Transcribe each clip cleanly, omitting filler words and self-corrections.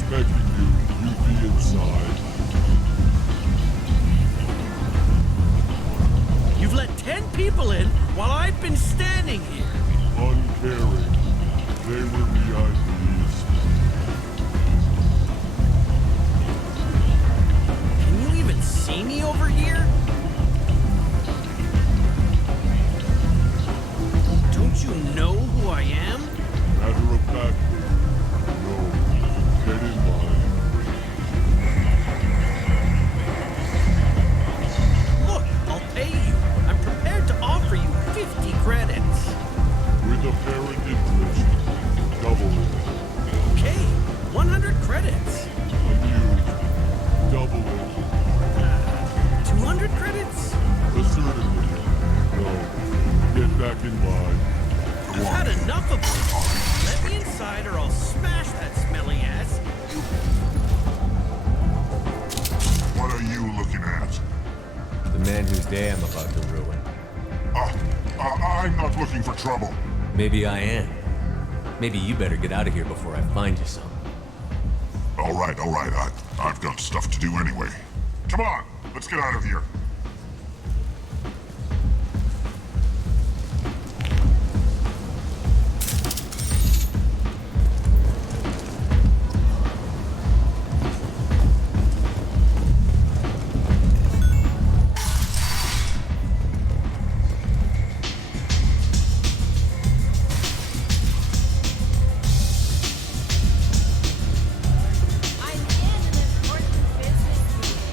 expecting you. You be inside. You've let 10 people in while I've been standing here. Uncaring. They were VIPs. Can you even see me over here? Don't you know who I am? Matter of fact, no. Get in line. Look, I'll pay you. I'm prepared to offer you 50 credits. With apparent interest. Double it. Okay, 100 credits. Amused. Double it. 200 credits? Assertively. No. Get back in line. I've had enough of this. Let me inside or I'll smash that smelly ass. What are you looking at? The man whose day I'm about to ruin. I'm not looking for trouble. Maybe I am. Maybe you better get out of here before I find you some. All right. I've got stuff to do anyway. Come on, let's get out of here. I'm in an important business meeting.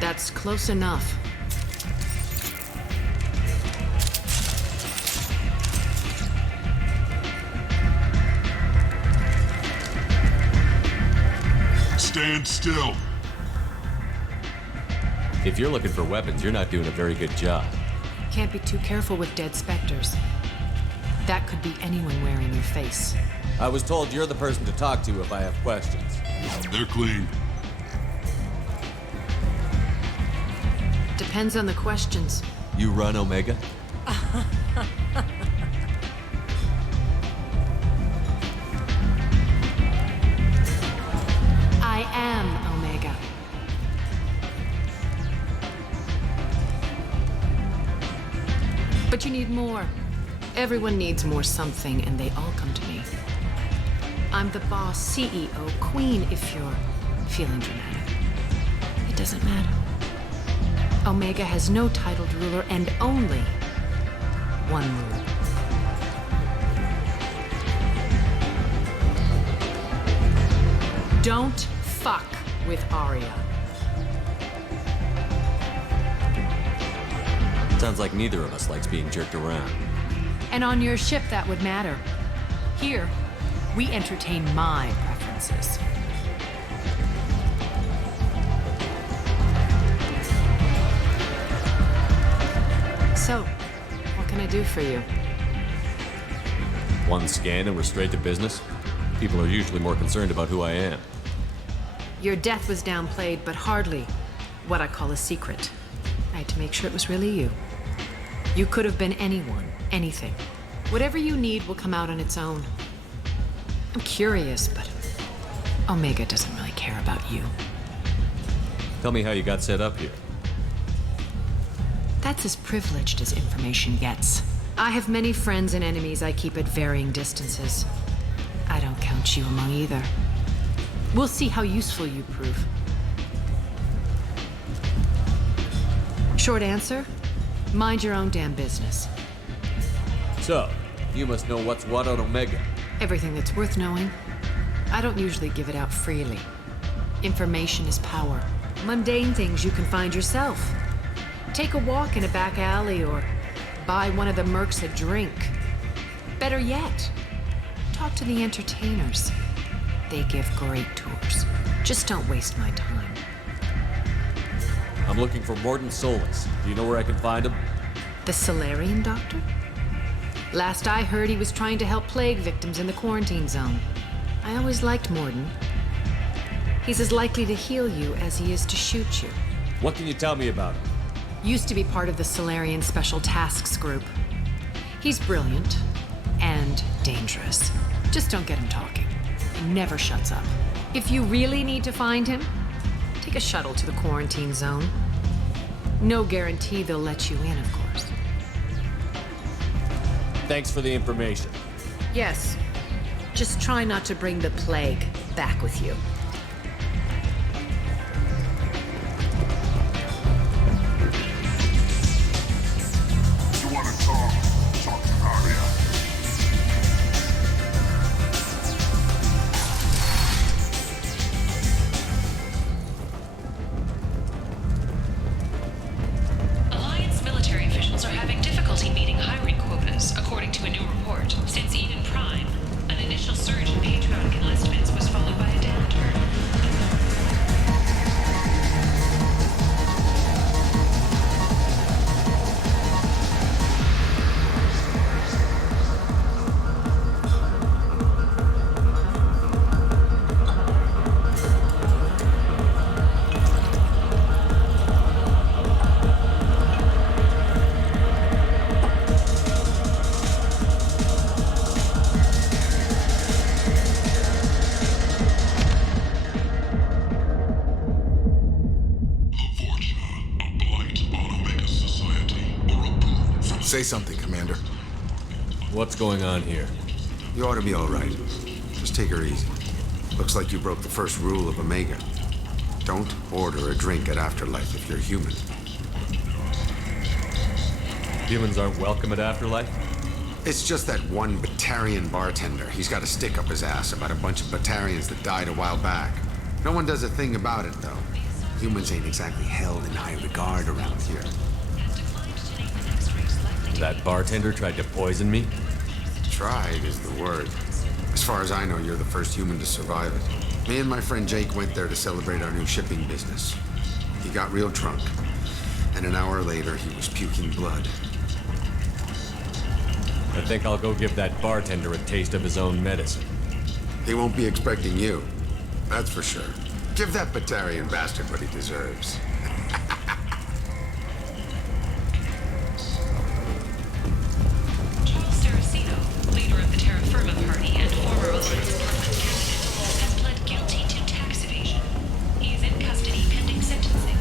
That's close enough. Stand still. If you're looking for weapons, you're not doing a very good job. Can't be too careful with dead specters. That could be anyone wearing your face. I was told you're the person to talk to if I have questions. They're clean. Depends on the questions. You run Omega? I am Omega. But you need more. Everyone needs more something, and they all come to me. I'm the boss, CEO, queen, if you're feeling dramatic. It doesn't matter. Omega has no titled ruler and only one rule. Don't fuck with Arya. Sounds like neither of us likes being jerked around. And on your ship, that would matter. Here, we entertain my preferences. So, what can I do for you? One scan and we're straight to business? People are usually more concerned about who I am. Your death was downplayed, but hardly what I call a secret. I had to make sure it was really you. You could have been anyone, anything. Whatever you need will come out on its own. I'm curious, but Omega doesn't really care about you. Tell me how you got set up here. That's as privileged as information gets. I have many friends and enemies I keep at varying distances. I don't count you among either. We'll see how useful you prove. Short answer, mind your own damn business. So, you must know what's what on Omega. Everything that's worth knowing. I don't usually give it out freely. Information is power. Mundane things you can find yourself. Take a walk in a back alley or buy one of the mercs a drink. Better yet, talk to the entertainers. They give great tours. Just don't waste my time. I'm looking for Mordin Solus. Do you know where I can find him? The Solarian doctor? Last I heard, he was trying to help plague victims in the quarantine zone. I always liked Morden. He's as likely to heal you as he is to shoot you. What can you tell me about him? Used to be part of the Solarian Special Tasks Group. He's brilliant and dangerous. Just don't get him talking. He never shuts up. If you really need to find him, take a shuttle to the quarantine zone. No guarantee they'll let you in, of course. Thanks for the information. Yes. Just try not to bring the plague back with you. You want to talk? Talk to Arya. Alliance military officials are having difficulty meeting hiring quotas, according to a new report. Since Eden Prime, an initial surge in patriotic enlistments was followed by a downturn. Say something, Commander. What's going on here? You ought to be all right. Just take her easy. Looks like you broke the first rule of Omega. Don't order a drink at Afterlife if you're human. Humans aren't welcome at Afterlife? It's just that one Batarian bartender. He's got a stick up his ass about a bunch of Batarians that died a while back. No one does a thing about it, though. Humans ain't exactly held in high regard around here. That bartender tried to poison me? Tried is the word. As far as I know, you're the first human to survive it. Me and my friend Jake went there to celebrate our new shipping business. He got real drunk, and an hour later, he was puking blood. I think I'll go give that bartender a taste of his own medicine. He won't be expecting you. That's for sure. Give that Batarian bastard what he deserves. Charles Saraceno, leader of the Terra Firma Party and former Alliance Parliament candidate, has pled guilty to tax evasion. He is in custody pending sentencing.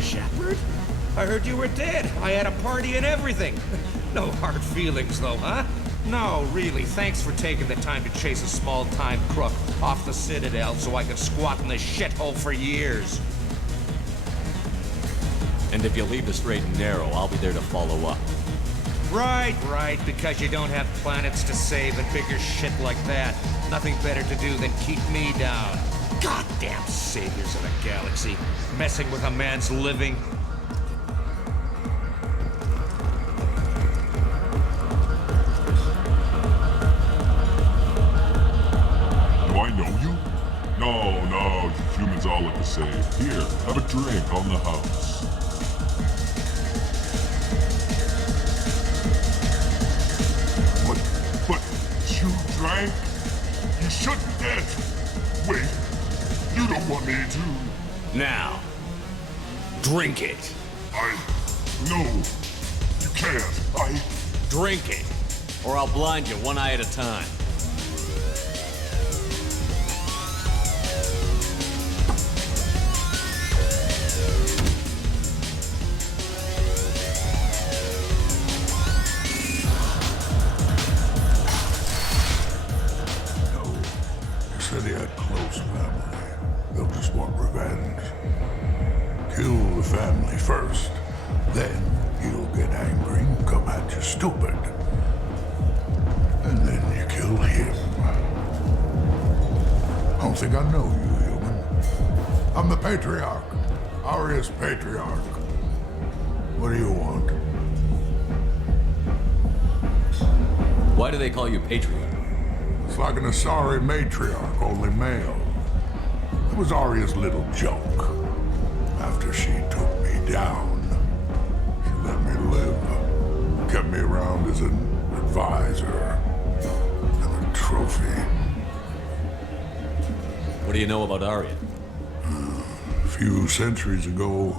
Shepard? I heard you were dead. I had a party and everything. No hard feelings, though, huh? No, really. Thanks for taking the time to chase a small-time crook off the Citadel so I could squat in this shithole for years. And if you leave the straight and narrow, I'll be there to follow up. Right, because you don't have planets to save and bigger shit like that. Nothing better to do than keep me down. Goddamn saviors of the galaxy. Messing with a man's living. Do I know you? No, you humans all look the same. Here, have a drink on the house. But you drank? You shouldn't have. Wait, you don't want me to. Now, drink it. No, you can't. Drink it, or I'll blind you one eye at a time. They said he had close family. They'll just want revenge. Kill the family first. Then he'll get angry and come at you stupid. And then you kill him. I don't think I know you, human. I'm the Patriarch. Arius Patriarch. What do you want? Why do they call you Patriarch? It's like an Asari matriarch, only male. It was Arya's little joke. After she took me down, she let me live. Kept me around as an advisor and a trophy. What do you know about Arya? A few centuries ago,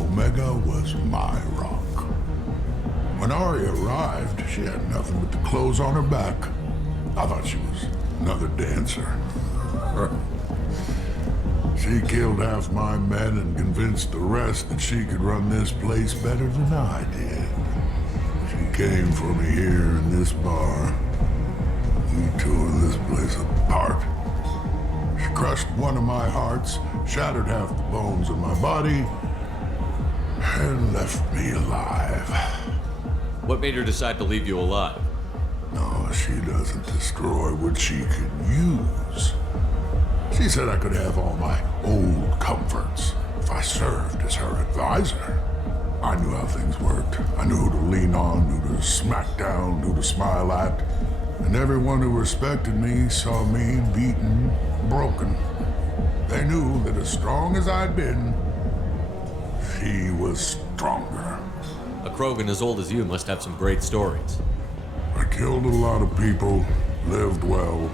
Omega was my rock. When Arya arrived, she had nothing but the clothes on her back. I thought she was another dancer. She killed half my men and convinced the rest that she could run this place better than I did. She came for me here in this bar. We tore this place apart. She crushed one of my hearts, shattered half the bones in my body, and left me alive. What made her decide to leave you alive? No, she doesn't destroy what she can use. She said I could have all my old comforts if I served as her advisor. I knew how things worked. I knew who to lean on, who to smack down, who to smile at. And everyone who respected me saw me beaten, broken. They knew that as strong as I'd been, she was stronger. A Krogan as old as you must have some great stories. I killed a lot of people, lived well,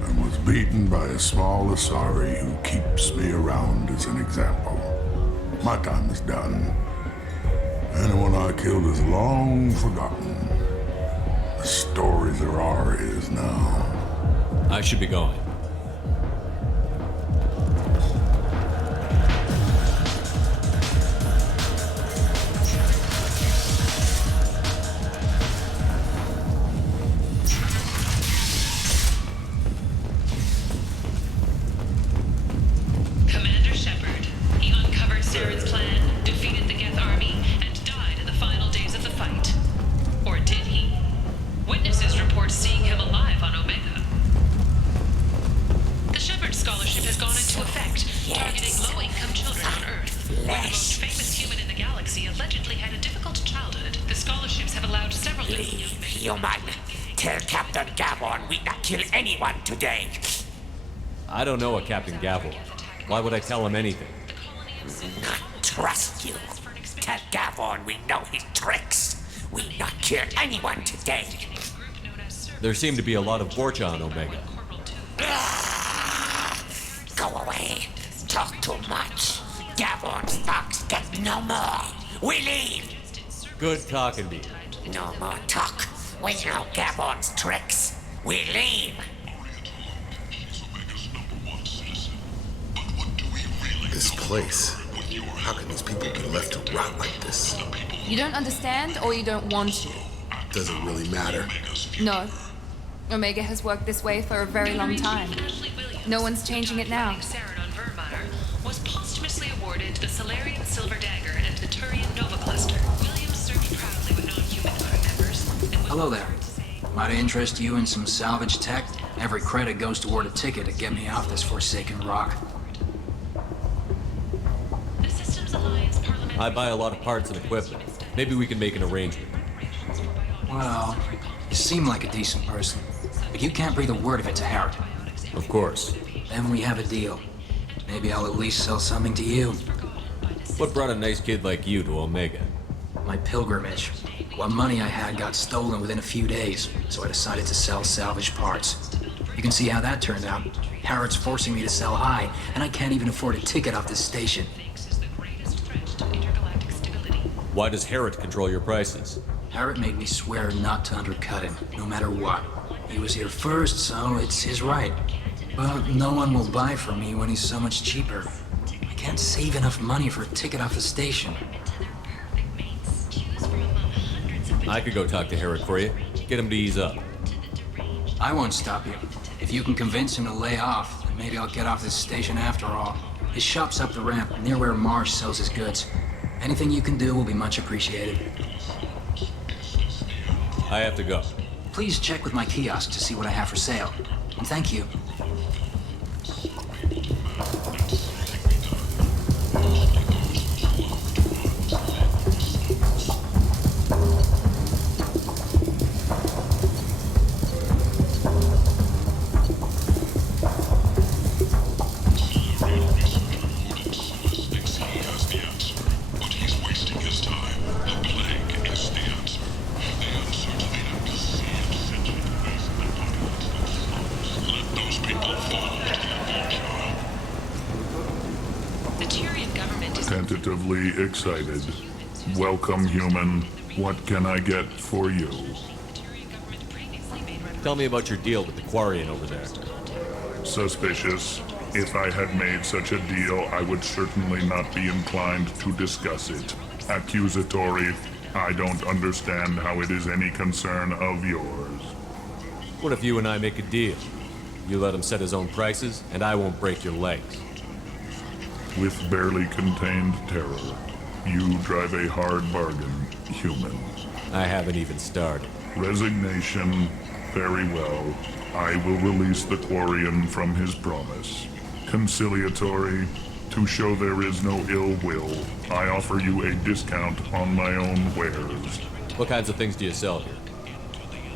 and was beaten by a small Asari who keeps me around as an example. My time is done. Anyone I killed is long forgotten. The stories there are is now. I should be going. Commander Shepard. He uncovered Saren's plan, defeated the Geth army, and died in the final days of the fight. Or did he? Witnesses report seeing him alive on Omega. The Shepard Scholarship has gone into effect, targeting low-income children on Earth. Where the most famous human in the galaxy allegedly had a difficult childhood, the scholarships have allowed several young men... Human, tell Captain Gavon we not kill anyone today. I don't know a Captain Gavel. Why would I tell him anything? Not trust you. Tell Gavon we know his tricks. We not kill anyone today. There seem to be a lot of Borcha on Omega. Go away. Talk too much. Gavon's thugs get no more. We leave. Good talking to you. No more talk. We know Gavon's tricks. We leave. This place. How can these people be left to rot like this? You don't understand or you don't want to? Doesn't really matter. No. Omega has worked this way for a very long time. No one's changing it now. Saren on Vermeer was posthumously awarded the Solarian Silver Dagger and the Turian Nova Cluster. Williams served proudly with non-human crew members. Hello there. Might I interest you in some salvage tech? Every credit goes toward a ticket to get me off this forsaken rock. The Systems Alliance Parliament... I buy a lot of parts and equipment. Maybe we can make an arrangement. Well, you seem like a decent person, but you can't breathe a word of it to Harrod. Of course. Then we have a deal. Maybe I'll at least sell something to you. What brought a nice kid like you to Omega? My pilgrimage. What money I had got stolen within a few days, so I decided to sell salvage parts. You can see how that turned out. Harrod's forcing me to sell high, and I can't even afford a ticket off this station. Why does Harrod control your prices? Harrod made me swear not to undercut him, no matter what. He was here first, so it's his right. But no one will buy from me when he's so much cheaper. I can't save enough money for a ticket off the station. I could go talk to Harrod for you. Get him to ease up. I won't stop you. If you can convince him to lay off, then maybe I'll get off this station after all. His shop's up the ramp, near where Marsh sells his goods. Anything you can do will be much appreciated. I have to go. Please check with my kiosk to see what I have for sale. And thank you. Baturian government is... Tentatively excited. Welcome, human. What can I get for you? Tell me about your deal with the Quarian over there. Suspicious. If I had made such a deal, I would certainly not be inclined to discuss it. Accusatory. I don't understand how it is any concern of yours. What if you and I make a deal? You let him set his own prices, and I won't break your legs. With barely contained terror, you drive a hard bargain, human. I haven't even started. Resignation. Very well. I will release the Quarian from his promise. Conciliatory. To show there is no ill will, I offer you a discount on my own wares. What kinds of things do you sell here?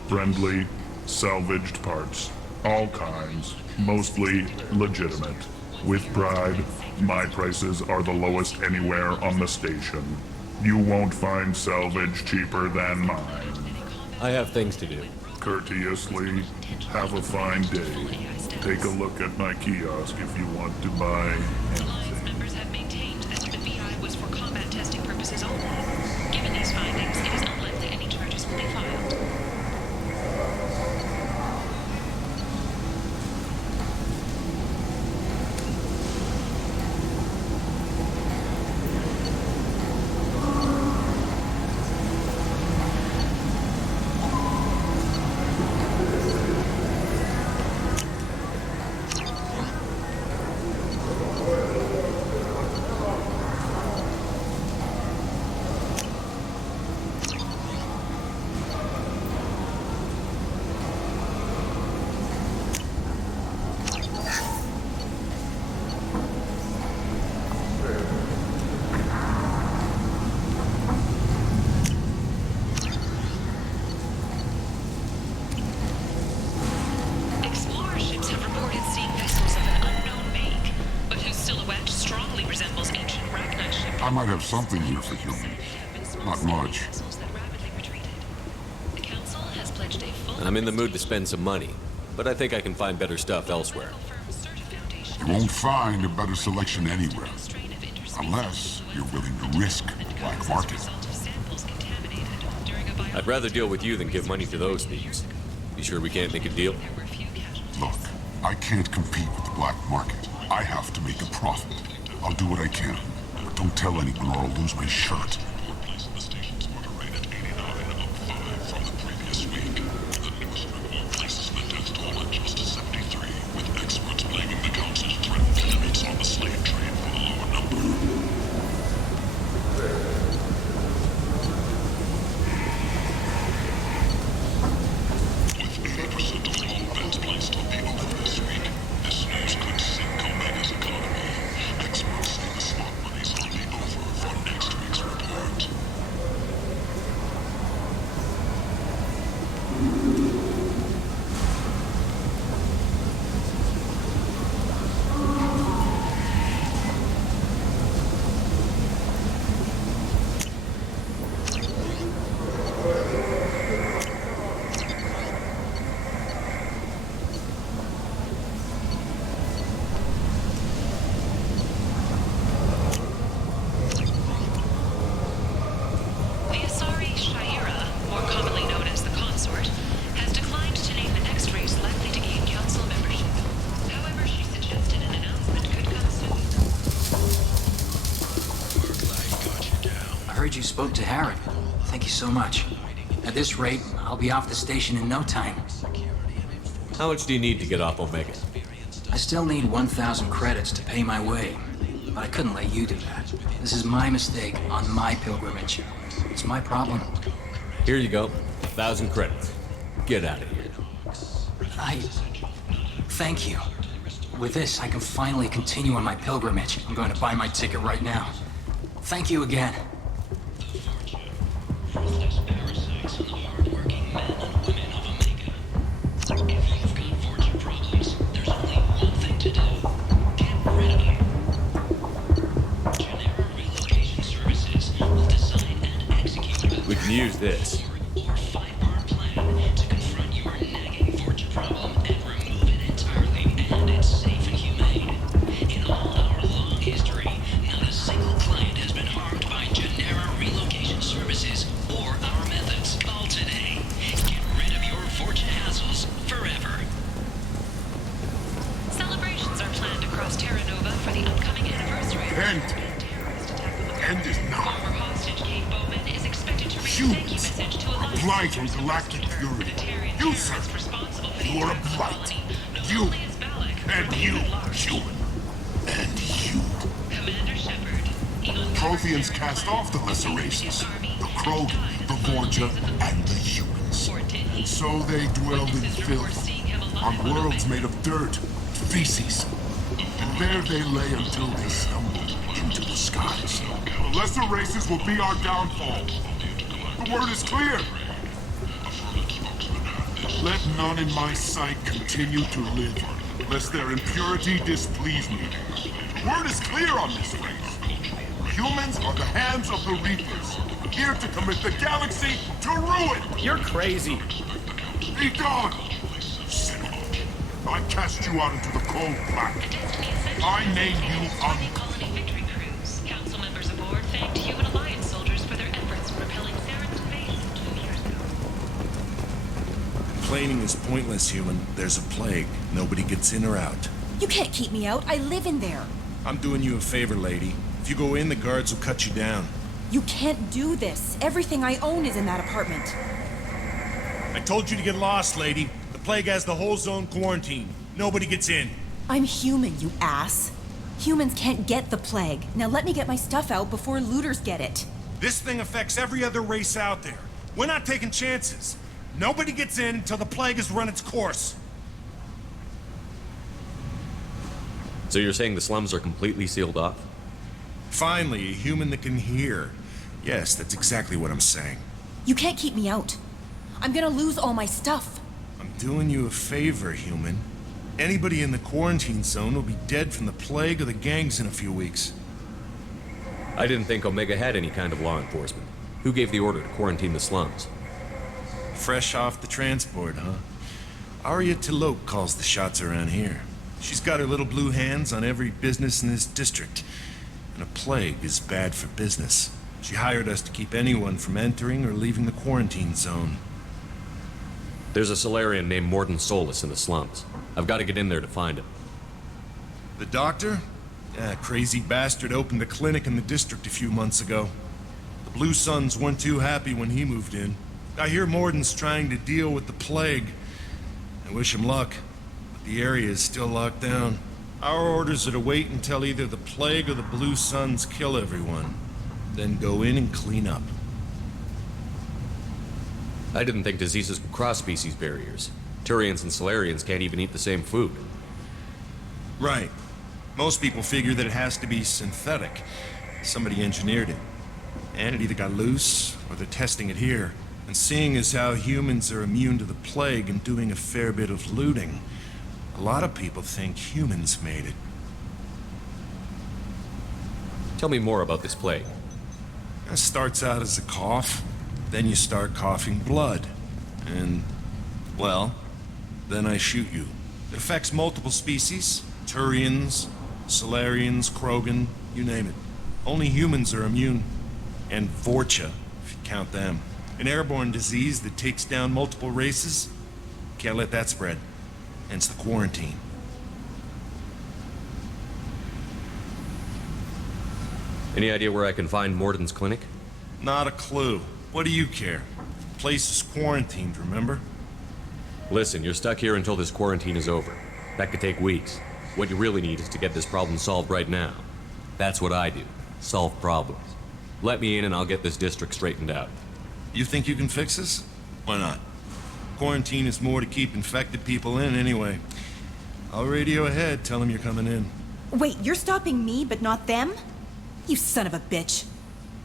Friendly, salvaged parts. All kinds. Mostly legitimate. With pride, my prices are the lowest anywhere on the station. You won't find salvage cheaper than mine. I have things to do. Courteously, have a fine day. Take a look at my kiosk if you want to buy anything. Members have maintained that the VI was for combat testing purposes only. Given these findings, it is unlikely any charges will be filed. I might have something here for humans. Not much. And I'm in the mood to spend some money, but I think I can find better stuff elsewhere. You won't find a better selection anywhere. Unless you're willing to risk black market. I'd rather deal with you than give money to those thieves. You sure we can't make a deal? Look, I can't compete with the black market. I have to make a profit. I'll do what I can. But don't tell anyone or I'll lose my shirt. You spoke to Harrod. Thank you so much. At this rate, I'll be off the station in no time. How much do you need to get off Omega? I still need 1,000 credits to pay my way, but I couldn't let you do that. This is my mistake on my pilgrimage. It's my problem. Here you go. 1,000 credits. Get out of here. Thank you. With this, I can finally continue on my pilgrimage. I'm going to buy my ticket right now. Thank you again. We can use this. End. End is now. Former hostage Kate Bowman is expected to read a thank you Humans message to are Alliance blight on users. galactic purity. Secretariat You, terrorists sir, responsible for the you are a attacks on the blight. colony, known You. only as Balak, And remain you, at large. human. And you. Commander Shepard, Egon Protheans cast off the lesser races. The Krogan, the Vorja, and the humans. And so they dwelled in filth, on worlds made of dirt, feces. And there they lay until they stumbled into the skies. The lesser races will be our downfall. The word is clear. Let none in my sight continue to live, lest their impurity displease me. The word is clear on this race. Humans are the hands of the Reapers, here to commit the galaxy to ruin! You're crazy. Be gone! Sinner. I cast you out into the cold black. I name you Colony victory crews. Council members aboard thanked Human Alliance soldiers for their efforts in repelling Theron's invasion 2 years ago. Complaining is pointless, human. There's a plague. Nobody gets in or out. You can't keep me out. I live in there. I'm doing you a favor, lady. If you go in, the guards will cut you down. You can't do this. Everything I own is in that apartment. I told you to get lost, lady. The plague has the whole zone quarantined. Nobody gets in. I'm human, you ass. Humans can't get the plague. Now let me get my stuff out before looters get it. This thing affects every other race out there. We're not taking chances. Nobody gets in until the plague has run its course. So you're saying the slums are completely sealed off? Finally, a human that can hear. Yes, that's exactly what I'm saying. You can't keep me out. I'm gonna lose all my stuff. I'm doing you a favor, human. Anybody in the quarantine zone will be dead from the plague or the gangs in a few weeks. I didn't think Omega had any kind of law enforcement. Who gave the order to quarantine the slums? Fresh off the transport, huh? Arya T'Loak calls the shots around here. She's got her little blue hands on every business in this district. And a plague is bad for business. She hired us to keep anyone from entering or leaving the quarantine zone. There's a Solarian named Mordin Solus in the slums. I've got to get in there to find him. The doctor? Yeah, crazy bastard opened a clinic in the district a few months ago. The Blue Suns weren't too happy when he moved in. I hear Mordin's trying to deal with the plague. I wish him luck, but the area is still locked down. Our orders are to wait until either the plague or the Blue Suns kill everyone, then go in and clean up. I didn't think diseases could cross species barriers. Turians and Solarians can't even eat the same food. Right. Most people figure that it has to be synthetic. Somebody engineered it. And it either got loose, or they're testing it here. And seeing as how humans are immune to the plague and doing a fair bit of looting, a lot of people think humans made it. Tell me more about this plague. It starts out as a cough, then you start coughing blood. And, well, then I shoot you. It affects multiple species. Turians, Solarians, Krogan, you name it. Only humans are immune. And Vorcha, if you count them. An airborne disease that takes down multiple races. Can't let that spread. Hence the quarantine. Any idea where I can find Mordin's clinic? Not a clue. What do you care? The place is quarantined, remember? Listen, you're stuck here until this quarantine is over. That could take weeks. What you really need is to get this problem solved right now. That's what I do. Solve problems. Let me in and I'll get this district straightened out. You think you can fix this? Why not? Quarantine is more to keep infected people in anyway. I'll radio ahead, tell them you're coming in. Wait, you're stopping me, but not them? You son of a bitch.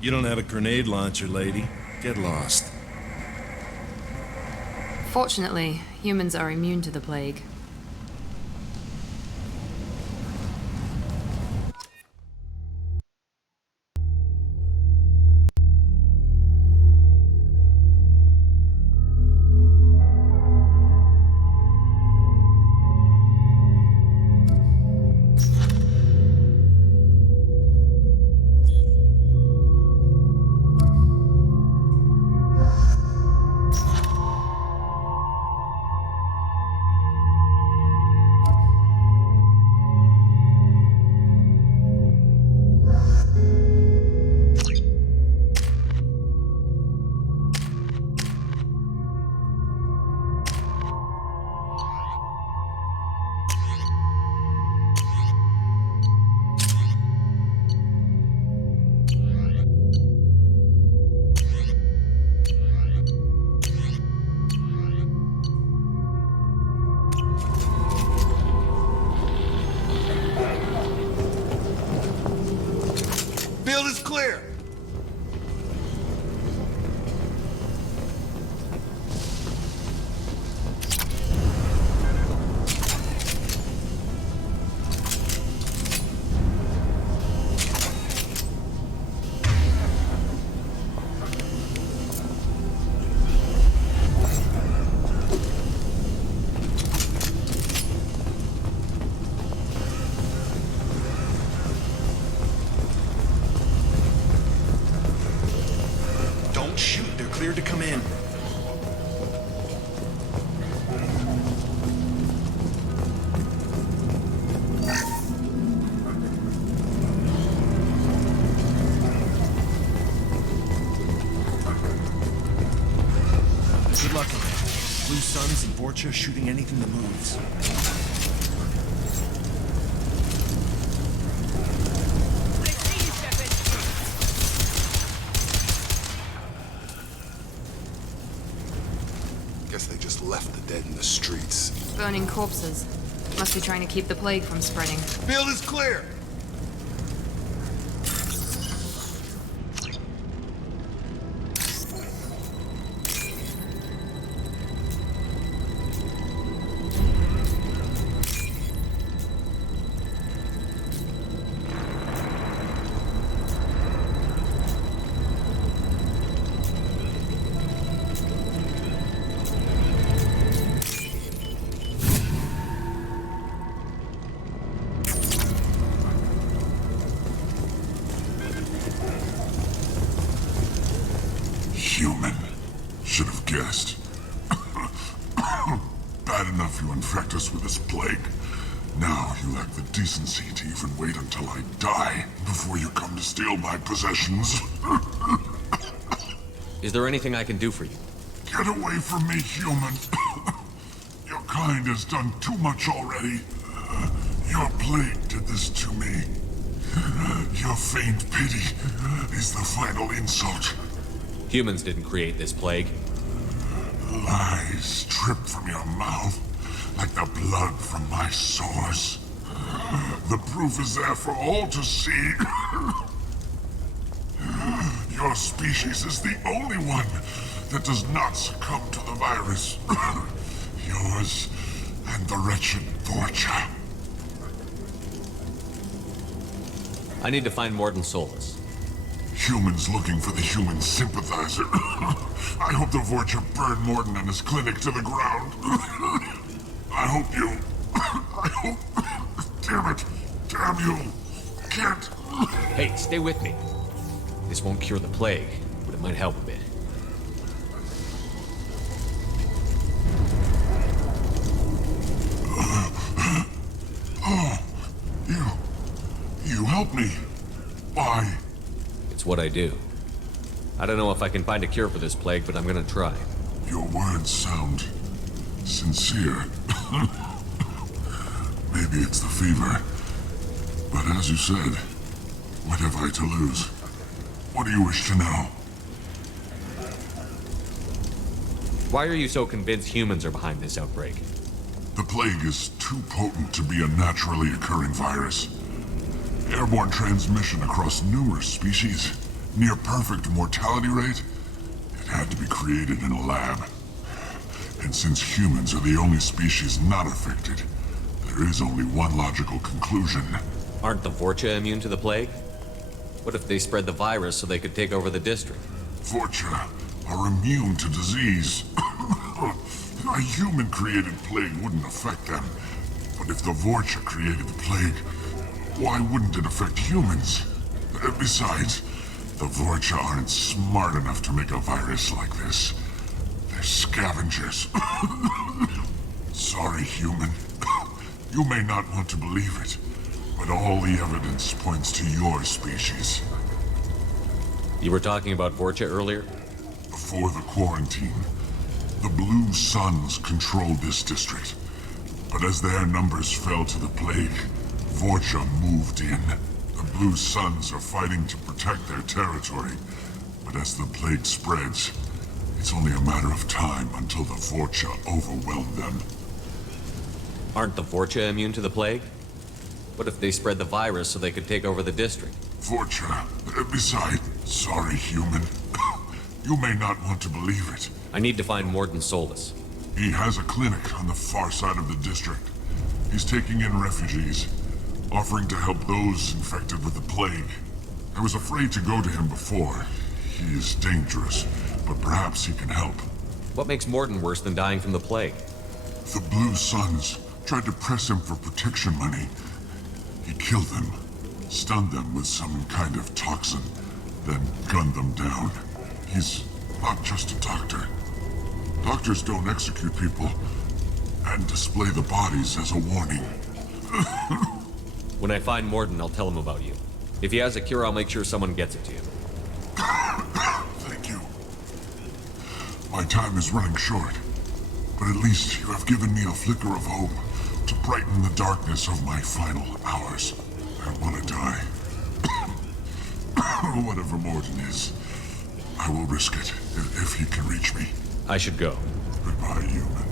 You don't have a grenade launcher, lady. Get lost. Fortunately, humans are immune to the plague. Field is clear. Don't shoot. They're cleared to come in. Good luck in there. Blue Suns and Vorcha shooting anything that moves. Guess they just left the dead in the streets. Burning corpses. Must be trying to keep the plague from spreading. Field is clear. Human. Should have guessed. Bad enough you infect us with this plague. Now you lack the decency to even wait until I die before you come to steal my possessions. Is there anything I can do for you? Get away from me, human. Your kind has done too much already. Your plague did this to me. Your faint pity is the final insult. Humans didn't create this plague. Lies drip from your mouth like the blood from my sores. The proof is there for all to see. Your species is the only one that does not succumb to the virus. Yours and the wretched Vorcha. I need to find Mordin Solus. Humans looking for the human sympathizer. I hope the Vorcha burn Mordin and his clinic to the ground. I hope you... I hope... Damn it. Damn you. Can't... Hey, stay with me. This won't cure the plague, but it might help a bit. Oh, you help me. Why? It's what I do. I don't know if I can find a cure for this plague, but I'm gonna try. Your words sound sincere. Maybe it's the fever. But as you said, what have I to lose? What do you wish to know? Why are you so convinced humans are behind this outbreak? The plague is too potent to be a naturally occurring virus. Airborne transmission across numerous species, near perfect mortality rate. It had to be created in a lab. And since humans are the only species not affected, there is only one logical conclusion. Aren't the Vorcha immune to the plague? What if they spread the virus so they could take over the district? Vorcha are immune to disease. A human-created plague wouldn't affect them. But if the Vorcha created the plague, why wouldn't it affect humans? Besides, the Vorcha aren't smart enough to make a virus like this. They're scavengers. Sorry, human. You may not want to believe it, but all the evidence points to your species. You were talking about Vorcha earlier? Before the quarantine, the Blue Suns controlled this district. But as their numbers fell to the plague, Vorcha moved in. The Blue Suns are fighting to protect their territory. But as the plague spreads, it's only a matter of time until the Vorcha overwhelm them. Aren't the Vorcha immune to the plague? What if they spread the virus so they could take over the district? Fortuna. Besides, sorry, human. You may not want to believe it. I need to find Mordin Solus. He has a clinic on the far side of the district. He's taking in refugees, offering to help those infected with the plague. I was afraid to go to him before. He is dangerous, but perhaps he can help. What makes Mordin worse than dying from the plague? The Blue Suns tried to press him for protection money. He killed them, stunned them with some kind of toxin, then gunned them down. He's not just a doctor. Doctors don't execute people and display the bodies as a warning. When I find Mordin, I'll tell him about you. If he has a cure, I'll make sure someone gets it to you. Thank you. My time is running short, but at least you have given me a flicker of hope to brighten the darkness of my final hours. I want to die. Whatever Mordin is, I will risk it if he can reach me. I should go. Goodbye, human.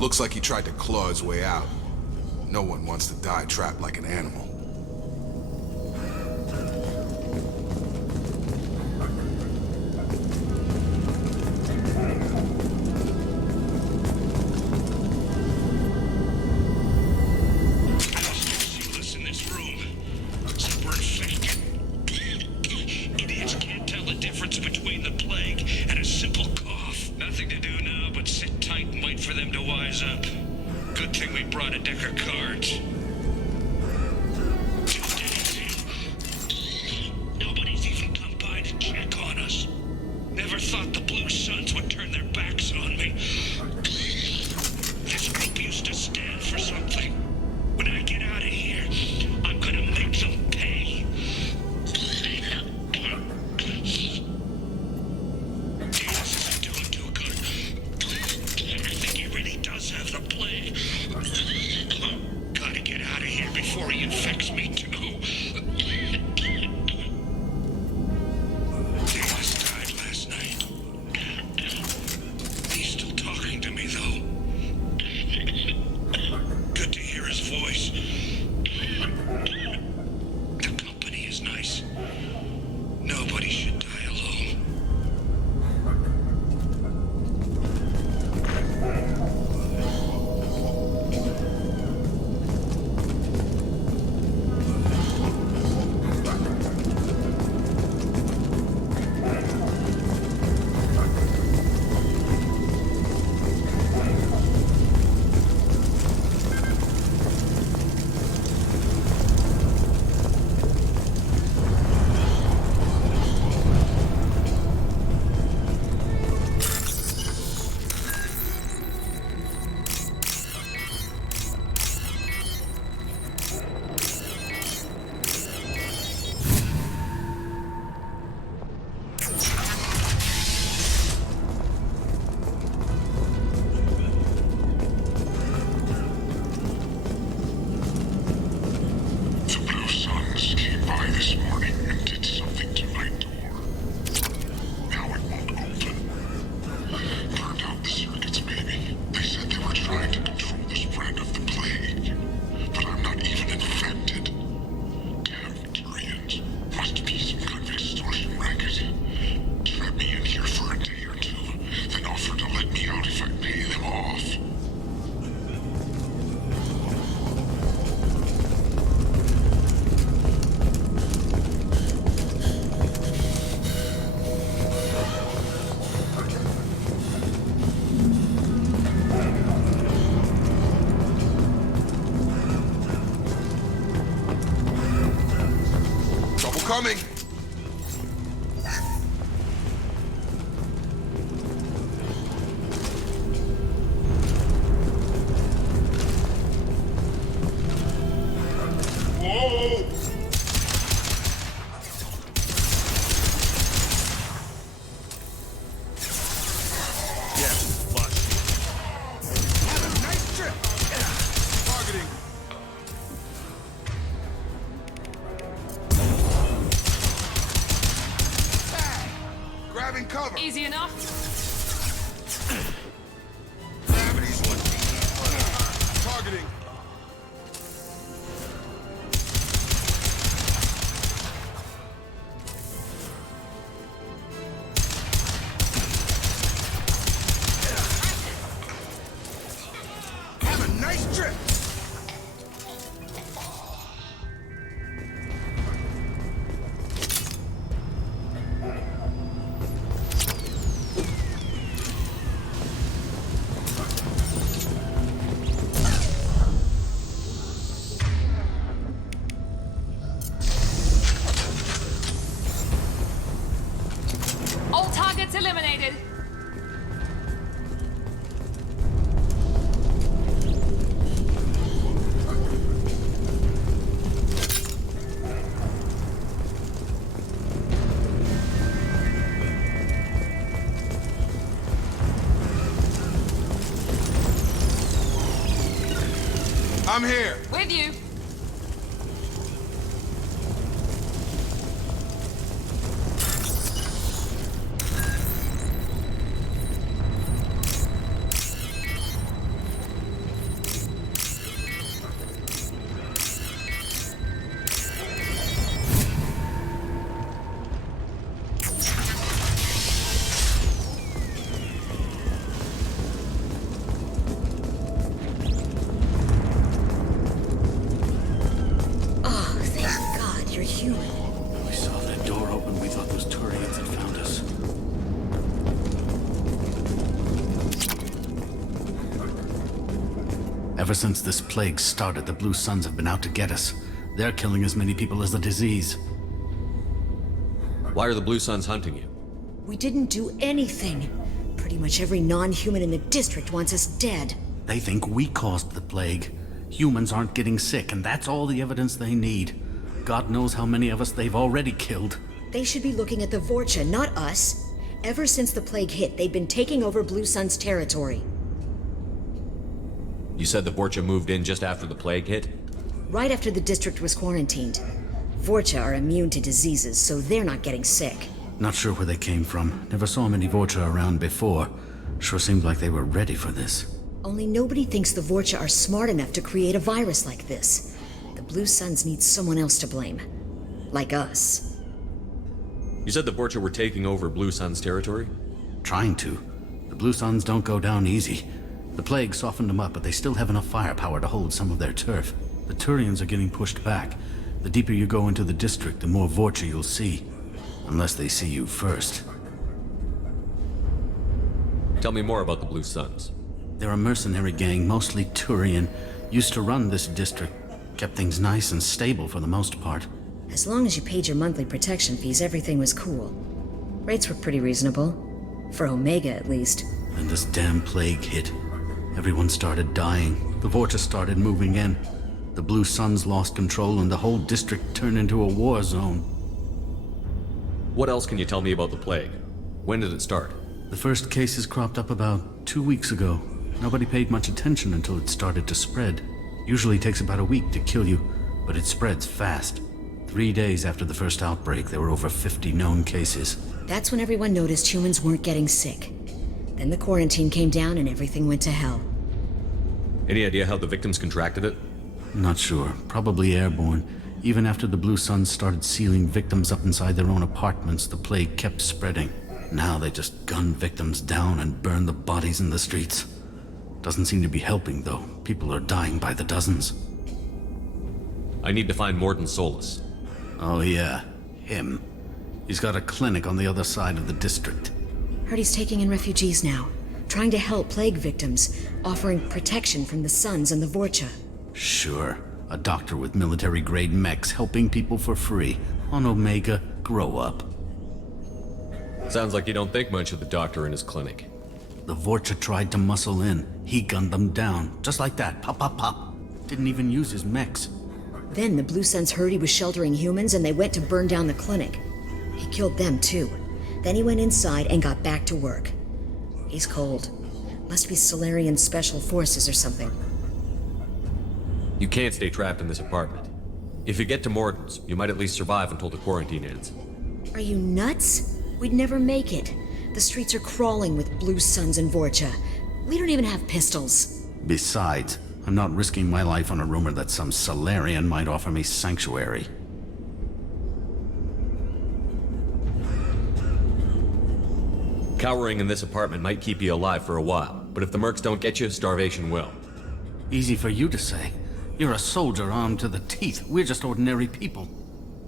Looks like he tried to claw his way out. No one wants to die trapped like an animal. Coming! Whoa! Have a nice trip. Targeting. Grabbing cover. Easy enough. Gravity's targeting. Have a nice trip. All targets eliminated. I'm here. With you. Oh, thank God you're human. When we saw that door open, we thought those Turians had found us. Ever since this plague started, the Blue Suns have been out to get us. They're killing as many people as the disease. Why are the Blue Suns hunting you? We didn't do anything. Pretty much every non-human in the district wants us dead. They think we caused the plague. Humans aren't getting sick, and that's all the evidence they need. God knows how many of us they've already killed. They should be looking at the Vorcha, not us. Ever since the plague hit, they've been taking over Blue Sun's territory. You said the Vorcha moved in just after the plague hit? Right after the district was quarantined. Vorcha are immune to diseases, so they're not getting sick. Not sure where they came from. Never saw many Vorcha around before. Sure seemed like they were ready for this. Only nobody thinks the Vorcha are smart enough to create a virus like this. The Blue Suns need someone else to blame. Like us. You said the Vorcha were taking over Blue Sun's territory? Trying to. The Blue Suns don't go down easy. The plague softened them up, but they still have enough firepower to hold some of their turf. The Turians are getting pushed back. The deeper you go into the district, the more Vorcha you'll see. Unless they see you first. Tell me more about the Blue Suns. They're a mercenary gang, mostly Turian. Used to run this district. Kept things nice and stable for the most part. As long as you paid your monthly protection fees, everything was cool. Rates were pretty reasonable. For Omega, at least. Then this damn plague hit. Everyone started dying. The Vorcha started moving in. The Blue Suns lost control and the whole district turned into a war zone. What else can you tell me about the plague? When did it start? The first cases cropped up about 2 weeks ago. Nobody paid much attention until it started to spread. Usually takes about a week to kill you, but it spreads fast. 3 days after the first outbreak, there were over 50 known cases. That's when everyone noticed humans weren't getting sick. Then the quarantine came down and everything went to hell. Any idea how the victims contracted it? Not sure. Probably airborne. Even after the Blue Suns started sealing victims up inside their own apartments, the plague kept spreading. Now they just gun victims down and burn the bodies in the streets. Doesn't seem to be helping, though. People are dying by the dozens. I need to find Mordin Solus. Oh yeah, him. He's got a clinic on the other side of the district. Heard he's taking in refugees now. Trying to help plague victims. Offering protection from the Suns and the Vorcha. Sure. A doctor with military-grade mechs helping people for free. On Omega, grow up. Sounds like you don't think much of the doctor in his clinic. The Vorcha tried to muscle in. He gunned them down. Just like that. Pop, pop, pop. Didn't even use his mechs. Then the Blue Suns heard he was sheltering humans and they went to burn down the clinic. He killed them too. Then he went inside and got back to work. He's cold. Must be Solarian Special Forces or something. You can't stay trapped in this apartment. If you get to Morton's, you might at least survive until the quarantine ends. Are you nuts? We'd never make it. The streets are crawling with Blue Suns and Vorcha. We don't even have pistols. Besides, I'm not risking my life on a rumor that some Solarian might offer me sanctuary. Cowering in this apartment might keep you alive for a while, but if the mercs don't get you, starvation will. Easy for you to say. You're a soldier armed to the teeth. We're just ordinary people.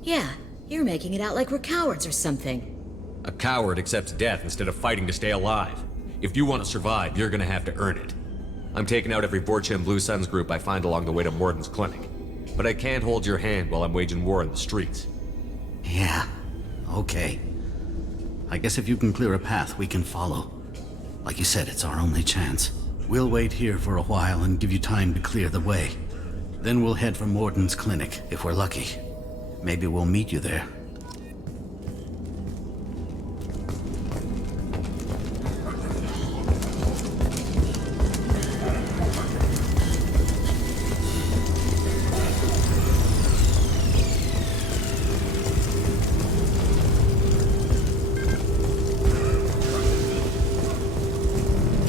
Yeah, you're making it out like we're cowards or something. A coward accepts death instead of fighting to stay alive. If you want to survive, you're gonna have to earn it. I'm taking out every Vorcha and Blue Suns group I find along the way to Morton's clinic. But I can't hold your hand while I'm waging war in the streets. Yeah, okay. I guess if you can clear a path, we can follow. Like you said, it's our only chance. We'll wait here for a while and give you time to clear the way. Then we'll head for Morton's clinic, if we're lucky. Maybe we'll meet you there.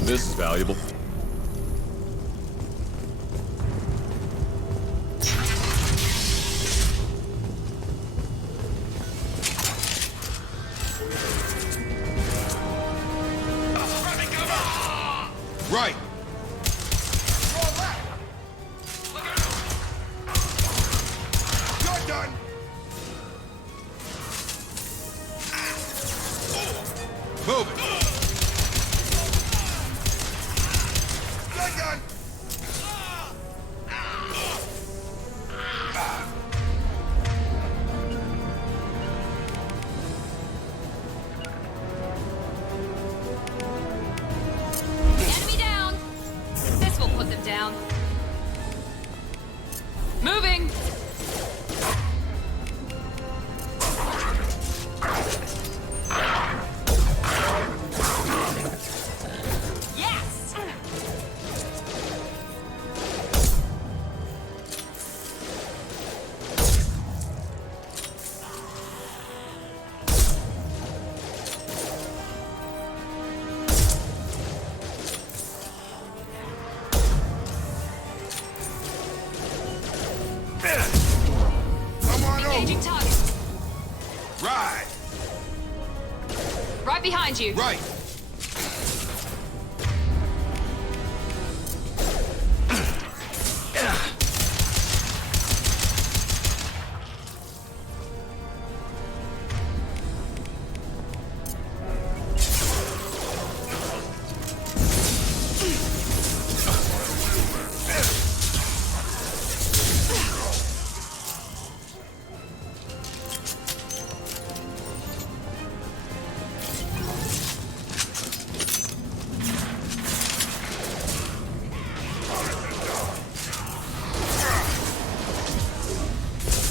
This is valuable. Right. You're done. Move it. You're done. Enemy down! This will put them down. Moving! Yes! Come on Engaging over. target. Right. Right behind you. Right.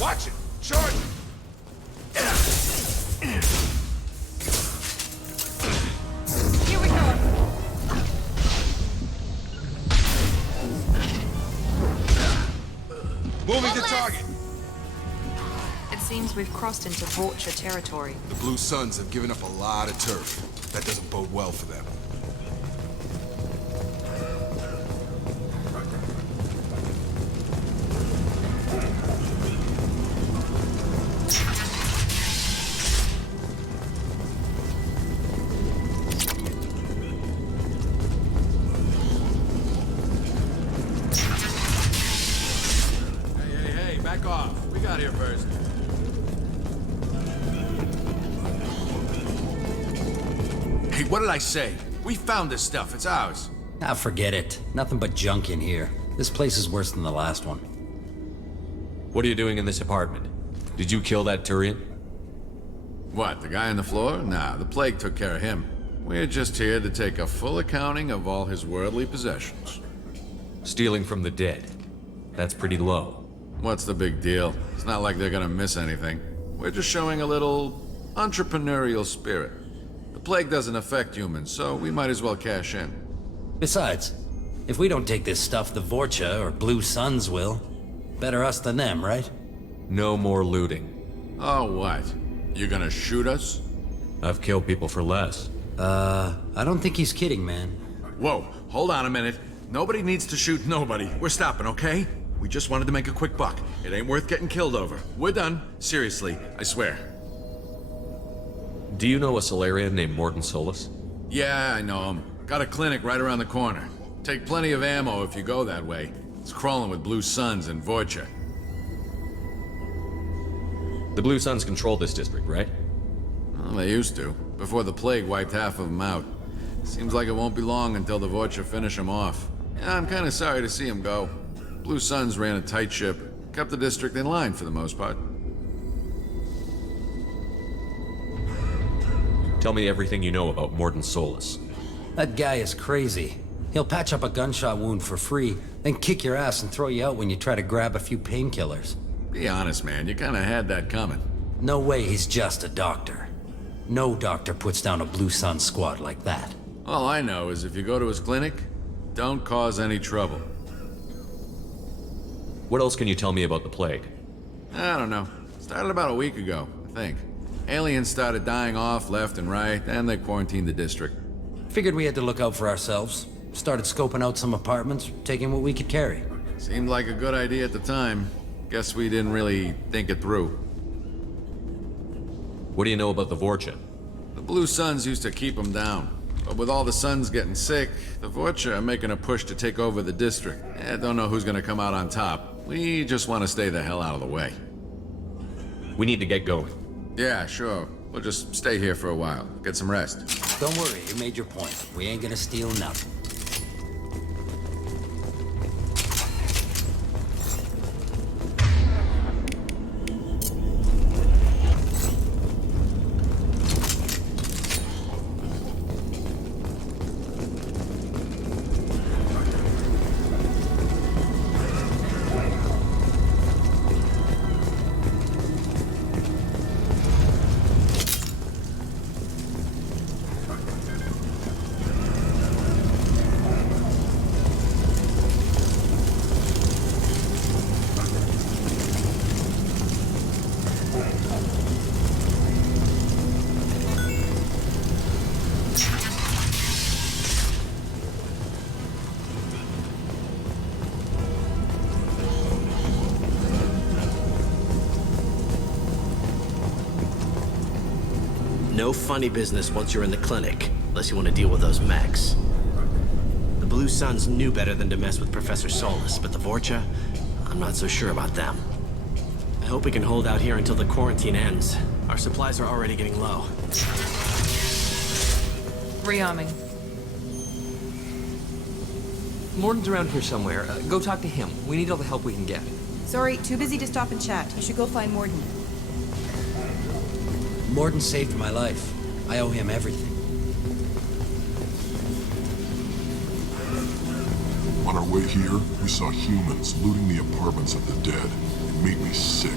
Watch it. Charge it. Here we go. Moving to target. It seems we've crossed into Vorcha territory. The Blue Suns have given up a lot of turf. That doesn't bode well for them. Hey, back off. We got here first. Hey, what did I say? We found this stuff. It's ours. Ah, forget it. Nothing but junk in here. This place is worse than the last one. What are you doing in this apartment? Did you kill that Turian? What, the guy on the floor? Nah, the plague took care of him. We're just here to take a full accounting of all his worldly possessions. Stealing from the dead. That's pretty low. What's the big deal? It's not like they're gonna miss anything. We're just showing a little entrepreneurial spirit. The plague doesn't affect humans, so we might as well cash in. Besides, if we don't take this stuff, the Vorcha or Blue Suns will. Better us than them, right? No more looting. Oh, what? You gonna shoot us? I've killed people for less. I don't think he's kidding, man. Whoa, hold on a minute. Nobody needs to shoot nobody. We're stopping, okay? We just wanted to make a quick buck. It ain't worth getting killed over. We're done. Seriously, I swear. Do you know a Solarian named Mordin Solus? Yeah, I know him. Got a clinic right around the corner. Take plenty of ammo if you go that way. It's crawling with Blue Suns and Vorcha. The Blue Suns control this district, right? Well, they used to, before the plague wiped half of them out. Seems like it won't be long until the Vorcha finish them off. Yeah, I'm kinda sorry to see them go. Blue Suns ran a tight ship, kept the district in line for the most part. Tell me everything you know about Mordin Solus. That guy is crazy. He'll patch up a gunshot wound for free, then kick your ass and throw you out when you try to grab a few painkillers. Be honest, man, you kinda had that coming. No way he's just a doctor. No doctor puts down a Blue Sun squad like that. All I know is if you go to his clinic, don't cause any trouble. What else can you tell me about the plague? I don't know. Started about a week ago, I think. Aliens started dying off left and right, and they quarantined the district. Figured we had to look out for ourselves. Started scoping out some apartments, taking what we could carry. Seemed like a good idea at the time. Guess we didn't really think it through. What do you know about the Vorcha? The Blue Suns used to keep them down. But with all the Suns getting sick, the Vorcha are making a push to take over the district. Don't know who's gonna come out on top. We just want to stay the hell out of the way. We need to get going. Yeah, sure. We'll just stay here for a while. Get some rest. Don't worry, you made your point. We ain't gonna steal nothing. No funny business once you're in the clinic, unless you want to deal with those mechs. The Blue Suns knew better than to mess with Professor Solus, but the Vorcha, I'm not so sure about them. I hope we can hold out here until the quarantine ends. Our supplies are already getting low. Rearming. Mordin's around here somewhere. Go talk to him. We need all the help we can get. Sorry, too busy to stop and chat. You should go find Mordin. Mordin saved my life. I owe him everything. On our way here, we saw humans looting the apartments of the dead. It made me sick.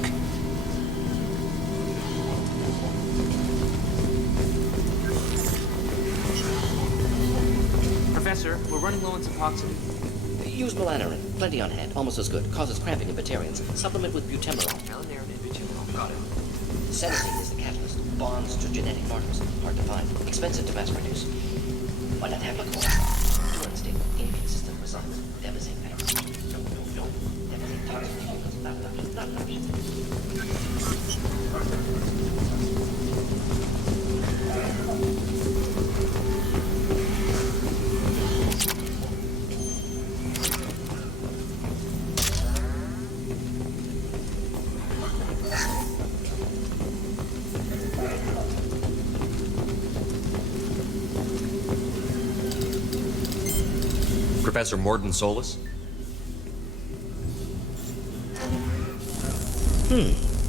Professor, we're running low on Suboxone. Use melanorin. Plenty on hand. Almost as good. Causes cramping in Batarians. Supplement with butemerol. Melanorin and butemerol. Got it. Senescine is the catalyst. Bonds to genetic markers. Hard to find. Expensive to mass produce. Why not have a call? Too unstable. Inconsistent results. Devastating. No. Devastating toxic humans. Not an option. Professor Mordin Solus?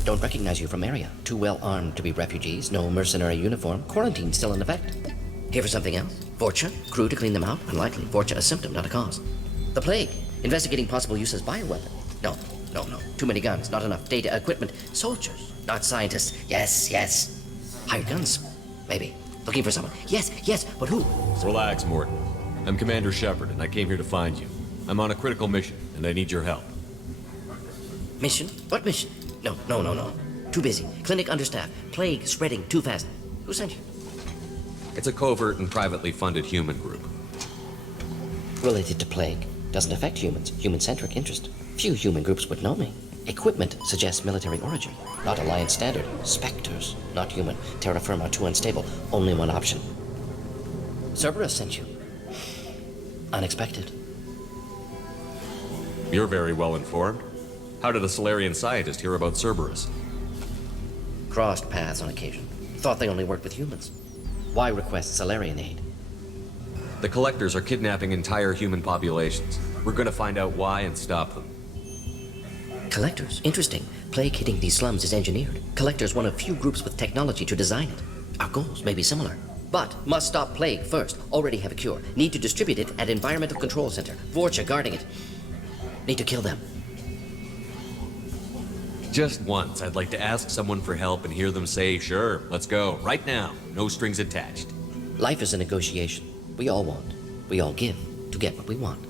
Don't recognize you from area. Too well armed to be refugees. No mercenary uniform. Quarantine still in effect. Here for something else? Vorcha? Crew to clean them out? Unlikely. Vorcha a symptom, not a cause. The plague. Investigating possible use as bioweapon. No, No. Too many guns, not enough data, equipment. Soldiers, not scientists. Yes. Hired guns, maybe. Looking for someone. Yes, but who? Relax, Morton. I'm Commander Shepard, and I came here to find you. I'm on a critical mission, and I need your help. Mission? What mission? No. Too busy. Clinic understaffed. Plague spreading too fast. Who sent you? It's a covert and privately funded human group. Related to plague. Doesn't affect humans. Human-centric interest. Few human groups would know me. Equipment suggests military origin. Not Alliance standard. Spectres. Not human. Terra firma too unstable. Only one option. Cerberus sent you. Unexpected. You're very well informed. How did a Solarian scientist hear about Cerberus? Crossed paths on occasion. Thought they only worked with humans. Why request Solarian aid? The Collectors are kidnapping entire human populations. We're gonna find out why and stop them. Collectors? Interesting. Plague hitting these slums is engineered. Collectors one of few groups with technology to design it. Our goals may be similar. But must stop plague first. Already have a cure. Need to distribute it at Environmental Control Center. Vorcha guarding it. Need to kill them. Just once, I'd like to ask someone for help and hear them say, sure, let's go, right now. No strings attached. Life is a negotiation. We all want. We all give to get what we want.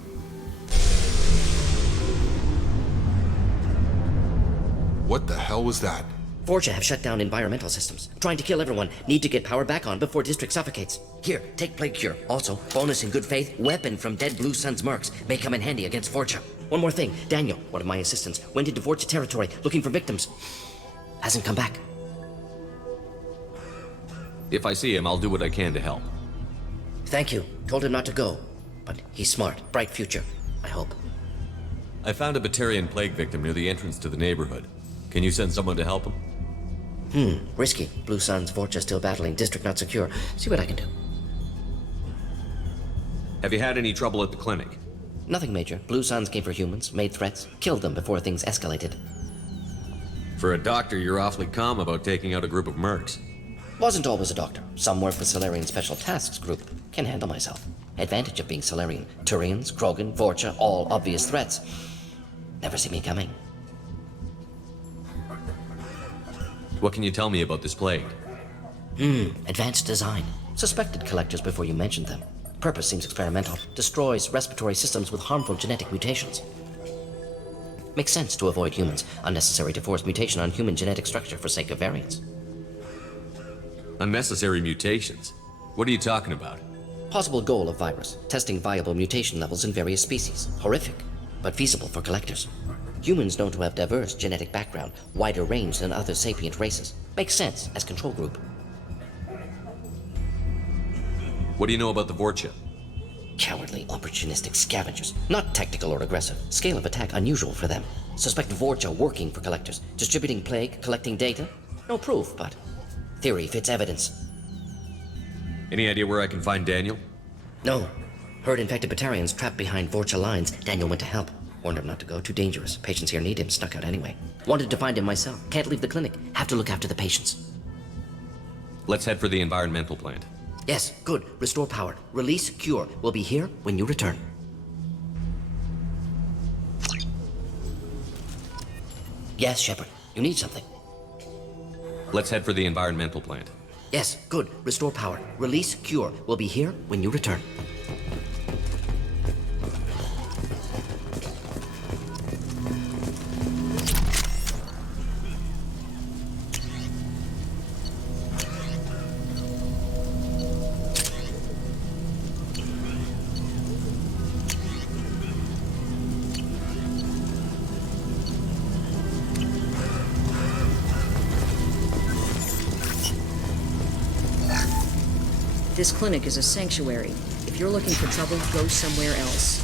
What the hell was that? Vorcha have shut down environmental systems. Trying to kill everyone. Need to get power back on before District suffocates. Here, take Plague Cure. Also, bonus in good faith, weapon from dead Blue Sun's mercs. May come in handy against Vorcha. One more thing. Daniel, one of my assistants, went into Vorcha territory looking for victims. Hasn't come back. If I see him, I'll do what I can to help. Thank you. Told him not to go. But he's smart. Bright future. I hope. I found a Batarian plague victim near the entrance to the neighborhood. Can you send someone to help him? Risky. Blue Sun's Vorcha still battling. District not secure. See what I can do. Have you had any trouble at the clinic? Nothing major. Blue Suns came for humans, made threats, killed them before things escalated. For a doctor, you're awfully calm about taking out a group of mercs. Wasn't always a doctor. Some work with Solarian Special Tasks Group. Can handle myself. Advantage of being Solarian. Turians, Krogan, Vorcha, all obvious threats. Never see me coming. What can you tell me about this plague? Advanced design. Suspected collectors before you mentioned them. Purpose seems experimental. Destroys respiratory systems with harmful genetic mutations. Makes sense to avoid humans. Unnecessary to force mutation on human genetic structure for sake of variants. Unnecessary mutations? What are you talking about? Possible goal of virus. Testing viable mutation levels in various species. Horrific, but feasible for collectors. Humans known to have diverse genetic background, wider range than other sapient races. Makes sense as control group. What do you know about the Vorcha? Cowardly, opportunistic scavengers. Not tactical or aggressive. Scale of attack unusual for them. Suspect Vorcha working for collectors. Distributing plague, collecting data. No proof, but theory fits evidence. Any idea where I can find Daniel? No. Heard infected Batarians trapped behind Vorcha lines. Daniel went to help. Warned him not to go. Too dangerous. Patients here need him. Snuck out anyway. Wanted to find him myself. Can't leave the clinic. Have to look after the patients. Let's head for the environmental plant. Yes, good. Restore power. Release cure. We'll be here when you return. Yes, Shepard. You need something. Let's head for the environmental plant. Yes, good. Restore power. Release cure. We'll be here when you return. This clinic is a sanctuary. If you're looking for trouble, go somewhere else.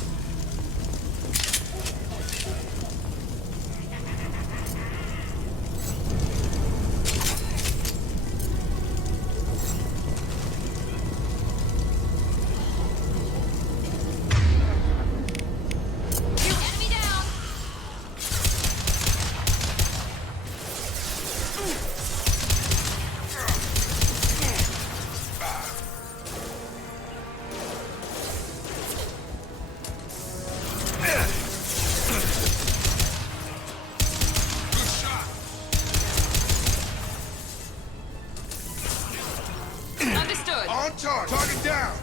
On charge! Target down!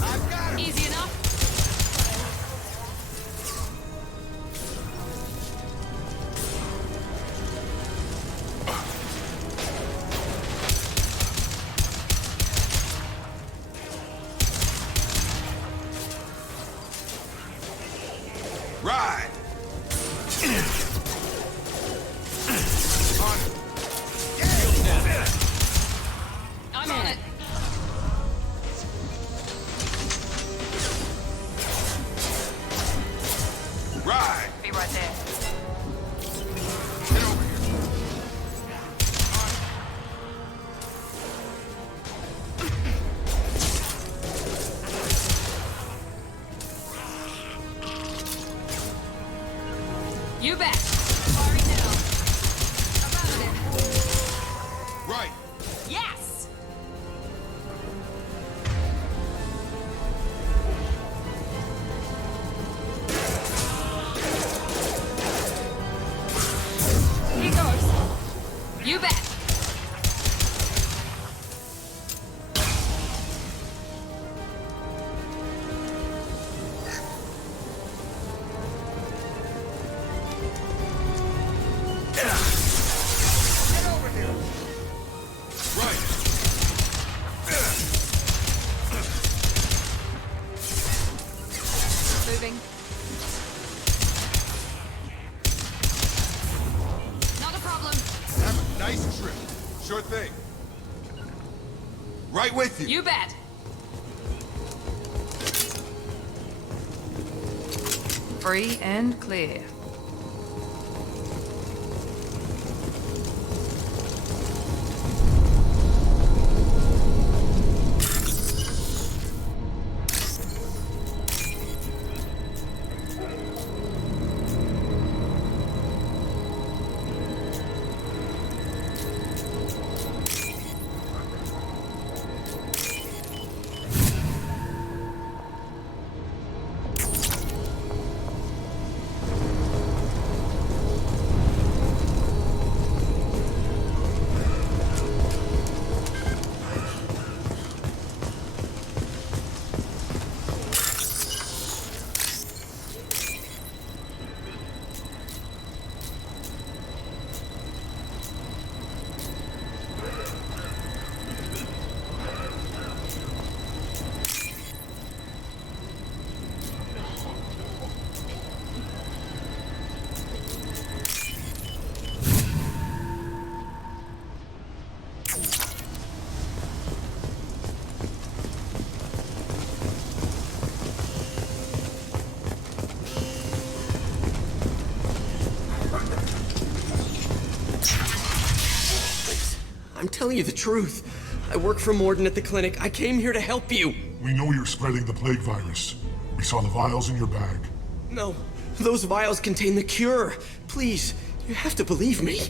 I've got him. Easy enough. Ride! I'm on it. Ride! Be right there. Get over here. You bet. Firing now. About it. Right. Yes. Here goes. You bet. Get over here. Right. Moving. Not a problem. Have a nice trip. Sure thing. Right with you. You bet. Free and clear. I'm telling you the truth. I work for Morden at the clinic. I came here to help you. We know you're spreading the plague virus. We saw the vials in your bag. No, those vials contain the cure. Please, you have to believe me.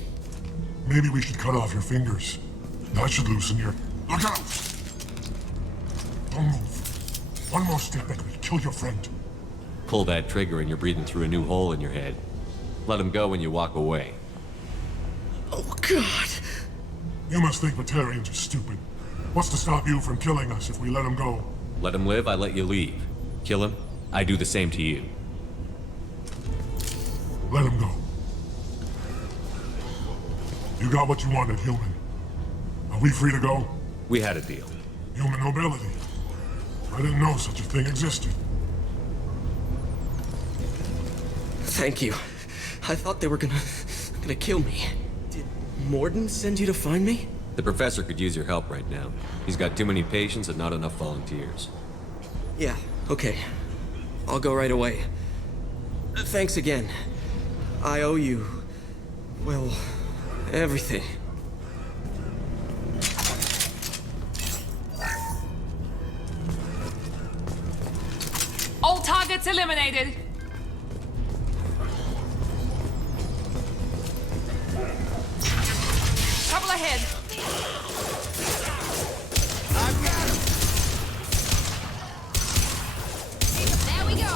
Maybe we should cut off your fingers. That should loosen your... Look out! Don't move. One more step and we kill your friend. Pull that trigger and you're breathing through a new hole in your head. Let him go when you walk away. Oh, God. You must think Batarians are stupid. What's to stop you from killing us if we let him go? Let him live, I let you leave. Kill him, I do the same to you. Let him go. You got what you wanted, human. Are we free to go? We had a deal. Human mobility. I didn't know such a thing existed. Thank you. I thought they were gonna kill me. Did Morden send you to find me? The professor could use your help right now. He's got too many patients and not enough volunteers. Yeah, okay. I'll go right away. Thanks again. I owe you... well, everything. All targets eliminated. Couple ahead. I've got him. There we go.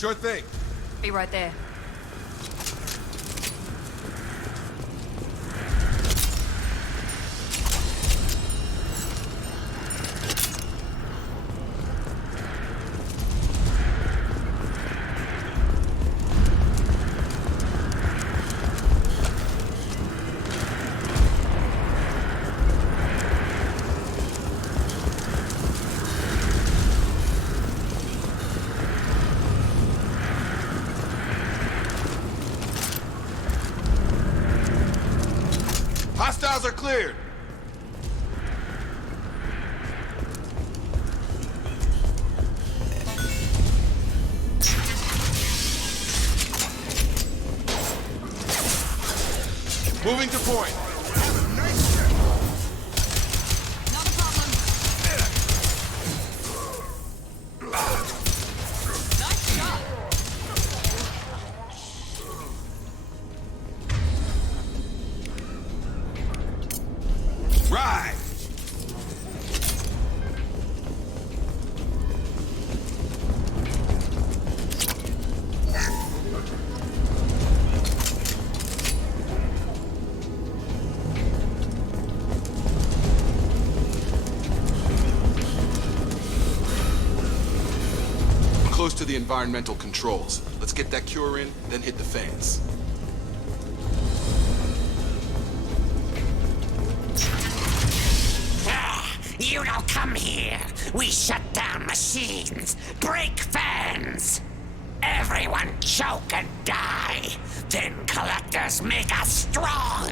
Sure thing. Be right there. Hostiles are cleared. Moving to point. Right. We're close to the environmental controls. Let's get that cure in, then hit the fans. You don't come here. We shut down machines, break fans. Everyone choke and die. Then collectors make us strong.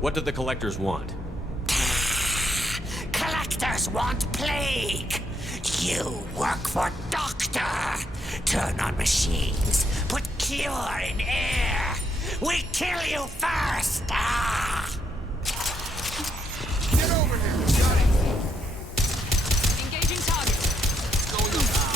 What did the collectors want? Collectors want plague. You work for Doctor. Turn on machines. Put cure in air. We kill you first. Get over here. Got it. Engaging target. Going up.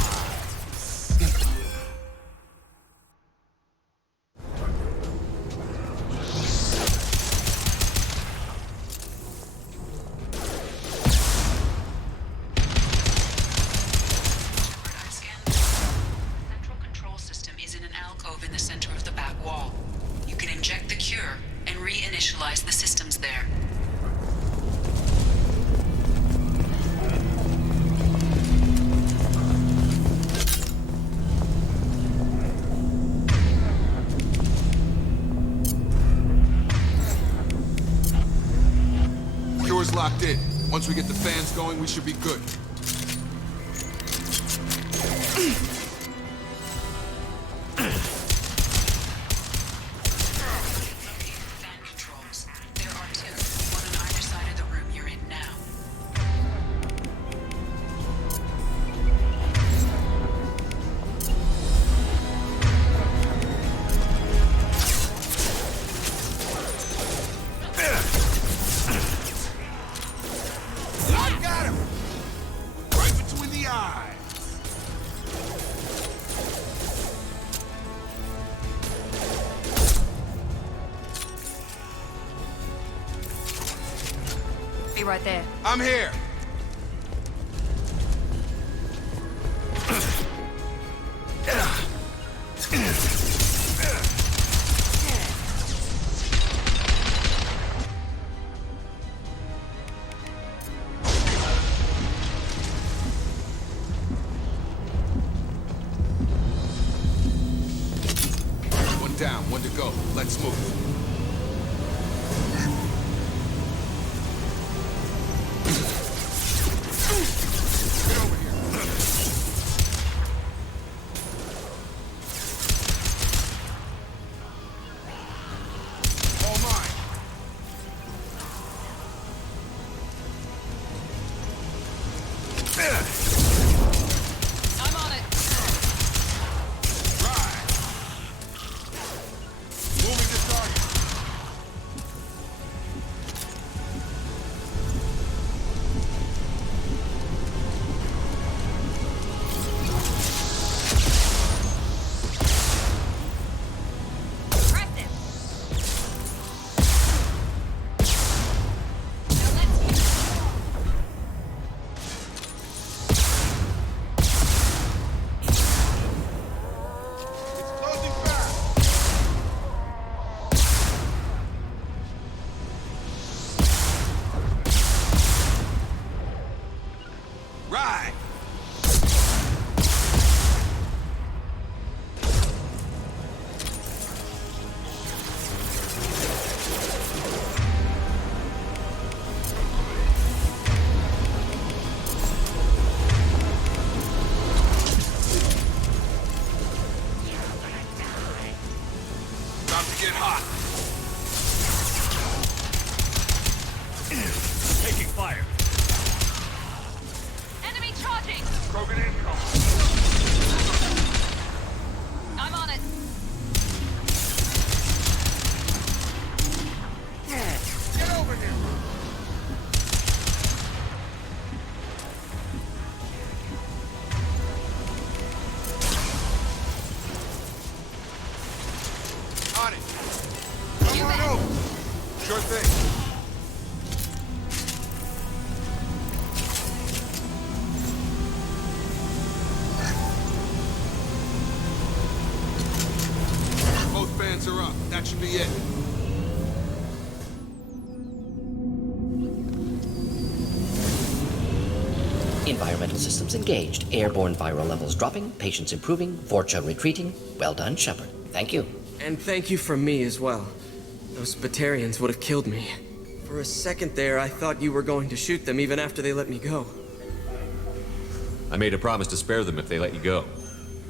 Central control system is in an alcove in the center of the back wall. You can inject the cure and reinitialize the systems there. Cure's locked in. Once we get the fans going, we should be good. Fan controls. There are two, one on either side of the room you're in now. I got him! Right between the eyes. Be right there. I'm here. One down, one to go. Let's move. Get over here. All mine. I'm on it. Right. Moving to target. get hot. Taking fire. Enemy charging! Krogan incoming. I'm on it. Get over here. On it. Come on over. Sure thing. Both fans are up. That should be it. Environmental systems engaged. Airborne viral levels dropping. Patients improving. Vorcha retreating. Well done, Shepard. Thank you. And thank you from me as well. Those Batarians would have killed me. For a second there, I thought you were going to shoot them even after they let me go. I made a promise to spare them if they let you go.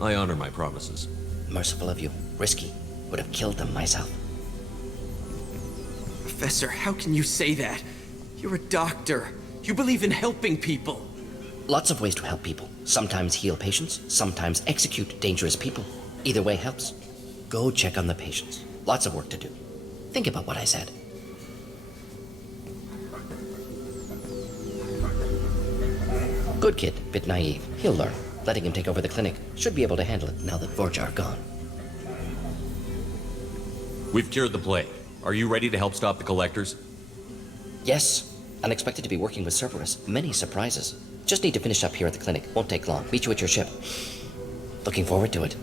I honor my promises. Merciful of you. Risky. Would have killed them myself. Professor, how can you say that? You're a doctor. You believe in helping people. Lots of ways to help people. Sometimes heal patients, sometimes execute dangerous people. Either way helps. Go check on the patients. Lots of work to do. Think about what I said. Good kid, bit naive. He'll learn. Letting him take over the clinic. Should be able to handle it now that Vorja are gone. We've cured the plague. Are you ready to help stop the Collectors? Yes. Unexpected to be working with Cerberus. Many surprises. Just need to finish up here at the clinic. Won't take long. Meet you at your ship. Looking forward to it.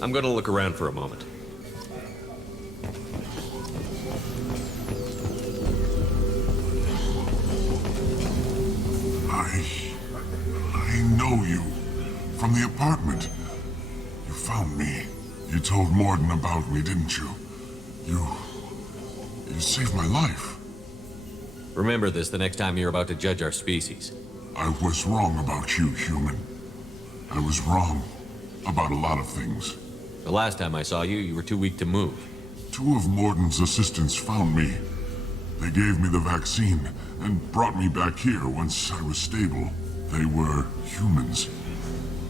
I'm gonna look around for a moment. I know you. From the apartment. You found me. You told Morden about me, didn't you? You saved my life. Remember this the next time you're about to judge our species. I was wrong about you, human. I was wrong about a lot of things. The last time I saw you, you were too weak to move. 2 of Morden's assistants found me. They gave me the vaccine and brought me back here once I was stable. They were humans,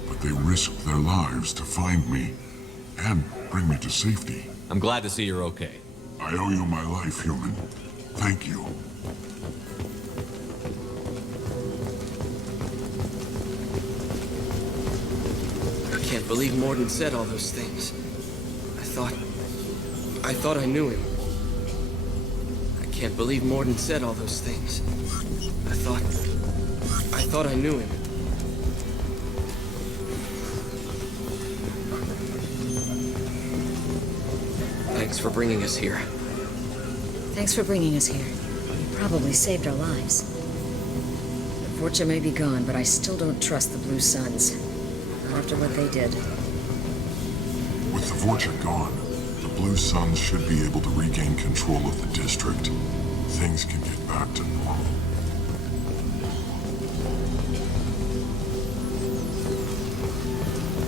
but they risked their lives to find me and bring me to safety. I'm glad to see you're okay. I owe you my life, human. Thank you. I can't believe Morden said all those things. I thought I knew him. I can't believe Morden said all those things. I thought I knew him. Thanks for bringing us here. Thanks for bringing us here. You probably saved our lives. The Vorcha may be gone, but I still don't trust the Blue Suns. Not after what they did. With the Vorcha gone, the Blue Suns should be able to regain control of the district. Things can get back to normal.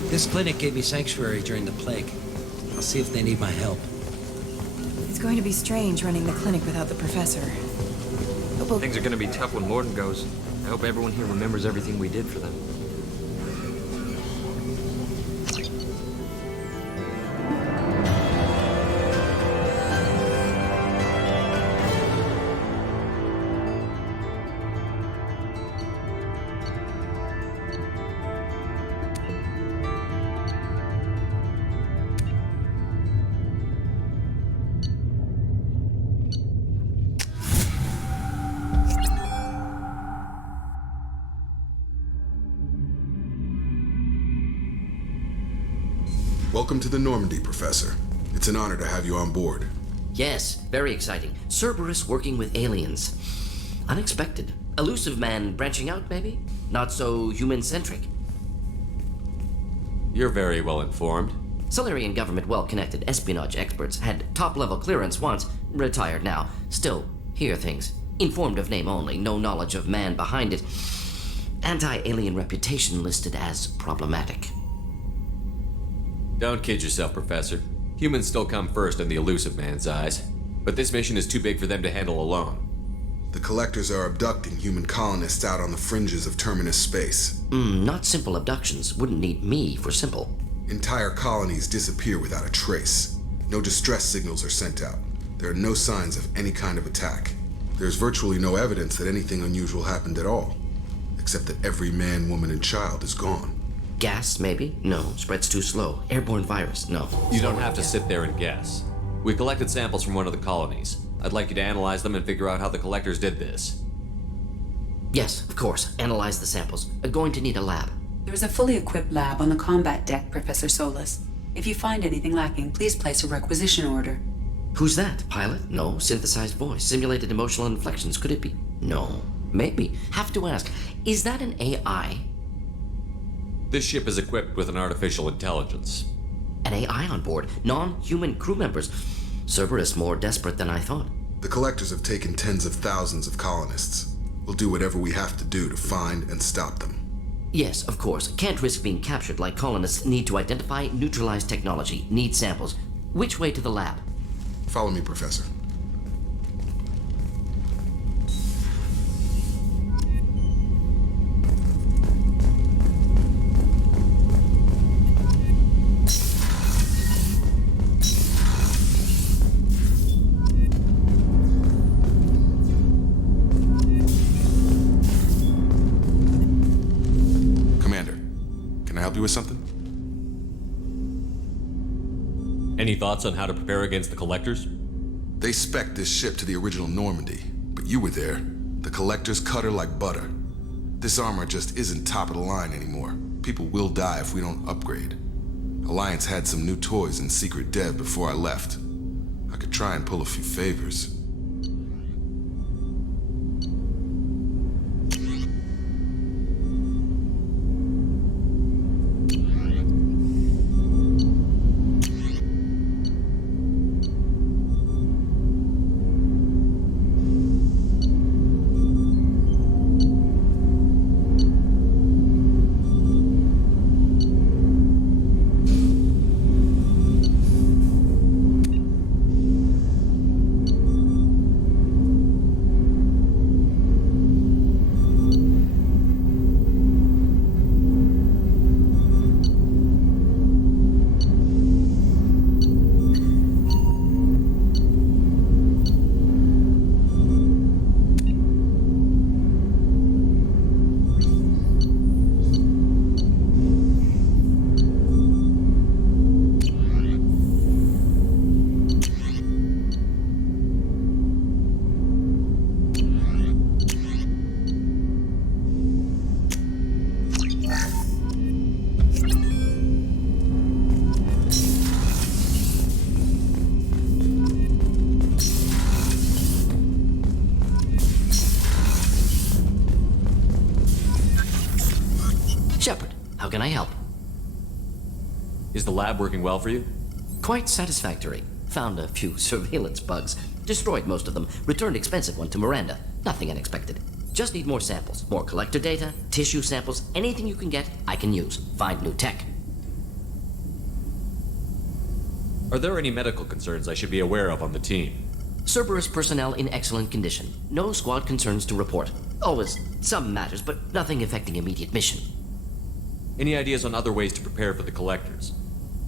This clinic gave me sanctuary during the plague. I'll see if they need my help. It's going to be strange running the clinic without the professor. But we'll... Things are gonna be tough when Morden goes. I hope everyone here remembers everything we did for them. Welcome to the Normandy, Professor. It's an honor to have you on board. Yes, very exciting. Cerberus working with aliens. Unexpected. Elusive man branching out, maybe? Not so human-centric. You're very well informed. Solarian government well-connected espionage experts had top-level clearance once, retired now. Still, hear things. Informed of name only, no knowledge of man behind it. Anti-alien reputation listed as problematic. Don't kid yourself, Professor. Humans still come first in the Illusive Man's eyes, but this mission is too big for them to handle alone. The Collectors are abducting human colonists out on the fringes of Terminus space. Not simple abductions. Wouldn't need me for simple. Entire colonies disappear without a trace. No distress signals are sent out. There are no signs of any kind of attack. There's virtually no evidence that anything unusual happened at all, except that every man, woman, and child is gone. Gas, maybe? No, spreads too slow. Airborne virus, no. You don't have to sit there and guess. We collected samples from one of the colonies. I'd like you to analyze them and figure out how the Collectors did this. Yes, of course. Analyze the samples. Going to need a lab. There is a fully equipped lab on the combat deck, Professor Solis. If you find anything lacking, please place a requisition order. Who's that? Pilot? No. Synthesized voice. Simulated emotional inflections. Could it be? No. Maybe. Have to ask. Is that an AI? This ship is equipped with an artificial intelligence. An AI on board? Non-human crew members? Cerberus more desperate than I thought. The Collectors have taken tens of thousands of colonists. We'll do whatever we have to do to find and stop them. Yes, of course. Can't risk being captured like colonists need to identify, neutralize technology, need samples. Which way to the lab? Follow me, Professor. Help you with something? Any thoughts on how to prepare against the Collectors? They spec'd this ship to the original Normandy, but you were there. The Collectors cut her like butter. This armor just isn't top of the line anymore. People will die if we don't upgrade. Alliance had some new toys in secret dev before I left. I could try and pull a few favors. Shepard, how can I help? Is the lab working well for you? Quite satisfactory. Found a few surveillance bugs. Destroyed most of them. Returned expensive one to Miranda. Nothing unexpected. Just need more samples. More collector data, tissue samples, anything you can get, I can use. Find new tech. Are there any medical concerns I should be aware of on the team? Cerberus personnel in excellent condition. No squad concerns to report. Always some matters, but nothing affecting immediate mission. Any ideas on other ways to prepare for the Collectors?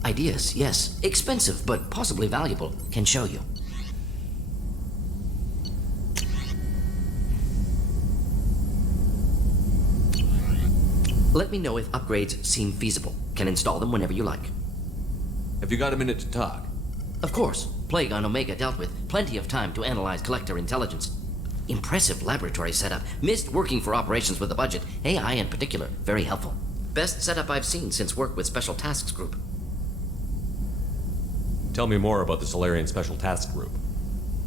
Ideas, yes. Expensive, but possibly valuable. Can show you. Let me know if upgrades seem feasible. Can install them whenever you like. Have you got a minute to talk? Of course. Plague on Omega dealt with. Plenty of time to analyze Collector intelligence. Impressive laboratory setup. Missed working for operations with a budget. AI in particular. Very helpful. Best setup I've seen since work with Special Tasks Group. Tell me more about the Solarian Special Task Group.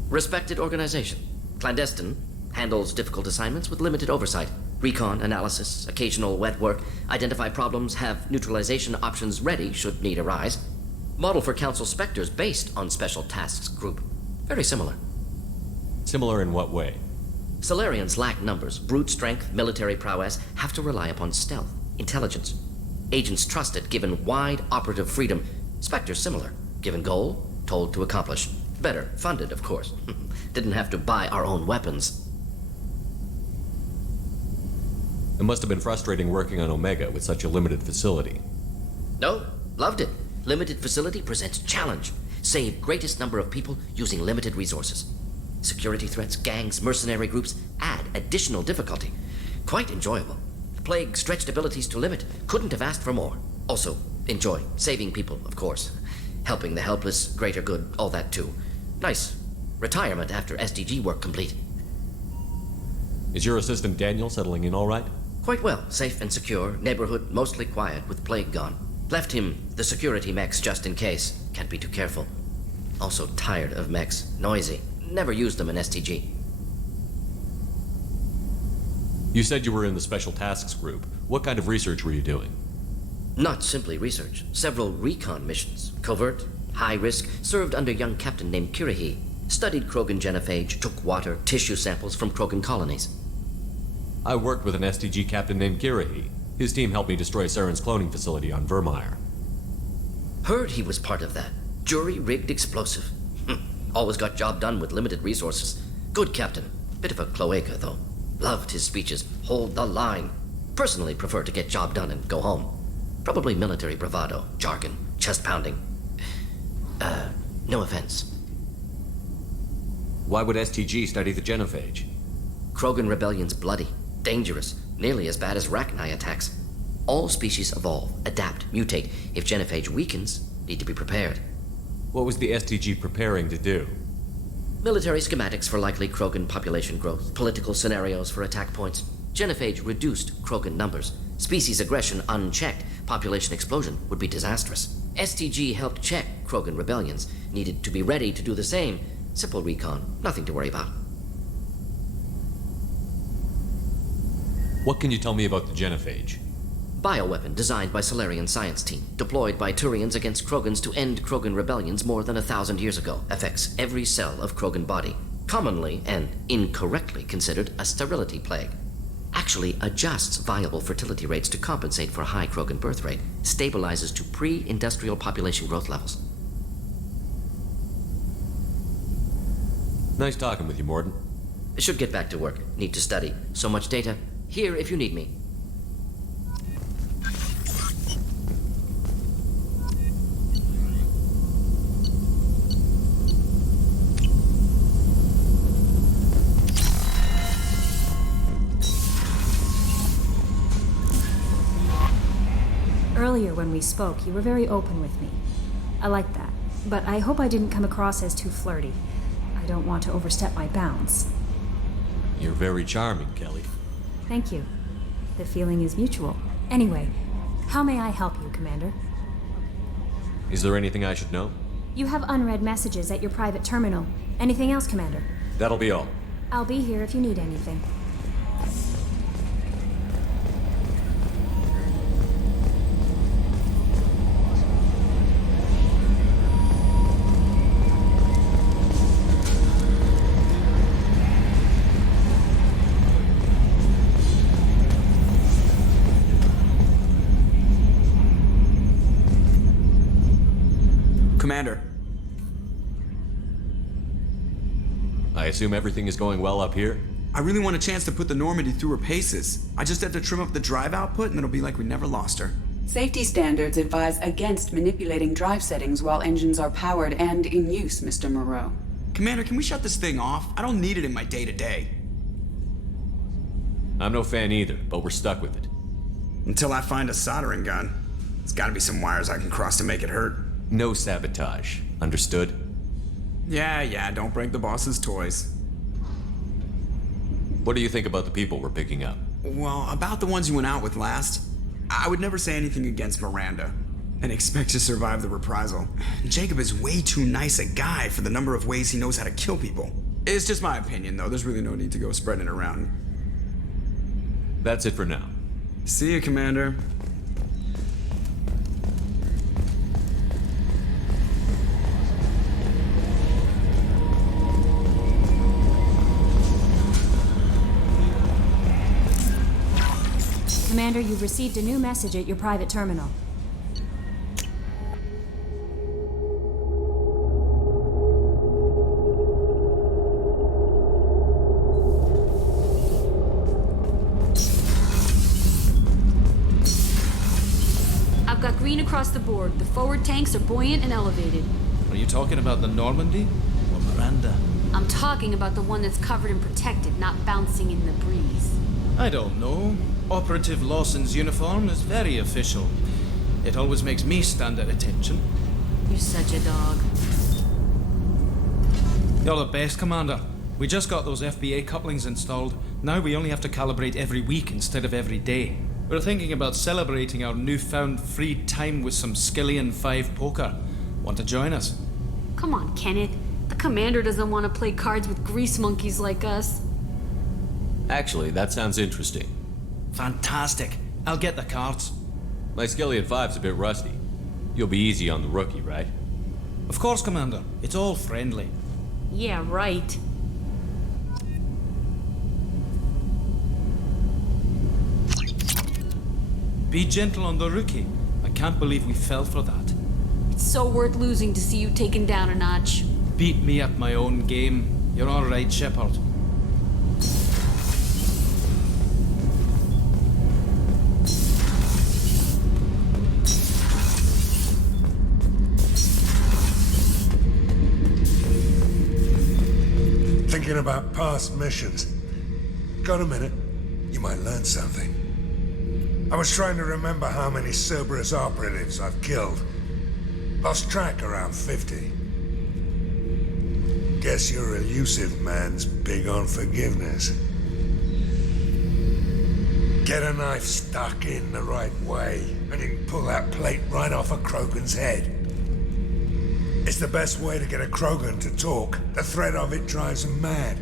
Respected organization. Clandestine. Handles difficult assignments with limited oversight. Recon, analysis, occasional wet work. Identify problems, have neutralization options ready should need arise. Model for Council Spectres based on Special Tasks Group. Very similar. Similar in what way? Solarians lack numbers, brute strength, military prowess, have to rely upon stealth, intelligence. Agents trusted given wide operative freedom. Spectres similar. Given goal, told to accomplish. Better funded, of course. Didn't have to buy our own weapons. It must have been frustrating working on Omega with such a limited facility. No, loved it. Limited facility presents challenge. Save greatest number of people using limited resources. Security threats, gangs, mercenary groups add additional difficulty. Quite enjoyable. Plague stretched abilities to limit. Couldn't have asked for more. Also, enjoy. Saving people, of course. Helping the helpless, greater good, all that too. Nice. Retirement after SDG work complete. Is your assistant Daniel settling in all right? Quite well. Safe and secure. Neighborhood mostly quiet with Plague gone. Left him the security mechs just in case. Can't be too careful. Also tired of mechs. Noisy. Never used them in STG. You said you were in the Special Tasks Group. What kind of research were you doing? Not simply research. Several recon missions. Covert, high risk, served under a young captain named Kirahi. Studied Krogan genophage, took water, tissue samples from Krogan colonies. I worked with an STG captain named Kirahi. His team helped me destroy Saren's cloning facility on Vermeer. Heard he was part of that. Jury-rigged explosive. Always got job done with limited resources. Good captain. Bit of a cloaca, though. Loved his speeches. Hold the line. Personally prefer to get job done and go home. Probably military bravado, jargon, chest pounding. No offense. Why would STG study the genophage? Krogan rebellion's bloody, dangerous, nearly as bad as Rachni attacks. All species evolve, adapt, mutate. If genophage weakens, need to be prepared. What was the STG preparing to do? Military schematics for likely Krogan population growth, political scenarios for attack points. Genophage reduced Krogan numbers. Species aggression unchecked, population explosion would be disastrous. STG helped check Krogan rebellions, needed to be ready to do the same. Simple recon, nothing to worry about. What can you tell me about the genophage? Bioweapon designed by Solarian science team, deployed by Turians against Krogans to end Krogan rebellions more than 1,000 years ago. Affects every cell of Krogan body. Commonly and incorrectly considered a sterility plague. Actually adjusts viable fertility rates to compensate for high Krogan birth rate. Stabilizes to pre-industrial population growth levels. Nice talking with you, Mordin. Should get back to work. Need to study. So much data. Here if you need me. Earlier when we spoke, you were very open with me. I like that, but I hope I didn't come across as too flirty. I don't want to overstep my bounds. You're very charming, Kelly. Thank you. The feeling is mutual. Anyway, how may I help you, Commander? Is there anything I should know? You have unread messages at your private terminal. Anything else, Commander? That'll be all. I'll be here if you need anything. Commander. I assume everything is going well up here? I really want a chance to put the Normandy through her paces. I just have to trim up the drive output and it'll be like we never lost her. Safety standards advise against manipulating drive settings while engines are powered and in use, Mr. Moreau. Commander, can we shut this thing off? I don't need it in my day-to-day. I'm no fan either, but we're stuck with it. Until I find a soldering gun. There's gotta be some wires I can cross to make it hurt. No sabotage. Understood? Yeah, don't break the boss's toys. What do you think about the people we're picking up? Well, about the ones you went out with last, I would never say anything against Miranda and expect to survive the reprisal. Jacob is way too nice a guy for the number of ways he knows how to kill people. It's just my opinion, though. There's really no need to go spreading it around. That's it for now. See you, Commander. Commander, you've received a new message at your private terminal. green across the board. The forward tanks are buoyant and elevated. Are you talking about the Normandy or Miranda? I'm talking about the one that's covered and protected, not bouncing in the breeze. I don't know. Operative Lawson's uniform is very official. It always makes me stand at attention. You're such a dog. You're the best, Commander. We just got those FBA couplings installed. Now we only have to calibrate every week instead of every day. We're thinking about celebrating our newfound free time with some Skillian 5 poker. Want to join us? Come on, Kenneth. The commander doesn't want to play cards with grease monkeys like us. Actually, that sounds interesting. Fantastic. I'll get the cards. My Skillian 5's a bit rusty. You'll be easy on the rookie, right? Of course, Commander. It's all friendly. Yeah, right. Be gentle on the rookie. I can't believe we fell for that. It's so worth losing to see you taken down a notch. Beat me at my own game. You're all right, Shepard. Thinking about past missions. Got a minute? You might learn something. I was trying to remember how many Cerberus operatives I've killed. Lost track around 50. Guess your elusive man's big on forgiveness. Get a knife stuck in the right way, and you can pull that plate right off a Krogan's head. It's the best way to get a Krogan to talk. The threat of it drives him mad.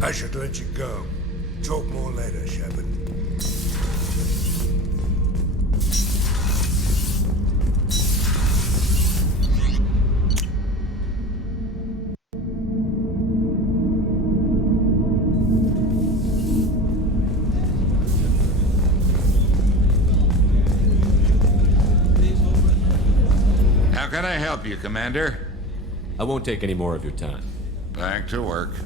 I should let you go. Talk more later, Shepard. How can I help you, Commander? I won't take any more of your time. Back to work.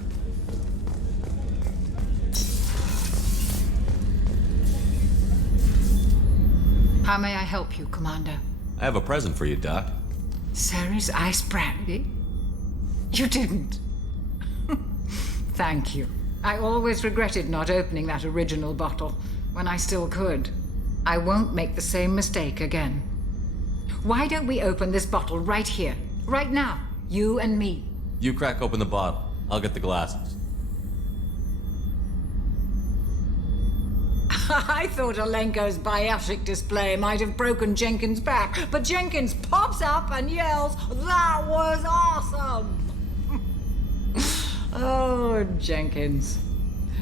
How may I help you, Commander? I have a present for you, Doc. Ceres ice brandy? You didn't. Thank you. I always regretted not opening that original bottle when I still could. I won't make the same mistake again. Why don't we open this bottle right here, right now? You and me. You crack open the bottle. I'll get the glasses. I thought Alenko's biotic display might have broken Jenkins' back, but Jenkins pops up and yells, "That was awesome!" Oh, Jenkins.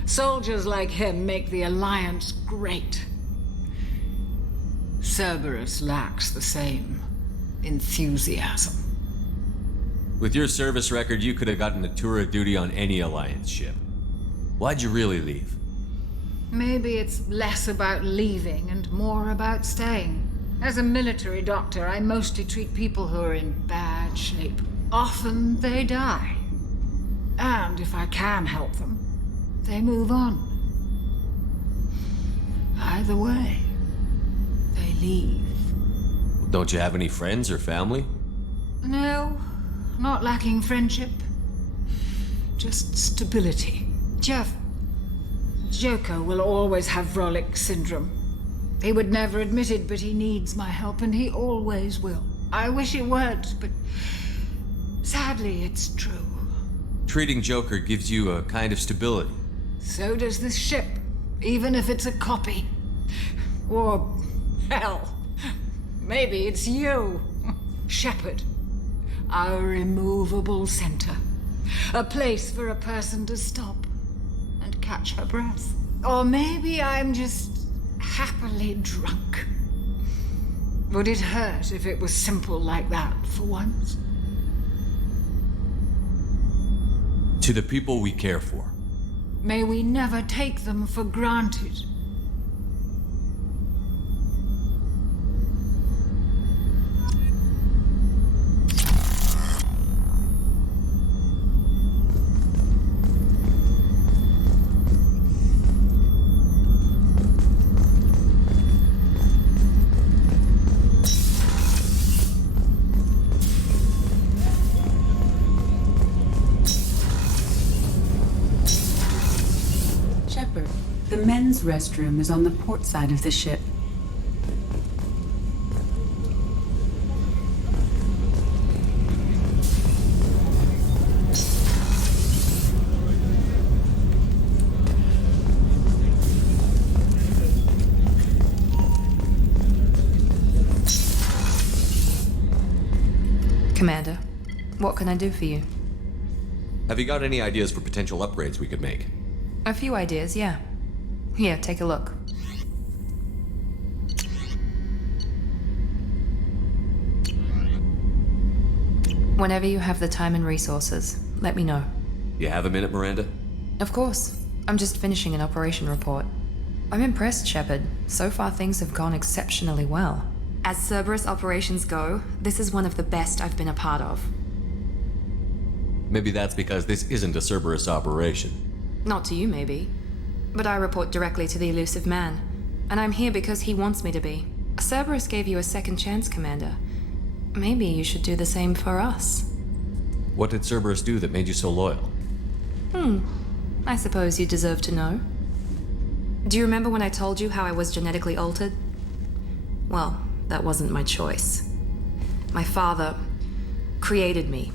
Soldiers like him make the Alliance great. Cerberus lacks the same enthusiasm. With your service record, you could have gotten a tour of duty on any Alliance ship. Why'd you really leave? Maybe it's less about leaving and more about staying. As a military doctor, I mostly treat people who are in bad shape. Often they die. And if I can help them, they move on. Either way, they leave. Don't you have any friends or family? No, not lacking friendship. Just stability. Jeff, Joko will always have Vrolic syndrome. He would never admit it, but he needs my help, and he always will. I wish it weren't, but sadly, it's true. Treating Joker gives you a kind of stability. So does this ship, even if it's a copy. Or, hell, maybe it's you, Shepard. Our immovable center. A place for a person to stop and catch her breath. Or maybe I'm just happily drunk. Would it hurt if it was simple like that for once? To the people we care for. May we never take them for granted. This restroom is on the port side of the ship. Commander, what can I do for you? Have you got any ideas for potential upgrades we could make? A few ideas, yeah. Here, take a look. Whenever you have the time and resources, let me know. You have a minute, Miranda? Of course. I'm just finishing an operation report. I'm impressed, Shepard. So far, things have gone exceptionally well. As Cerberus operations go, this is one of the best I've been a part of. Maybe that's because this isn't a Cerberus operation. Not to you, maybe. But I report directly to the Elusive Man. And I'm here because he wants me to be. Cerberus gave you a second chance, Commander. Maybe you should do the same for us. What did Cerberus do that made you so loyal? I suppose you deserve to know. Do you remember when I told you how I was genetically altered? Well, that wasn't my choice. My father created me.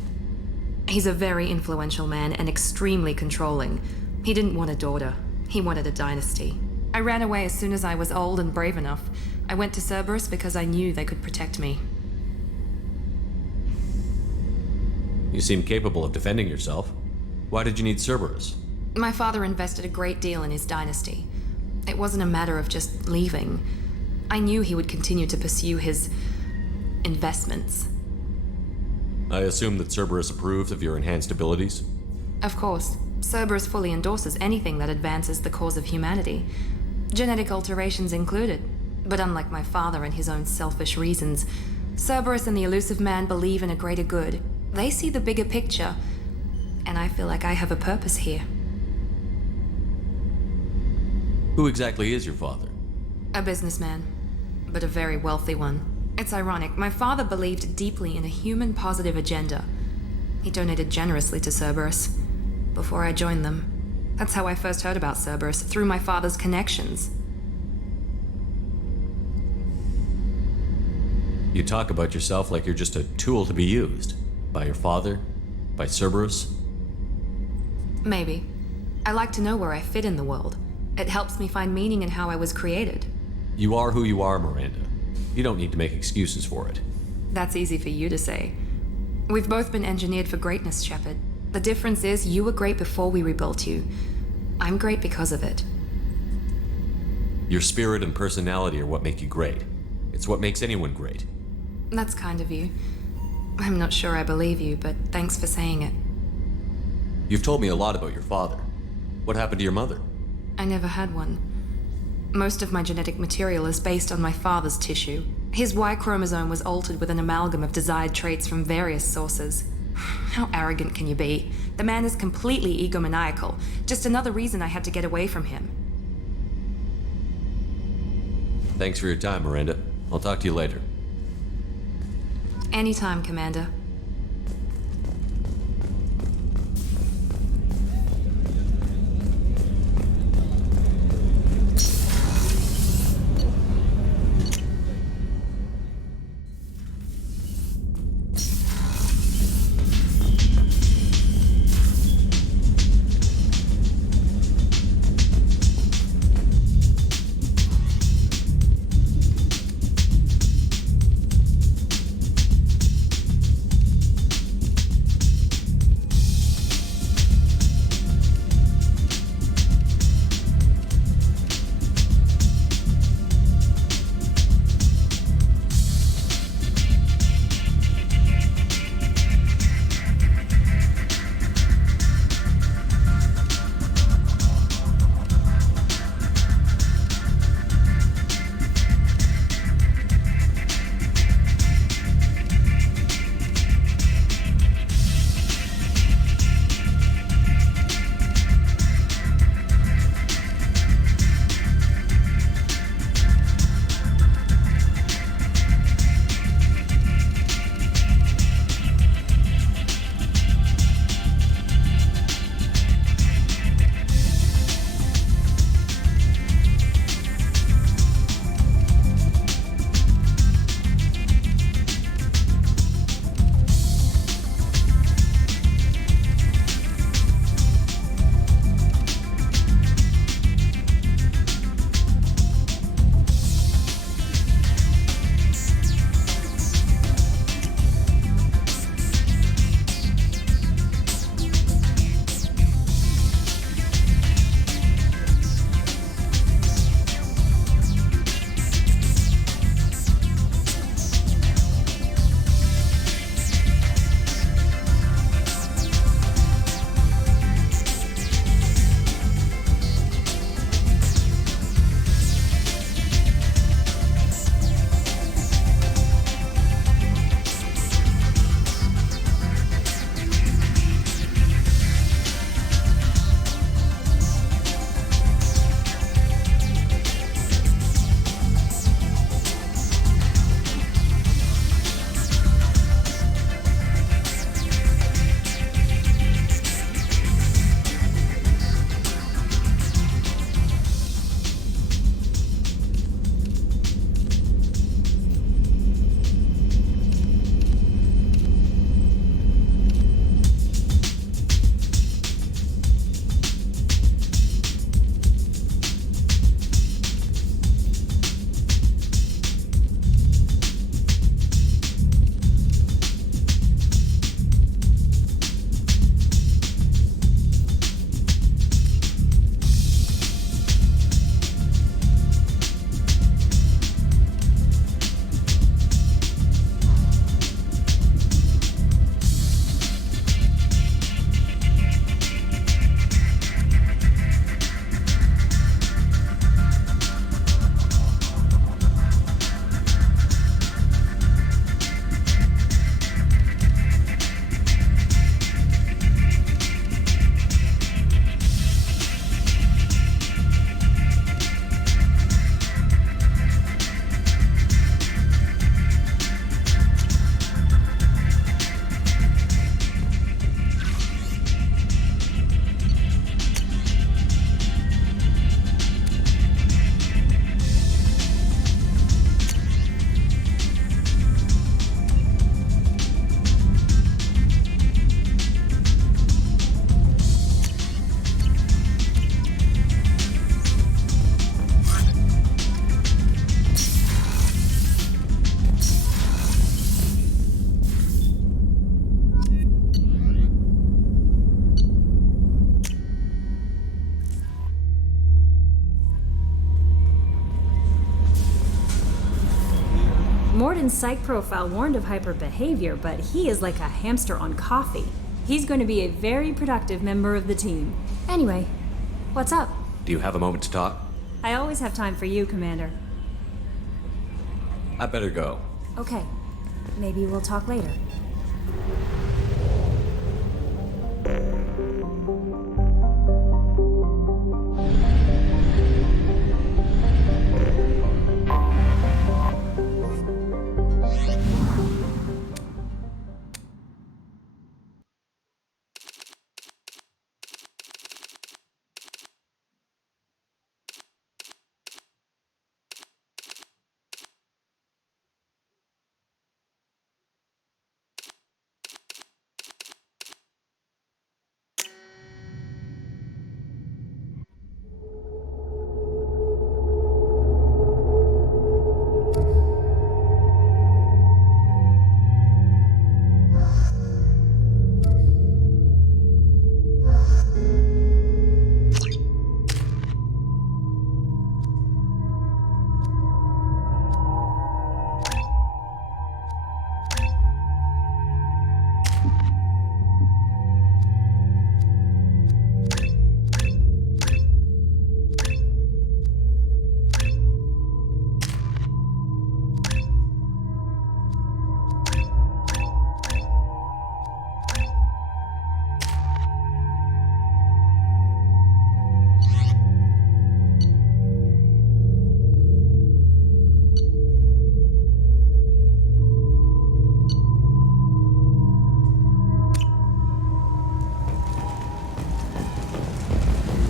He's a very influential man and extremely controlling. He didn't want a daughter. He wanted a dynasty. I ran away as soon as I was old and brave enough. I went to Cerberus because I knew they could protect me. You seem capable of defending yourself. Why did you need Cerberus? My father invested a great deal in his dynasty. It wasn't a matter of just leaving. I knew he would continue to pursue his investments. I assume that Cerberus approves of your enhanced abilities? Of course. Cerberus fully endorses anything that advances the cause of humanity. Genetic alterations included. But unlike my father and his own selfish reasons, Cerberus and the Elusive Man believe in a greater good. They see the bigger picture, and I feel like I have a purpose here. Who exactly is your father? A businessman, but a very wealthy one. It's ironic. My father believed deeply in a human-positive agenda. He donated generously to Cerberus before I joined them. That's how I first heard about Cerberus, through my father's connections. You talk about yourself like you're just a tool to be used. By your father? By Cerberus? Maybe. I like to know where I fit in the world. It helps me find meaning in how I was created. You are who you are, Miranda. You don't need to make excuses for it. That's easy for you to say. We've both been engineered for greatness, Shepard. The difference is you were great before we rebuilt you. I'm great because of it. Your spirit and personality are what make you great. It's what makes anyone great. That's kind of you. I'm not sure I believe you, but thanks for saying it. You've told me a lot about your father. What happened to your mother? I never had one. Most of my genetic material is based on my father's tissue. His Y chromosome was altered with an amalgam of desired traits from various sources. How arrogant can you be? The man is completely egomaniacal. Just another reason I had to get away from him. Thanks for your time, Miranda. I'll talk to you later. Anytime, Commander. Morden's psych profile warned of hyperbehavior, but he is like a hamster on coffee. He's going to be a very productive member of the team. Anyway, what's up? Do you have a moment to talk? I always have time for you, Commander. I better go. Okay, maybe we'll talk later.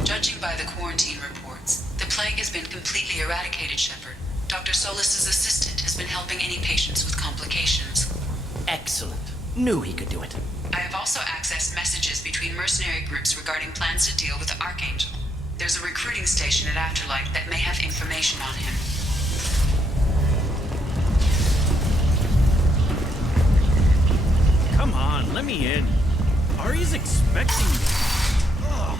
Judging by the quarantine reports, the plague has been completely eradicated, Shepard. Dr. Solis' assistant has been helping any patients with complications. Excellent. Knew he could do it. I have also accessed messages between mercenary groups regarding plans to deal with the Archangel. There's a recruiting station at Afterlight that may have information on him. Come on, let me in. Ari's expecting me. Ugh.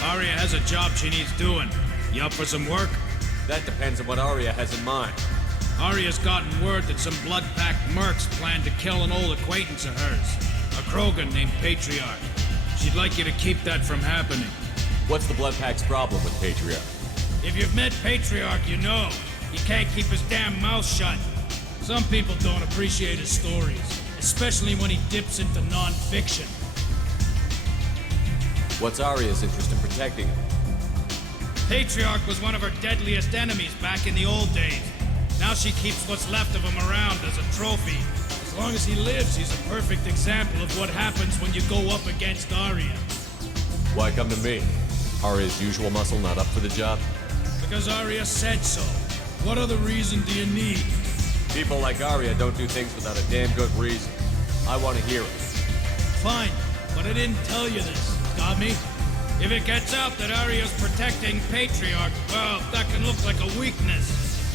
Aria has a job she needs doing. You up for some work? That depends on what Aria has in mind. Aria's gotten word that some blood-packed mercs plan to kill an old acquaintance of hers, a Krogan named Patriarch. She'd like you to keep that from happening. What's the Bloodpack's problem with Patriarch? If you've met Patriarch, you know. He can't keep his damn mouth shut. Some people don't appreciate his stories, especially when he dips into non-fiction. What's Aria's interest in protecting him? Patriarch was one of her deadliest enemies back in the old days. Now she keeps what's left of him around as a trophy. As long as he lives, he's a perfect example of what happens when you go up against Aria. Why come to me? Aria's usual muscle not up for the job? Because Aria said so. What other reason do you need? People like Aria don't do things without a damn good reason. I want to hear it. Fine, but I didn't tell you this. Got me? If it gets out that Aria's protecting Patriarch, well, that can look like a weakness.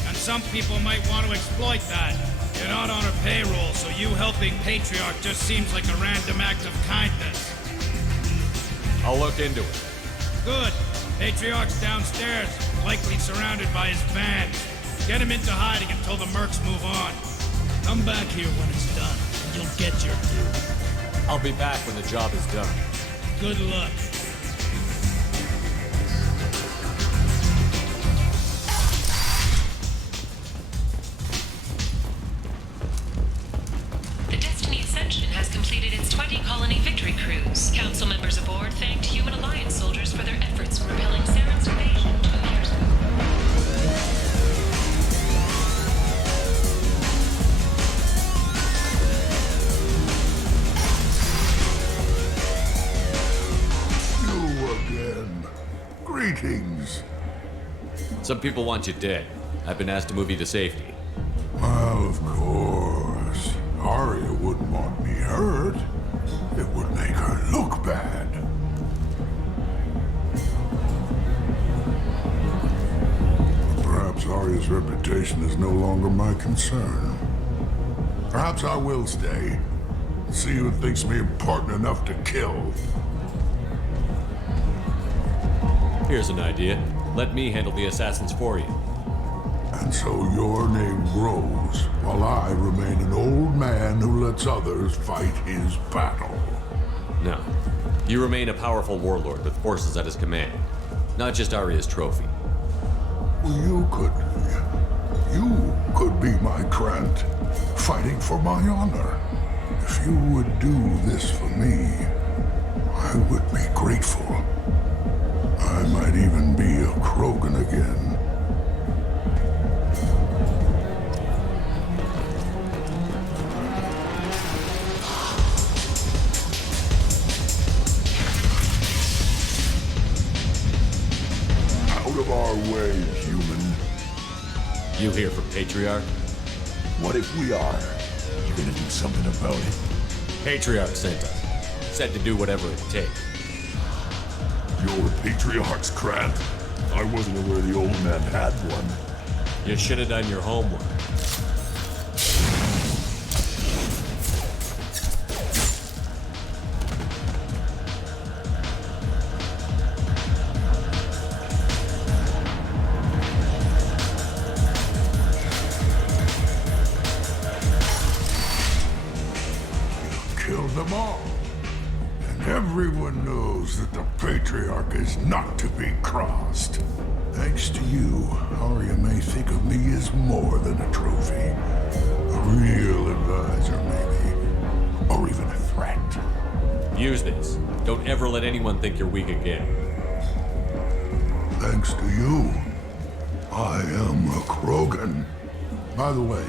And some people might want to exploit that. You're not on her payroll, so you helping Patriarch just seems like a random act of kindness. I'll look into it. Good. Patriarch's downstairs, likely surrounded by his band. Get him into hiding until the mercs move on. Come back here when it's done, and you'll get your due. I'll be back when the job is done. Good luck. The Destiny Ascension has completed its 20-colony victory cruise. Council members aboard thanked Human Alliance soldiers for their efforts in repelling Saren's invasion 2 years ago. Greetings. Some people want you dead. I've been asked to move you to safety. Well, of course. Aria wouldn't want me hurt. It would make her look bad. Perhaps Aria Arya's reputation is no longer my concern. Perhaps I will stay. See who thinks me important enough to kill. Here's an idea. Let me handle the assassins for you. And so your name grows, while I remain an old man who lets others fight his battle. No. You remain a powerful warlord with forces at his command. Not just Arya's trophy. Well, you could be my Krant, fighting for my honor. If you would do this for me, I would be grateful. I might even be a Krogan again. Out of our way, human. You here for Patriarch? What if we are? You gonna do something about it? Patriarch sent us. Said to do whatever it takes. You're Patriarch's Krant. I wasn't aware the old man had one. You should have done your homework. Killed them all. And everyone knows that the Patriarch is not to be crossed. Thanks to you, Arya may think of me as more than a trophy. A real advisor, maybe. Or even a threat. Use this. Don't ever let anyone think you're weak again. Thanks to you, I am a Krogan. By the way,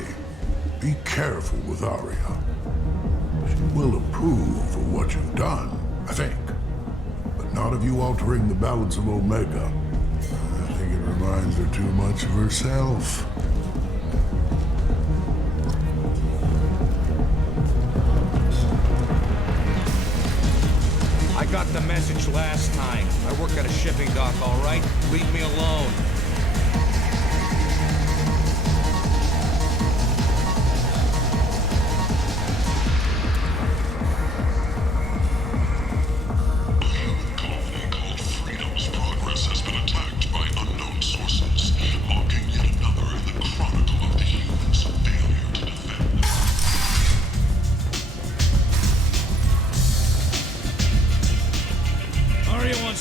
be careful with Arya. She will approve of what you've done, I think. But not of you altering the balance of Omega. I think it reminds her too much of herself. I got the message last time. I work at a shipping dock, all right? Leave me alone.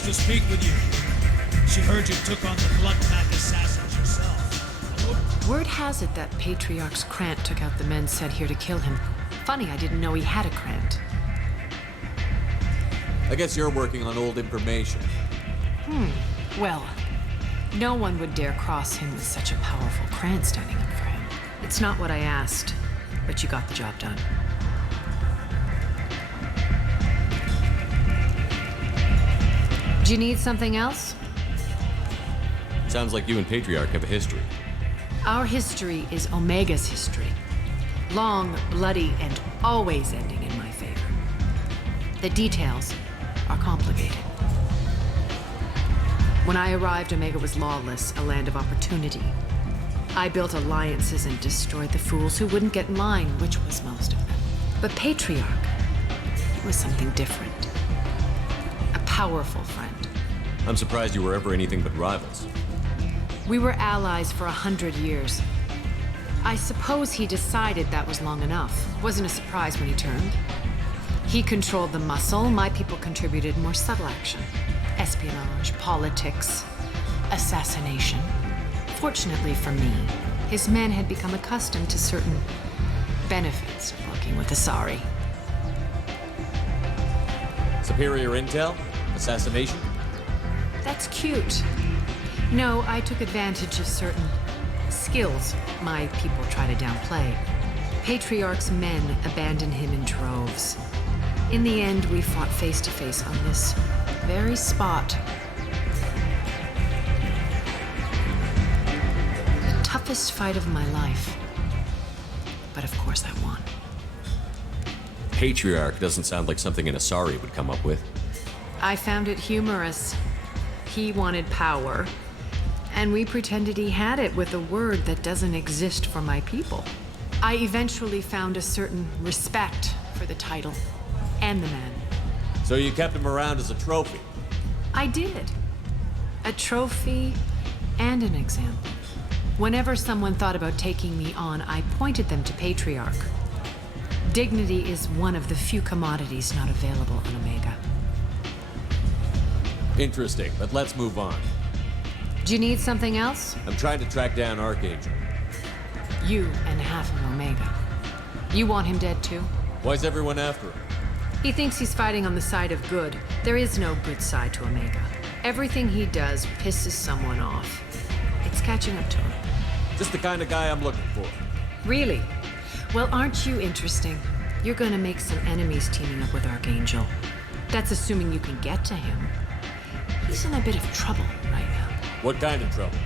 To speak with you. She heard you took on the Blood Pack assassins yourself. Word has it that Patriarch's Krant took out the men sent here to kill him. Funny, I didn't know he had a Krant. I guess you're working on old information. Well, no one would dare cross him with such a powerful Krant standing up for him. It's not what I asked, but you got the job done. Do you need something else? Sounds like you and Patriarch have a history. Our history is Omega's history. Long, bloody, and always ending in my favor. The details are complicated. When I arrived, Omega was lawless, a land of opportunity. I built alliances and destroyed the fools who wouldn't get in line, which was most of them. But Patriarch, it was something different. A powerful friend. I'm surprised you were ever anything but rivals. We were allies for 100 years. I suppose he decided that was long enough. Wasn't a surprise when he turned. He controlled the muscle, my people contributed more subtle action. Espionage, politics, assassination. Fortunately for me, his men had become accustomed to certain benefits of working with Asari. Superior intel? Assassination? That's cute. No, I took advantage of certain skills my people try to downplay. Patriarch's men abandoned him in droves. In the end, we fought face to face on this very spot. The toughest fight of my life. But of course I won. Patriarch doesn't sound like something an Asari would come up with. I found it humorous. He wanted power, And we pretended he had it with a word that doesn't exist for my people. I eventually found a certain respect for the title and the man. So you kept him around as a trophy? I did. A trophy and an example. Whenever someone thought about taking me on, I pointed them to Patriarch. Dignity is one of the few commodities not available on Omega. Interesting, but let's move on. Do you need something else? I'm trying to track down Archangel. You and half of Omega. You want him dead too? Why's everyone after him? He thinks he's fighting on the side of good. There is no good side to Omega. Everything he does pisses someone off. It's catching up to him. Just the kind of guy I'm looking for. Really? Well, aren't you interesting? You're gonna make some enemies teaming up with Archangel. That's assuming you can get to him. He's in a bit of trouble right now. What kind of trouble?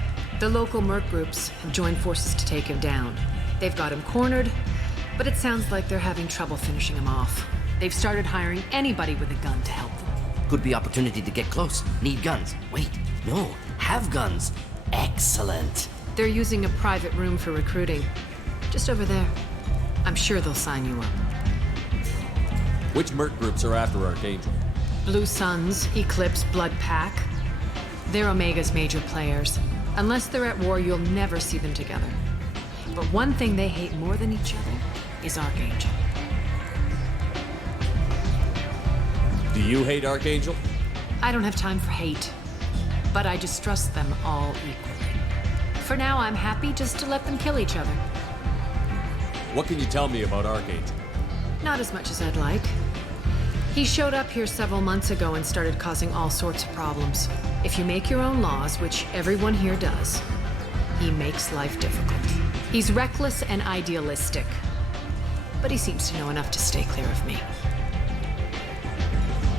The local merc groups have joined forces to take him down. They've got him cornered, but it sounds like they're having trouble finishing him off. They've started hiring anybody with a gun to help them. Could be opportunity to get close. Need guns. Wait, no, have guns. Excellent. They're using a private room for recruiting. Just over there. I'm sure they'll sign you up. Which merc groups are after Archangel? Blue Suns, Eclipse, Blood Pack. They're Omega's major players. Unless they're at war, you'll never see them together. But one thing they hate more than each other is Archangel. Do you hate Archangel? I don't have time for hate, but I distrust them all equally. For now, I'm happy just to let them kill each other. What can you tell me about Archangel? Not as much as I'd like. He showed up here several months ago and started causing all sorts of problems. If you make your own laws, which everyone here does, he makes life difficult. He's reckless and idealistic, but he seems to know enough to stay clear of me.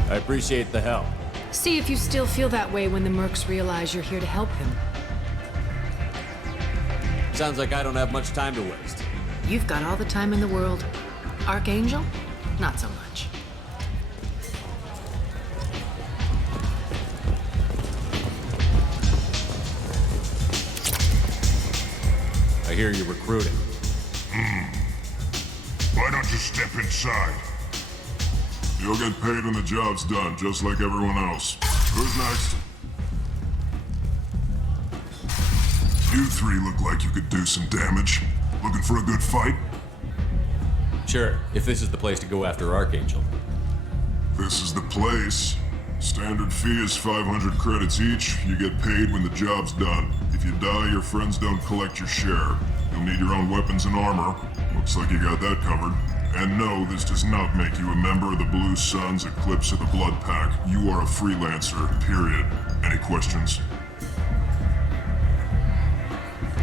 I appreciate the help. See if you still feel that way when the mercs realize you're here to help him. Sounds like I don't have much time to waste. You've got all the time in the world. Archangel? Not so much. I hear you're recruiting. Why don't you step inside? You'll get paid when the job's done, just like everyone else. Who's next? You three look like you could do some damage. Looking for a good fight? Sure, if this is the place to go after Archangel. This is the place. Standard fee is 500 credits each. You get paid when the job's done. If you die, your friends don't collect your share. You'll need your own weapons and armor. Looks like you got that covered. And no, this does not make you a member of the Blue Suns, Eclipse, or the Blood Pack. You are a freelancer, period. Any questions?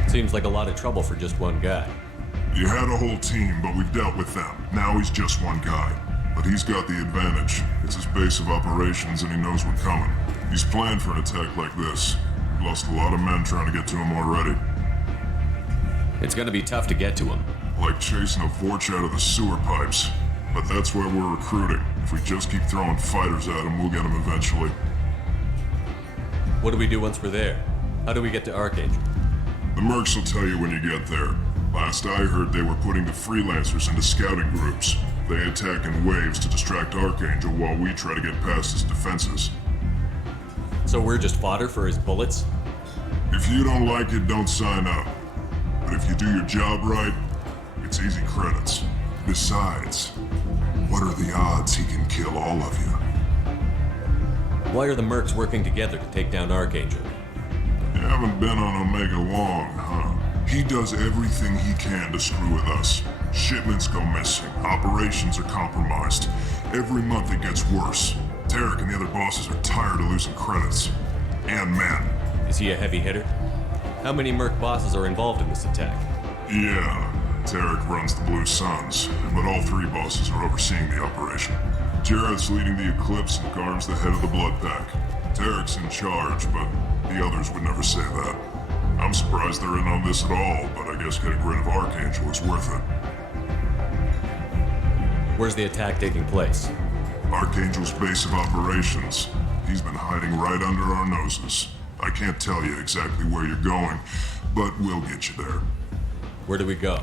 Seems like a lot of trouble for just one guy. You had a whole team, but we've dealt with them. Now he's just one guy. But he's got the advantage. It's his base of operations and he knows we're coming. He's planned for an attack like this. We've lost a lot of men trying to get to him already. It's gonna be tough to get to him. Like chasing a Vorch out of the sewer pipes. But that's why we're recruiting. If we just keep throwing fighters at him, we'll get him eventually. What do we do once we're there? How do we get to Archangel? The mercs will tell you when you get there. Last I heard, they were putting the freelancers into scouting groups. They attack in waves to distract Archangel while we try to get past his defenses. So we're just fodder for his bullets? If you don't like it, don't sign up. But if you do your job right, it's easy credits. Besides, what are the odds he can kill all of you? Why are the mercs working together to take down Archangel? You haven't been on Omega long, huh? He does everything he can to screw with us. Shipments go missing, operations are compromised. Every month it gets worse. Tarek and the other bosses are tired of losing credits. And men. Is he a heavy hitter? How many merc bosses are involved in this attack? Yeah, Tarek runs the Blue Suns, but all three bosses are overseeing the operation. Jareth's leading the Eclipse and Garm's the head of the Blood Pack. Tarek's in charge, but the others would never say that. I'm surprised they're in on this at all, but I guess getting rid of Archangel is worth it. Where's the attack taking place? Archangel's base of operations. He's been hiding right under our noses. I can't tell you exactly where you're going, but we'll get you there. Where do we go?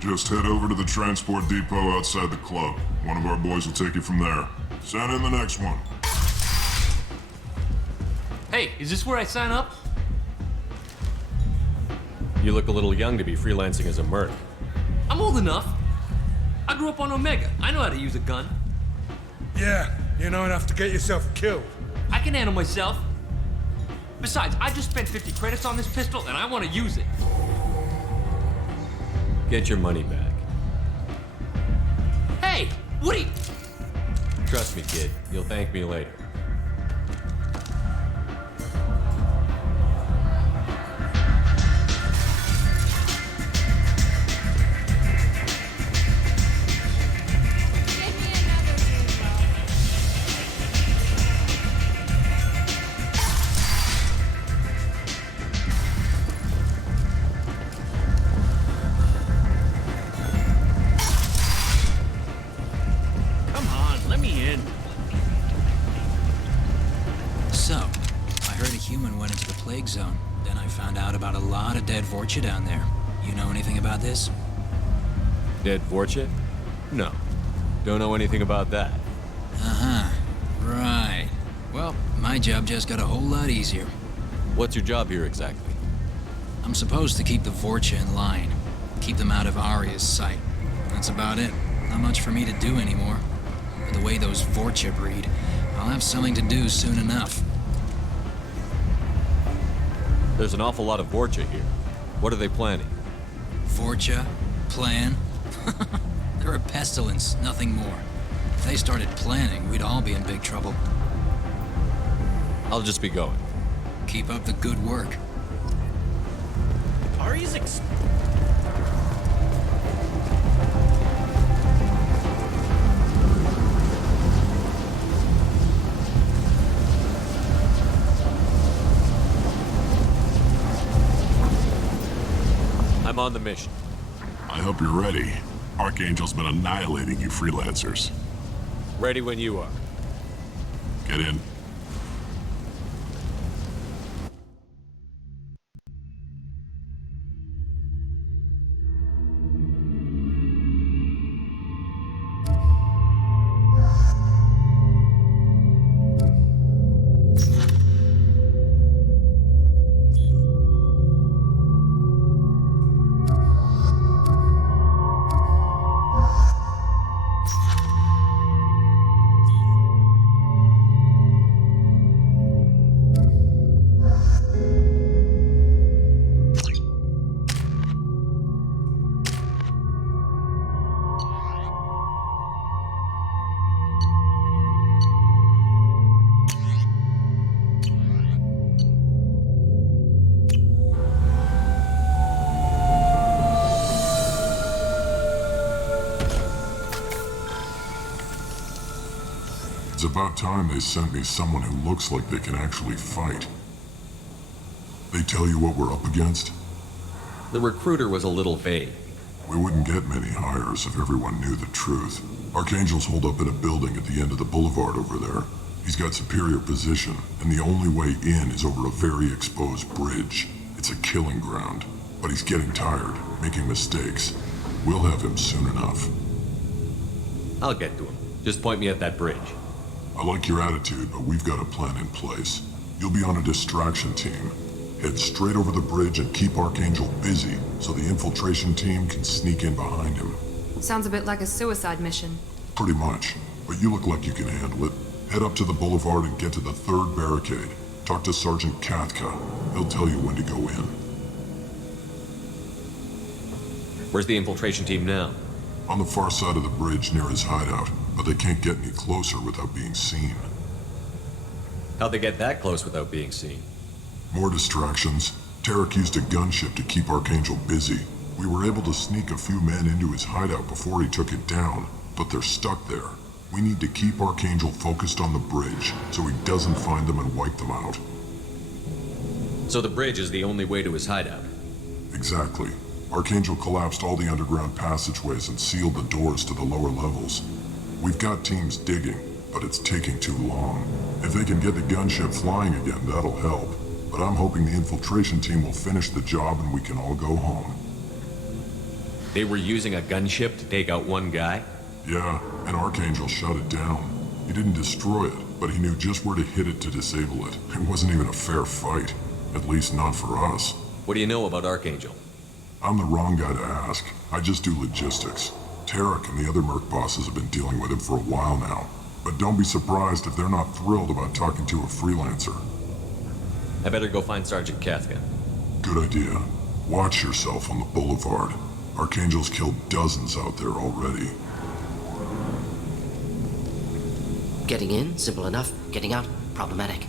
Just head over to the transport depot outside the club. One of our boys will take you from there. Send in the next one. Hey, is this where I sign up? You look a little young to be freelancing as a merc. I'm old enough. I grew up on Omega. I know how to use a gun. Yeah, you know enough to get yourself killed. I can handle myself. Besides, I just spent 50 credits on this pistol and I want to use it. Get your money back. Hey, Woody! Trust me, kid. You'll thank me later. Come on, let me in. So, I heard a human went into the plague zone. Then I found out about a lot of dead Vorcha down there. You know anything about this? Dead Vorcha? No. Don't know anything about that. Uh-huh. Right. Well, my job just got a whole lot easier. What's your job here exactly? I'm supposed to keep the Vorcha in line. Keep them out of Arya's sight. That's about it. Not much for me to do anymore. But the way those Vorcha breed, I'll have something to do soon enough. There's an awful lot of Vorcha here. What are they planning? Vorcha? Plan? They're a pestilence, nothing more. If they started planning, we'd all be in big trouble. I'll just be going. Keep up the good work. Ari's I'm on the mission. I hope you're ready. Archangel's been annihilating you freelancers. Ready when you are. Get in. It's about time they sent me someone who looks like they can actually fight. They tell you what we're up against? The recruiter was a little vague. We wouldn't get many hires if everyone knew the truth. Archangel's holed up in a building at the end of the boulevard over there. He's got superior position, and the only way in is over a very exposed bridge. It's a killing ground. But he's getting tired, making mistakes. We'll have him soon enough. I'll get to him. Just point me at that bridge. I like your attitude, but we've got a plan in place. You'll be on a distraction team. Head straight over the bridge and keep Archangel busy so the infiltration team can sneak in behind him. Sounds a bit like a suicide mission. Pretty much, but you look like you can handle it. Head up to the boulevard and get to the third barricade. Talk to Sergeant Katka. He'll tell you when to go in. Where's the infiltration team now? On the far side of the bridge near his hideout, but they can't get any closer without being seen. How'd they get that close without being seen? More distractions. Tarek used a gunship to keep Archangel busy. We were able to sneak a few men into his hideout before he took it down, but they're stuck there. We need to keep Archangel focused on the bridge so he doesn't find them and wipe them out. So the bridge is the only way to his hideout? Exactly. Archangel collapsed all the underground passageways and sealed the doors to the lower levels. We've got teams digging, but it's taking too long. If they can get the gunship flying again, that'll help. but I'm hoping the infiltration team will finish the job and we can all go home. They were using a gunship to take out one guy? Yeah, and Archangel shut it down. He didn't destroy it, but he knew just where to hit it to disable it. It wasn't even a fair fight. At least not for us. What do you know about Archangel? I'm the wrong guy to ask. I just do logistics. Tarek and the other Merc bosses have been dealing with him for a while now. But don't be surprised if they're not thrilled about talking to a freelancer. I better go find Sergeant Kafka. Good idea. Watch yourself on the boulevard. Archangel's killed dozens out there already. Getting in, simple enough. Getting out, problematic.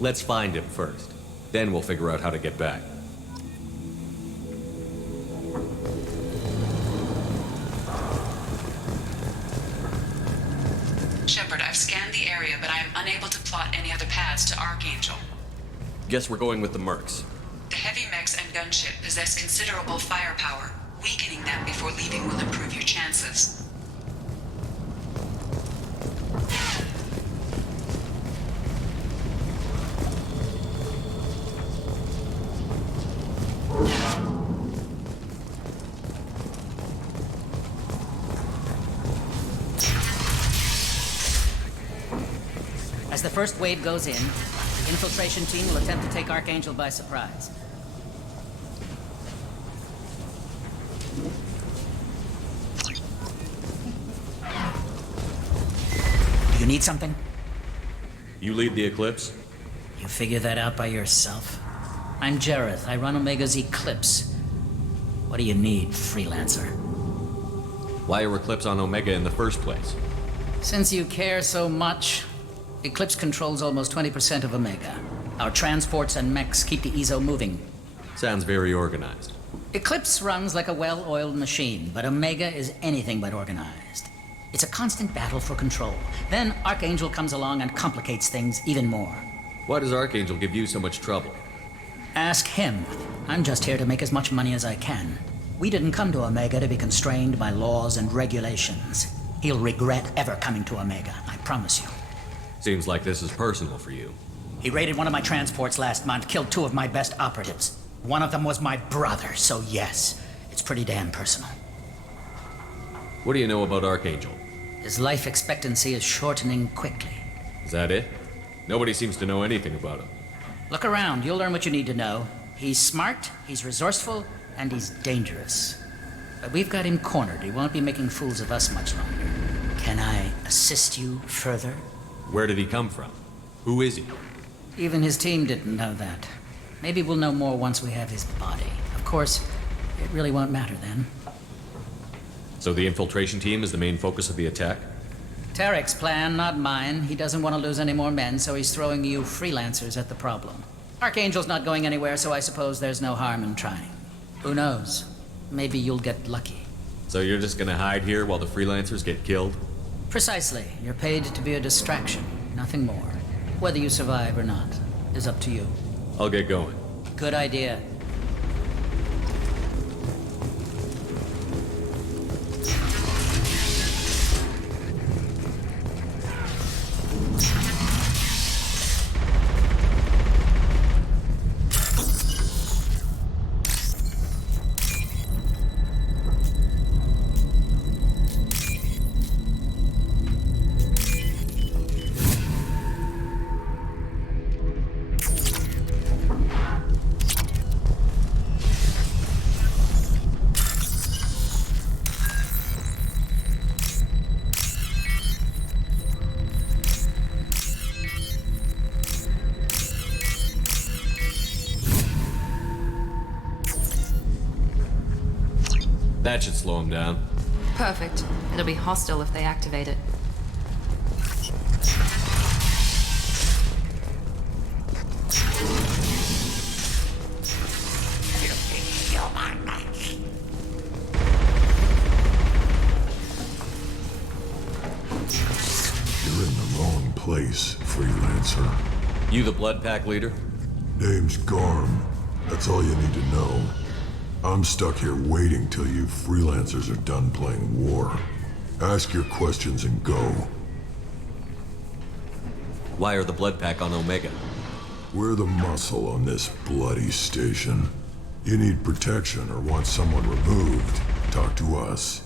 Let's find him first. Then we'll figure out how to get back. Shepard, I've scanned the area, but I am unable to plot any other paths to Archangel. Guess we're going with the Mercs. The heavy mechs and gunship possess considerable firepower. Weakening them before leaving will improve your chances. As the first wave goes in, the infiltration team will attempt to take Archangel by surprise. Do you need something? You lead the Eclipse? You figure that out by yourself. I'm Jareth. I run Omega's Eclipse. What do you need, freelancer? Why are Eclipse on Omega in the first place? Since you care so much, Eclipse controls almost 20% of Omega. Our transports and mechs keep the EZO moving. Sounds very organized. Eclipse runs like a well-oiled machine, but Omega is anything but organized. It's a constant battle for control. Then Archangel comes along and complicates things even more. Why does Archangel give you so much trouble? Ask him. I'm just here to make as much money as I can. We didn't come to Omega to be constrained by laws and regulations. He'll regret ever coming to Omega, I promise you. Seems like this is personal for you. He raided one of my transports last month, killed 2 of my best operatives. One of them was my brother, so yes, it's pretty damn personal. What do you know about Archangel? His life expectancy is shortening quickly. Is that it? Nobody seems to know anything about him. Look around, you'll learn what you need to know. He's smart, he's resourceful, and he's dangerous. But we've got him cornered. He won't be making fools of us much longer. Can I assist you further? Where did he come from? Who is he? Even his team didn't know that. Maybe we'll know more once we have his body. Of course, it really won't matter then. So the infiltration team is the main focus of the attack? Tarek's plan, not mine. He doesn't want to lose any more men, so he's throwing you freelancers at the problem. Archangel's not going anywhere, so I suppose there's no harm in trying. Who knows? Maybe you'll get lucky. So you're just gonna hide here while the freelancers get killed? Precisely. You're paid to be a distraction, nothing more. Whether you survive or not is up to you. I'll get going. Good idea. That should slow him down. Perfect. It'll be hostile if they activate it. You're in the wrong place, freelancer. You the Blood Pack leader? Name's Garm. That's all you need to know. I'm stuck here waiting till you freelancers are done playing war. Ask your questions and go. Why are the Blood Pack on Omega? We're the muscle on this bloody station. You need protection or want someone removed, talk to us.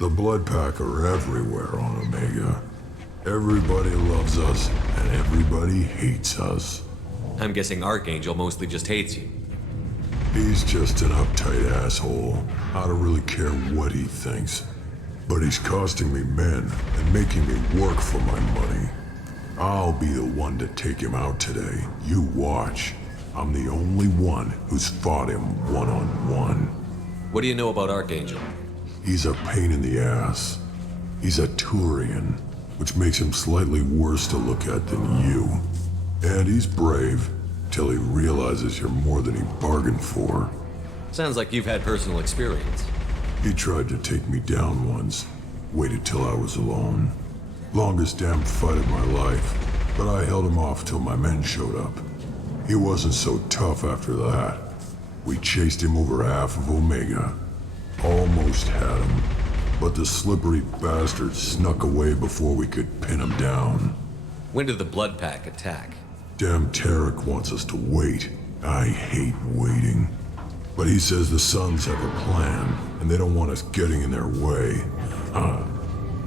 The Blood Pack are everywhere on Omega. Everybody loves us, and everybody hates us. I'm guessing Archangel mostly just hates you. He's just an uptight asshole. I don't really care what he thinks. But he's costing me men and making me work for my money. I'll be the one to take him out today. You watch. I'm the only one who's fought him one-on-one. What do you know about Archangel? He's a pain in the ass. He's a Turian, which makes him slightly worse to look at than you. And he's brave, till he realizes you're more than he bargained for. Sounds like you've had personal experience. He tried to take me down once. Waited till I was alone. Longest damn fight of my life, but I held him off till my men showed up. He wasn't so tough after that. We chased him over half of Omega. Almost had him, but the slippery bastard snuck away before we could pin him down. When did the Blood Pack attack? Damn Tarek wants us to wait. I hate waiting. But he says the Suns have a plan, and they don't want us getting in their way.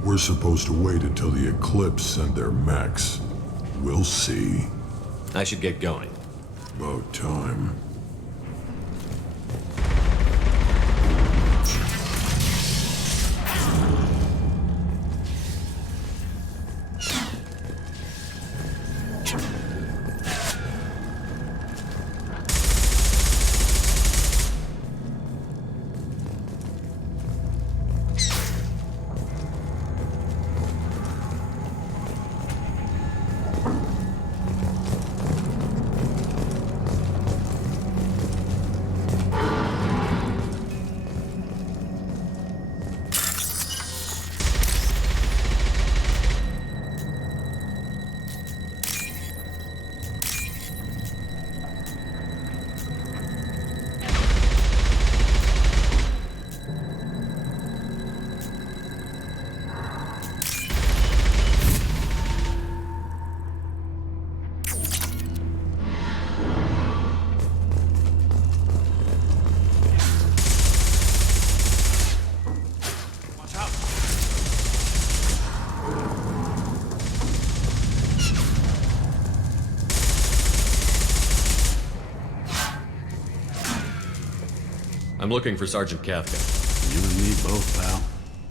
We're supposed to wait until the Eclipse send their mechs. We'll see. I should get going. About time. I'm looking for Sergeant Kafka. You and me both, pal.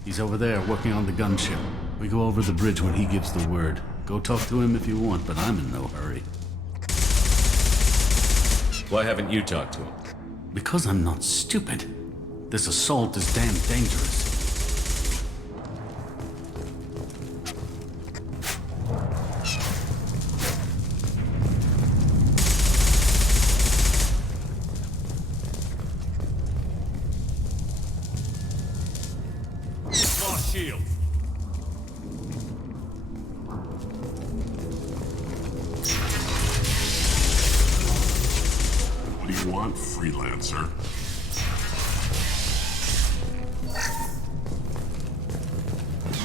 He's over there working on the gunship. We go over the bridge when he gives the word. Go talk to him if you want, but I'm in no hurry. Why haven't you talked to him? Because I'm not stupid. This assault is damn dangerous. Shield. What do you want, freelancer?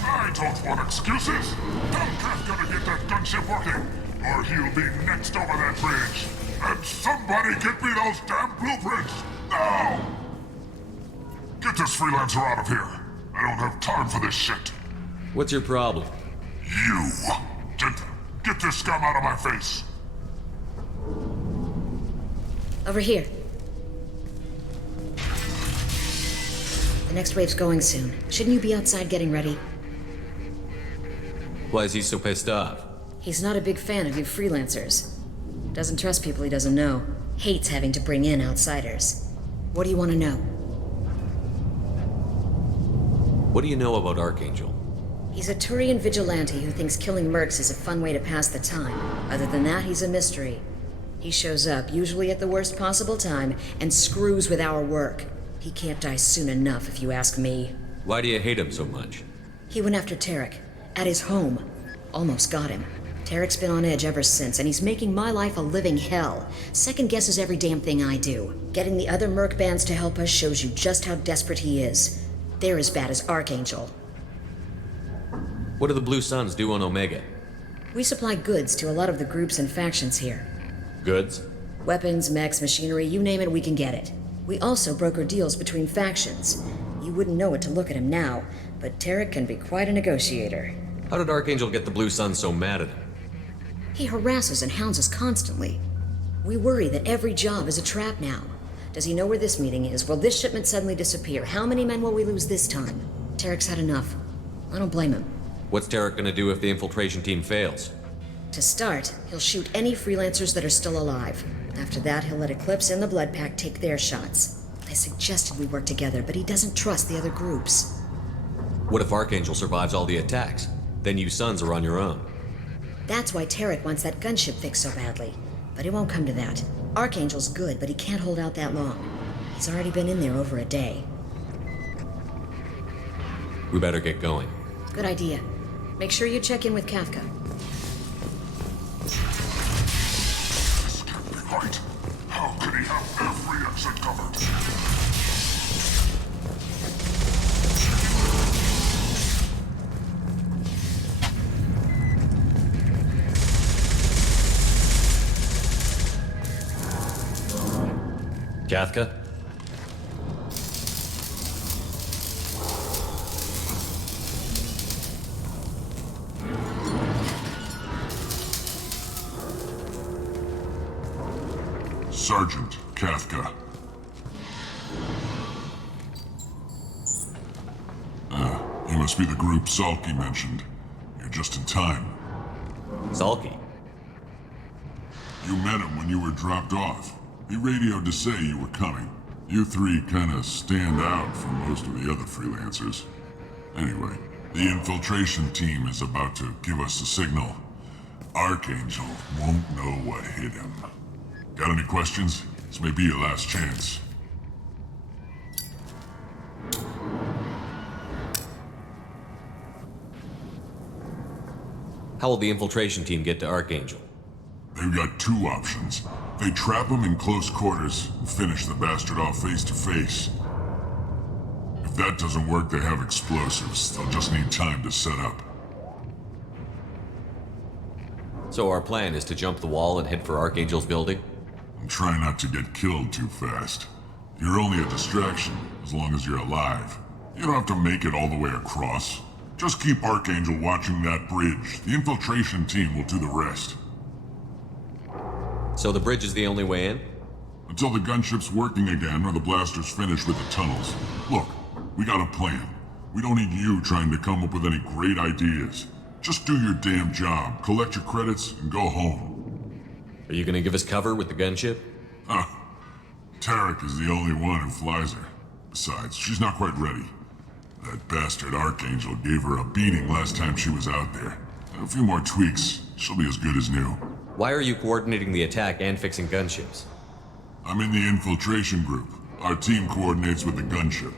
I don't want excuses. Tell Kafka to get that gunship working, or he'll be next over that bridge. And somebody get me those damn blueprints now! Get this freelancer out of here. I don't have time for this shit. What's your problem? You! Get this scum out of my face! Over here. The next wave's going soon. Shouldn't you be outside getting ready? Why is he so pissed off? He's not a big fan of you freelancers. Doesn't trust people he doesn't know. Hates having to bring in outsiders. What do you want to know? What do you know about Archangel? He's a Turian vigilante who thinks killing mercs is a fun way to pass the time. Other than that, he's a mystery. He shows up, usually at the worst possible time, and screws with our work. He can't die soon enough, if you ask me. Why do you hate him so much? He went after Tarek. At his home. Almost got him. Tarek's been on edge ever since, and he's making my life a living hell. Second guesses every damn thing I do. Getting the other merc bands to help us shows you just how desperate he is. They're as bad as Archangel. What do the Blue Suns do on Omega? We supply goods to a lot of the groups and factions here. Goods? Weapons, mechs, machinery, you name it, we can get it. We also broker deals between factions. You wouldn't know it to look at him now, but Tarek can be quite a negotiator. How did Archangel get the Blue Sun so mad at him? He harasses and hounds us constantly. We worry that every job is a trap now. Does he know where this meeting is? Will this shipment suddenly disappear? How many men will we lose this time? Tarek's had enough. I don't blame him. What's Tarek gonna do if the infiltration team fails? To start, he'll shoot any freelancers that are still alive. After that, he'll let Eclipse and the Blood Pack take their shots. I suggested we work together, but he doesn't trust the other groups. What if Archangel survives all the attacks? Then you sons are on your own. That's why Tarek wants that gunship fixed so badly. But it won't come to that. Archangel's good, but he can't hold out that long. He's already been in there over a day. We better get going. Good idea. Make sure you check in with Kafka. This can't be right. How could he have every exit covered? Kafka? Sergeant Kafka. You must be the group Salky mentioned. You're just in time. Salky? You met him when you were dropped off. He radioed to say you were coming. You three kinda stand out from most of the other freelancers. Anyway, the infiltration team is about to give us a signal. Archangel won't know what hit him. Got any questions? This may be your last chance. How will the infiltration team get to Archangel? They've got two options. They trap him in close quarters and finish the bastard off face to face. If that doesn't work, they have explosives. They'll just need time to set up. So our plan is to jump the wall and head for Archangel's building? And try not to get killed too fast. You're only a distraction, as long as you're alive. You don't have to make it all the way across. Just keep Archangel watching that bridge. The infiltration team will do the rest. So the bridge is the only way in? Until the gunship's working again or the blasters finish with the tunnels. Look, we got a plan. We don't need you trying to come up with any great ideas. Just do your damn job, collect your credits, and go home. Are you gonna give us cover with the gunship? Tarek is the only one who flies her. Besides, she's not quite ready. That bastard Archangel gave her a beating last time she was out there. A few more tweaks, she'll be as good as new. Why are you coordinating the attack and fixing gunships? I'm in the infiltration group. Our team coordinates with the gunship.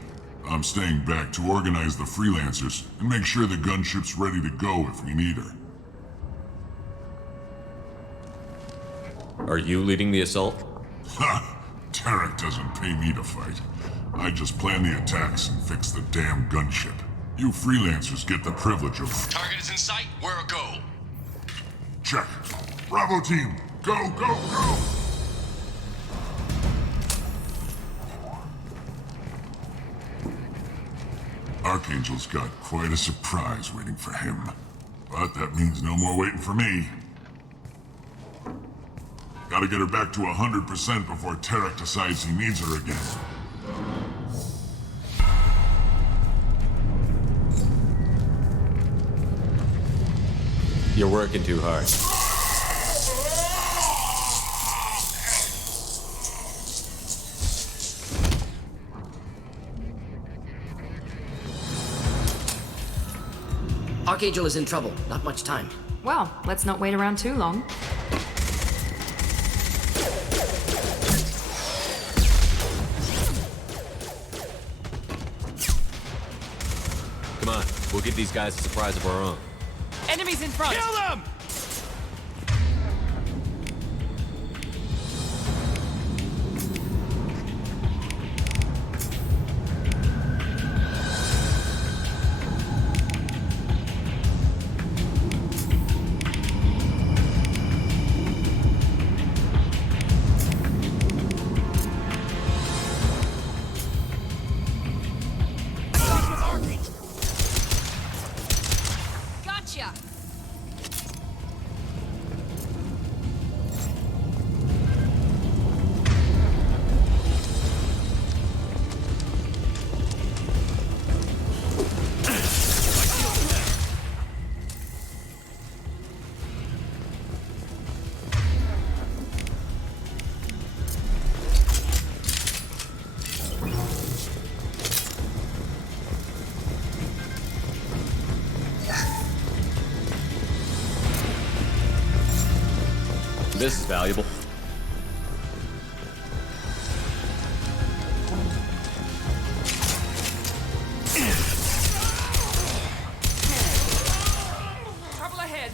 I'm staying back to organize the freelancers and make sure the gunship's ready to go if we need her. Are you leading the assault? Ha! Tarek doesn't pay me to fight. I just plan the attacks and fix the damn gunship. You freelancers get the privilege of... Target is in sight. Where a go? Check. Bravo team, go, go, go! Archangel's got quite a surprise waiting for him. But that means no more waiting for me. Gotta get her back to 100% before Tarek decides he needs her again. You're working too hard. Archangel is in trouble. Not much time. Well, let's not wait around too long. Come on, we'll give these guys a surprise of our own. Enemies in front! Kill them! This is valuable. Trouble ahead.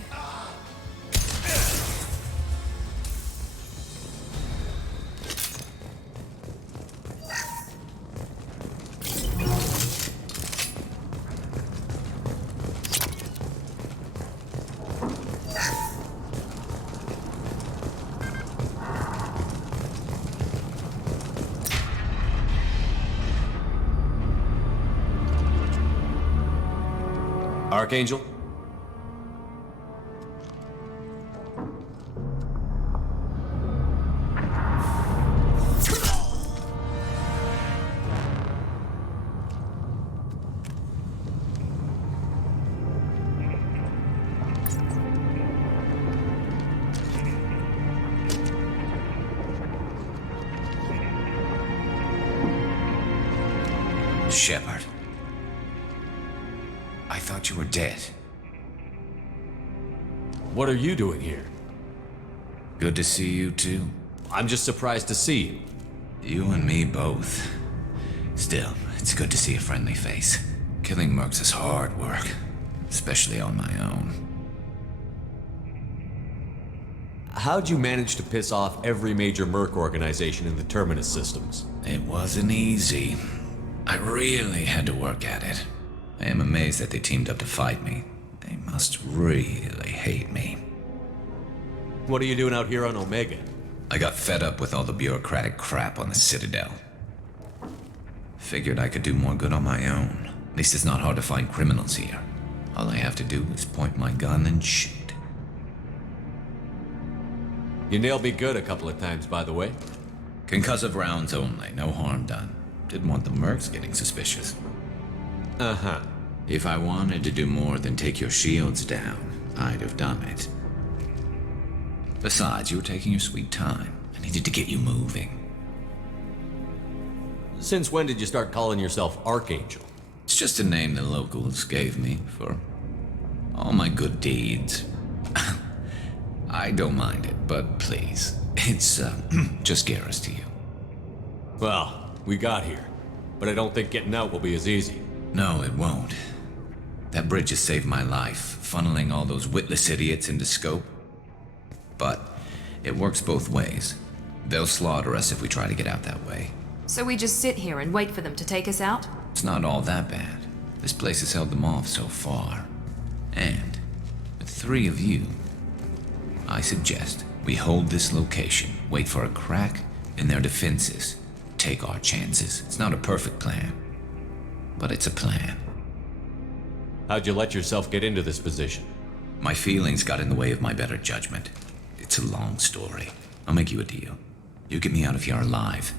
Archangel? Shepard. I thought you were dead. What are you doing here? Good to see you too. I'm just surprised to see you. You and me both. Still, it's good to see a friendly face. Killing mercs is hard work, especially on my own. How'd you manage to piss off every major merc organization in the Terminus systems? It wasn't easy. I really had to work at it. I am amazed that they teamed up to fight me. They must really hate me. What are you doing out here on Omega? I got fed up with all the bureaucratic crap on the Citadel. Figured I could do more good on my own. At least it's not hard to find criminals here. All I have to do is point my gun and shoot. You nailed me good a couple of times, by the way. Concussive rounds only, no harm done. Didn't want the mercs getting suspicious. Uh-huh. If I wanted to do more than take your shields down, I'd have done it. Besides, you were taking your sweet time. I needed to get you moving. Since when did you start calling yourself Archangel? It's just a name the locals gave me for all my good deeds. I don't mind it, but please, it's just Garrus to you. Well, we got here, but I don't think getting out will be as easy. No, it won't. That bridge has saved my life, funneling all those witless idiots into scope. But it works both ways. They'll slaughter us if we try to get out that way. So we just sit here and wait for them to take us out? It's not all that bad. This place has held them off so far. And with 3 of you, I suggest we hold this location, wait for a crack in their defenses, take our chances. It's not a perfect plan, but it's a plan. How'd you let yourself get into this position? My feelings got in the way of my better judgment. It's a long story. I'll make you a deal. You get me out of here alive,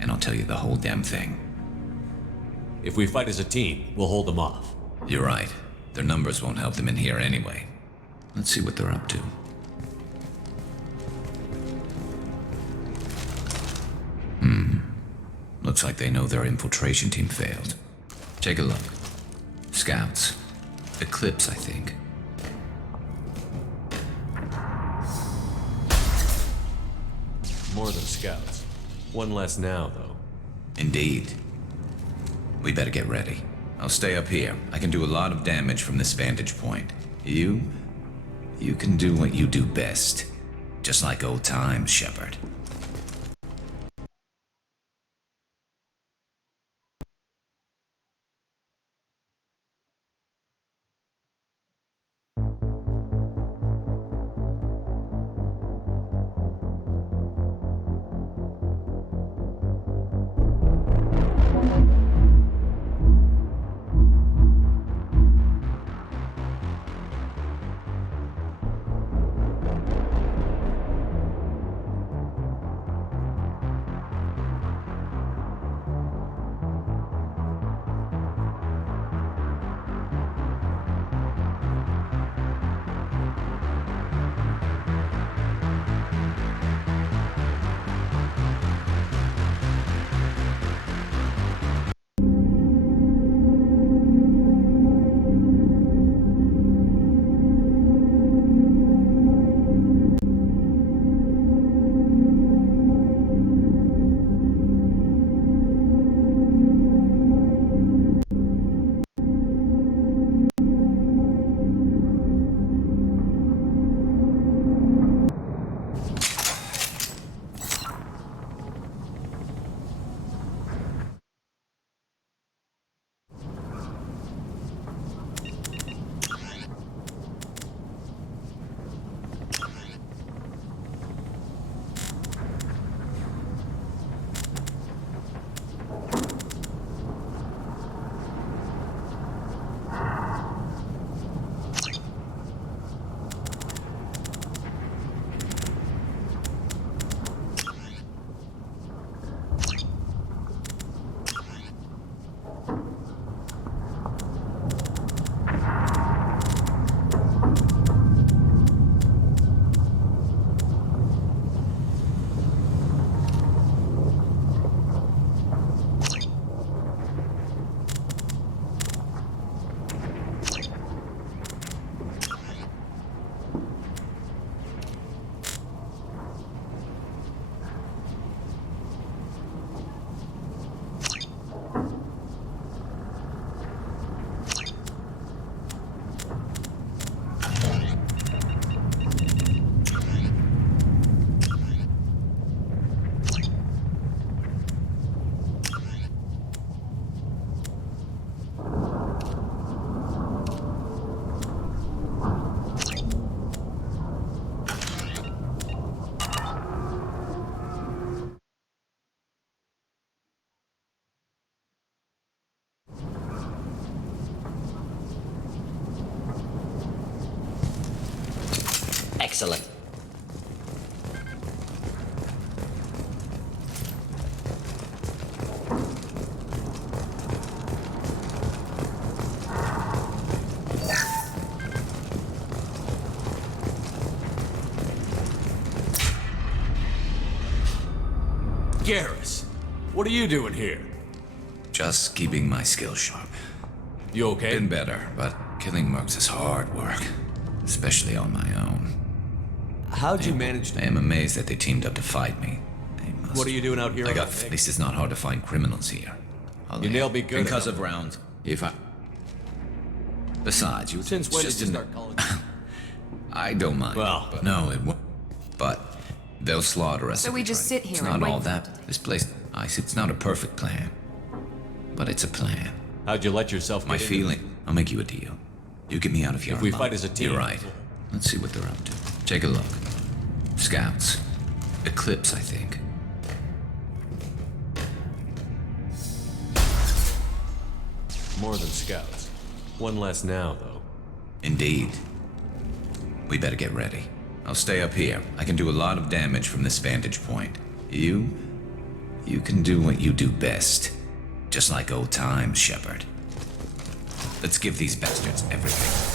and I'll tell you the whole damn thing. If we fight as a team, we'll hold them off. You're right. Their numbers won't help them in here anyway. Let's see what they're up to. Looks like they know their infiltration team failed. Take a look. Scouts. Eclipse, I think. More than scouts. One less now, though. Indeed. We better get ready. I'll stay up here. I can do a lot of damage from this vantage point. You can do what you do best. Just like old times, Shepard. Excellent. Garrus, what are you doing here? Just keeping my skills sharp. You okay? Been better, but killing mercs is hard work. Especially on my own. How'd you manage to... I am amazed that they teamed up to fight me. They must... What are you doing out here I on got... the At least it's not hard to find criminals here. You nailed me good Because enough. of rounds. If I... Besides, you... Since when did just you didn't- start calling? I don't mind. Well... But no, it won't. But... They'll slaughter us So if we just try. sit here It's and not wait all for them that. This place... It's not a perfect plan. But it's a plan. How'd you let yourself My get into feeling. I'll make you a deal. You get me out of here If we alive. fight as a team. You're right. Let's see what they're up to. Take a look. Scouts. Eclipse, I think. More than scouts. One less now, though. Indeed. We better get ready. I'll stay up here. I can do a lot of damage from this vantage point. You can do what you do best. Just like old times, Shepard. Let's give these bastards everything.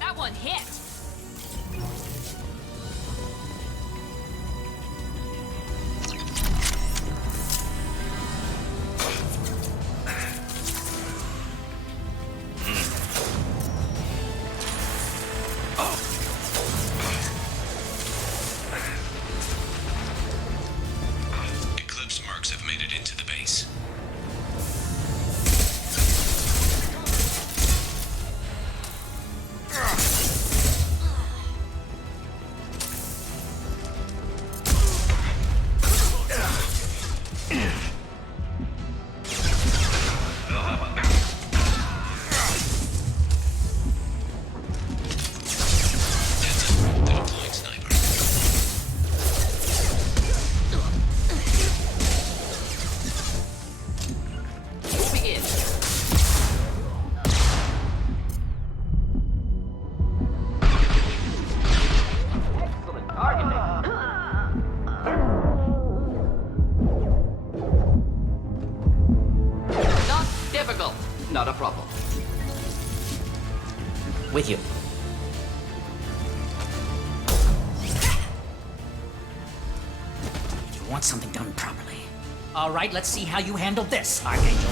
That one hit! Eclipse mercs have made it into the base. Moving in. Excellent targeting. Not difficult. Not a problem. With you. You want something done properly. All right, let's see how you handle this, Archangel.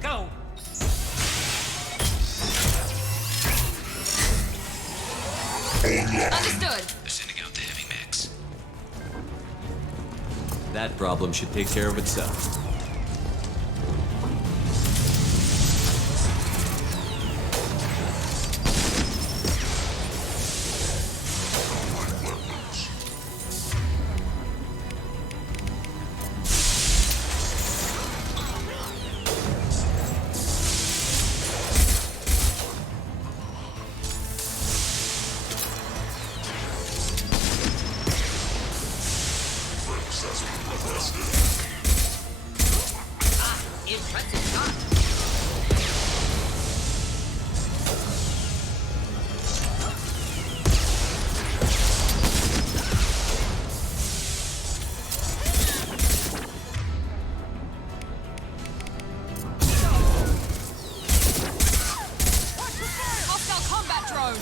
Go! Understood. They're sending out the heavy mechs. That problem should take care of itself. Impressive shot. Hostile combat drone!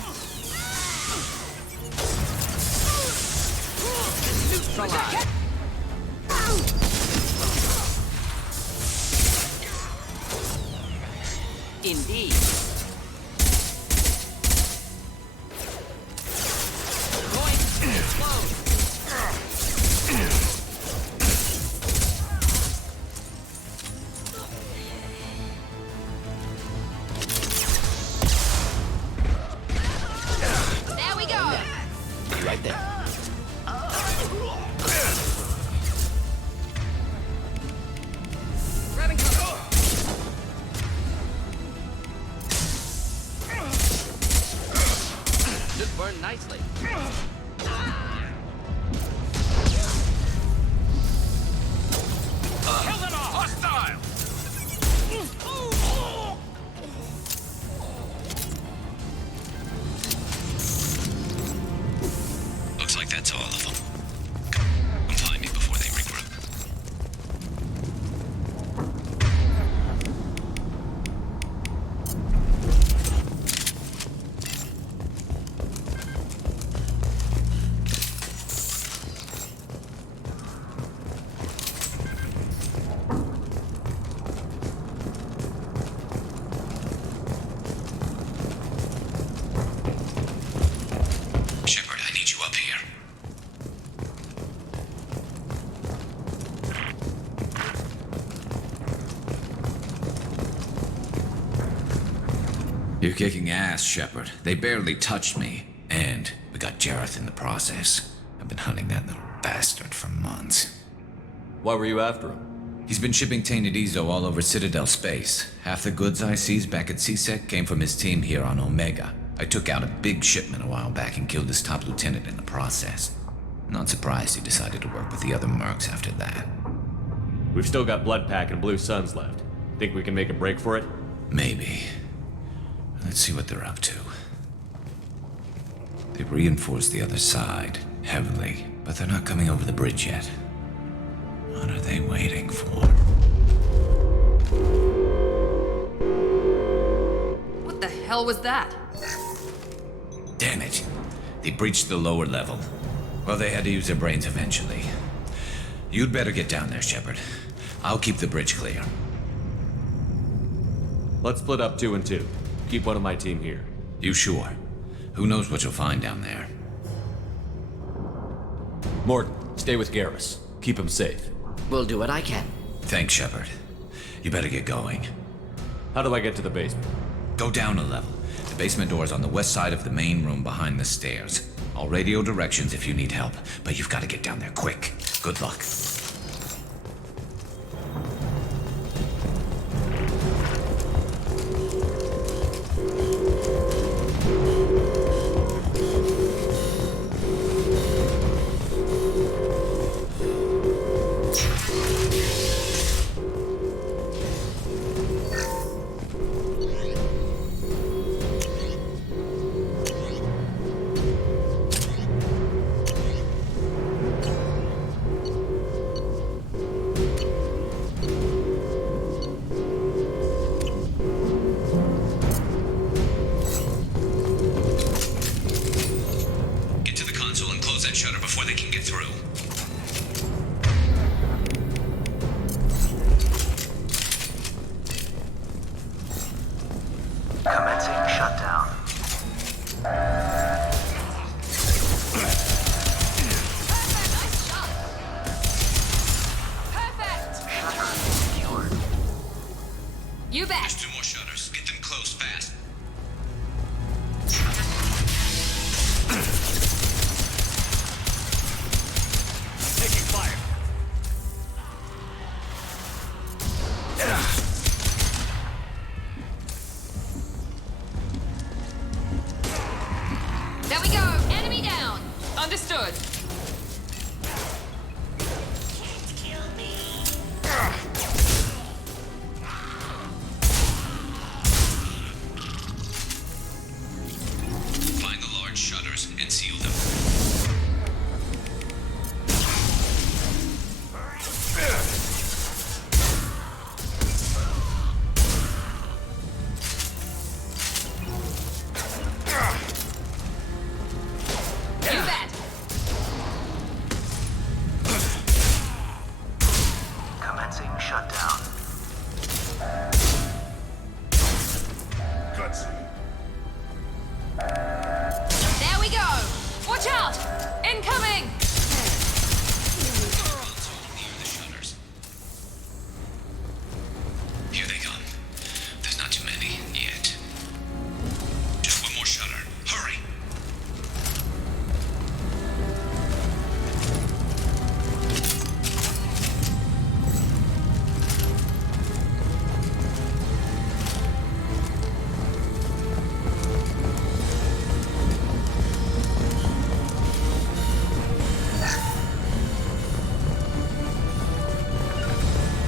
Neutralized. Indeed. Going to explode. There we go! Right there. Grabbing cover. You're kicking ass, Shepard. They barely touched me. And we got Jareth in the process. I've been hunting that little bastard for months. Why were you after him? He's been shipping tainted Ezo all over Citadel space. Half the goods I seized back at CSEC came from his team here on Omega. I took out a big shipment a while back and killed his top lieutenant in the process. Not surprised he decided to work with the other mercs after that. We've still got Bloodpack and Blue Suns left. Think we can make a break for it? Maybe. Let's see what they're up to. They've reinforced the other side, heavily, but they're not coming over the bridge yet. What are they waiting for? What the hell was that? Damn it. They breached the lower level. Well, they had to use their brains eventually. You'd better get down there, Shepard. I'll keep the bridge clear. Let's split up 2 and 2. Keep one of my team here. You sure? Who knows what you'll find down there? Morton, stay with Garrus. Keep him safe. Will do what I can. Thanks, Shepard. You better get going. How do I get to the basement? Go down a level. The basement door is on the west side of the main room behind the stairs. I'll radio directions if you need help, but you've got to get down there quick. Good luck. There we go! Enemy down! Understood. Find the large shutters and seal them. There we go! Watch out! Incoming! Here they come. There's not too many yet. Just one more shutter. Hurry!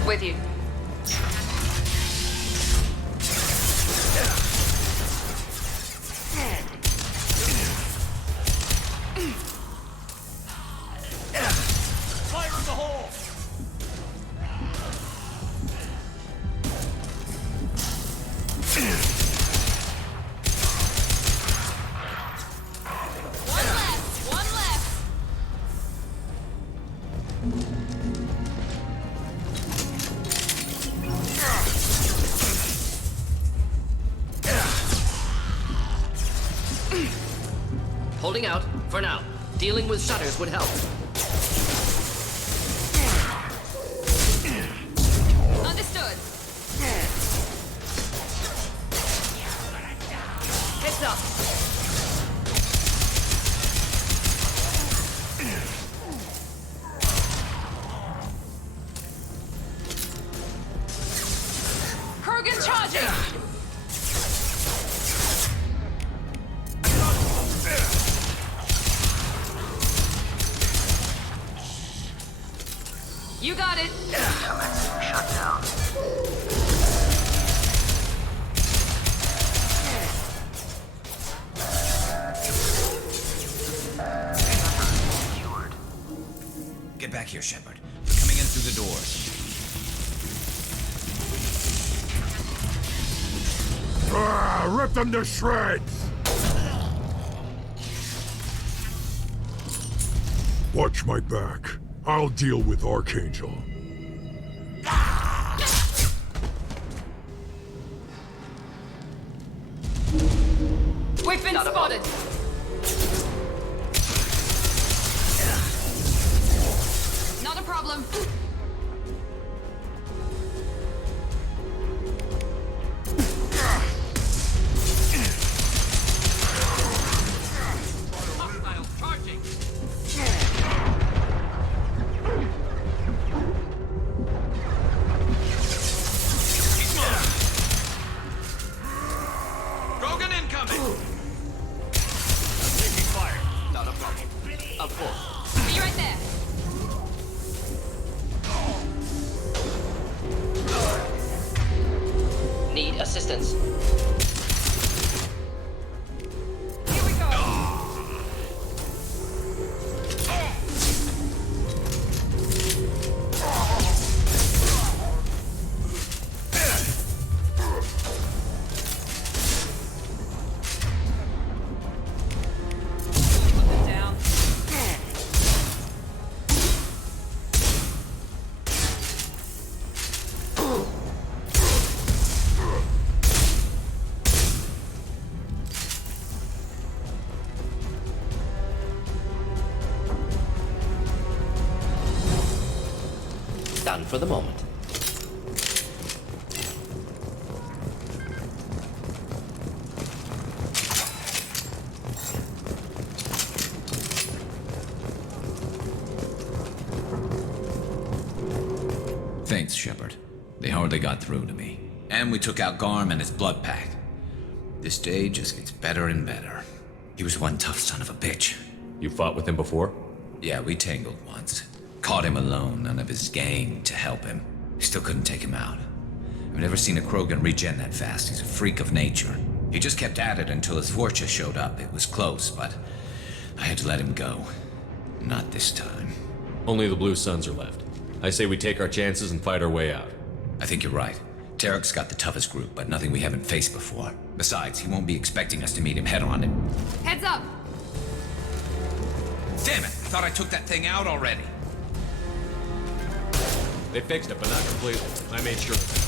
With you. Fire in the hole! One left! Holding out, for now. Dealing with shutters would help. Understood. Krogan charging! You got it. Shut down. Get back here, Shepard. We're coming in through the doors. Rip them to shreds! Watch my back. I'll deal with Archangel. We've been spotted. Not a problem. Krogan incoming! Taking fire. Not a problem. Of course. Be right there. Need assistance. Here we go. Down. Done for the moment. Thanks, Shepard. They hardly got through to me. And we took out Garm and his blood pack. This day just gets better and better. He was one tough son of a bitch. You fought with him before? Yeah, we tangled once. Caught him alone, none of his gang to help him. Still couldn't take him out. I've never seen a Krogan regen that fast. He's a freak of nature. He just kept at it until his Vorcha showed up. It was close, but I had to let him go. Not this time. Only the Blue Suns are left. I say we take our chances and fight our way out. I think you're right. Tarek's got the toughest group, but nothing we haven't faced before. Besides, he won't be expecting us to meet him head-on and... Heads up. Damn it! I thought I took that thing out already. They fixed it, but not completely. I made sure of that.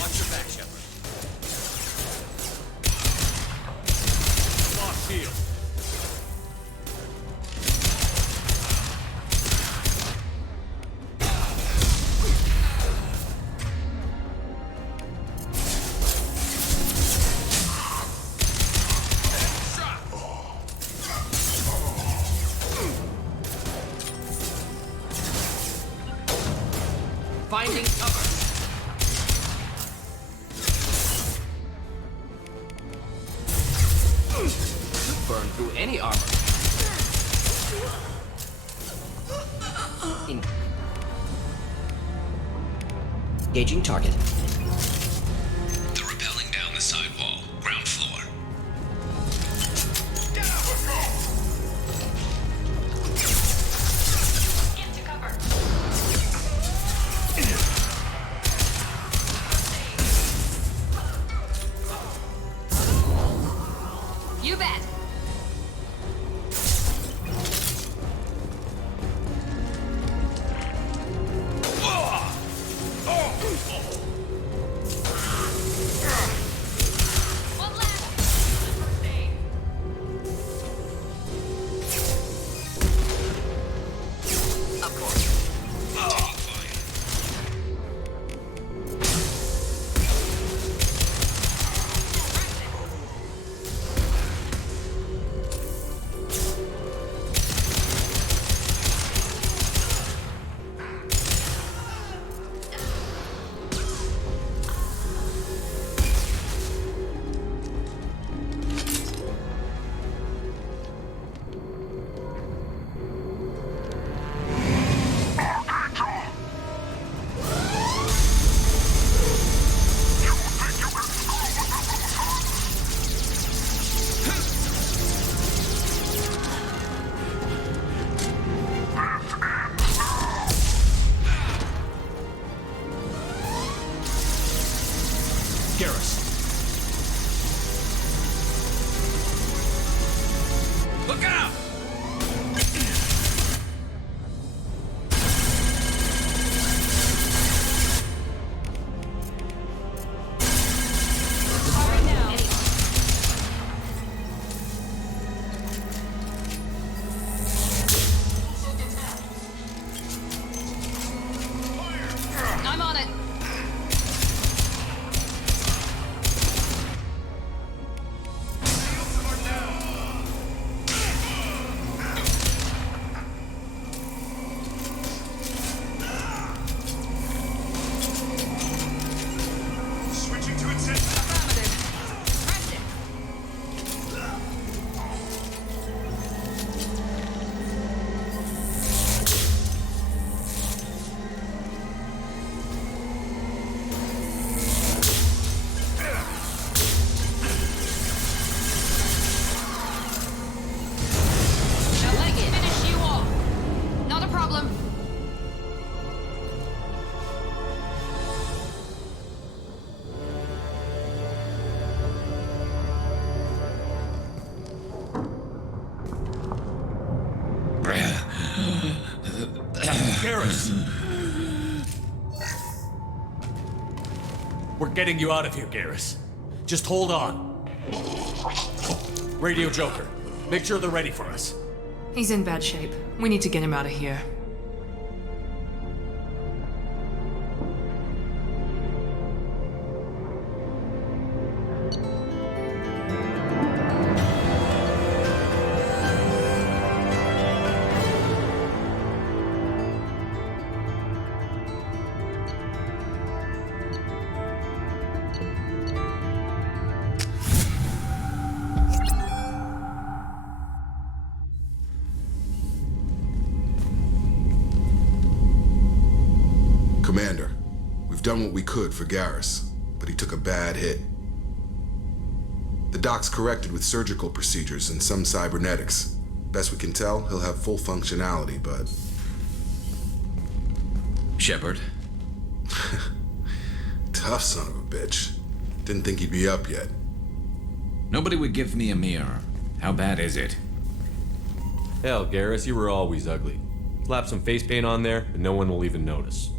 Watch your back, Shepard. Lost field. Finding cover. Burn through any armor. Engaging target. They're rappelling down the side wall, ground floor. Get to cover. You bet. One left. Of course. Look out! I'm on it. Switching to intensive. Shall I finish you off? Not a problem. Garrus! We're getting you out of here, Garrus. Just hold on. Radio Joker, make sure they're ready for us. He's in bad shape. We need to get him out of here. Commander, we've done what we could for Garrus, but he took a bad hit. The doc's corrected with surgical procedures and some cybernetics. Best we can tell, he'll have full functionality, but... Shepard? Tough son of a bitch. Didn't think he'd be up yet. Nobody would give me a mirror. How bad is it? Hell, Garrus, you were always ugly. Slap some face paint on there, and no one will even notice.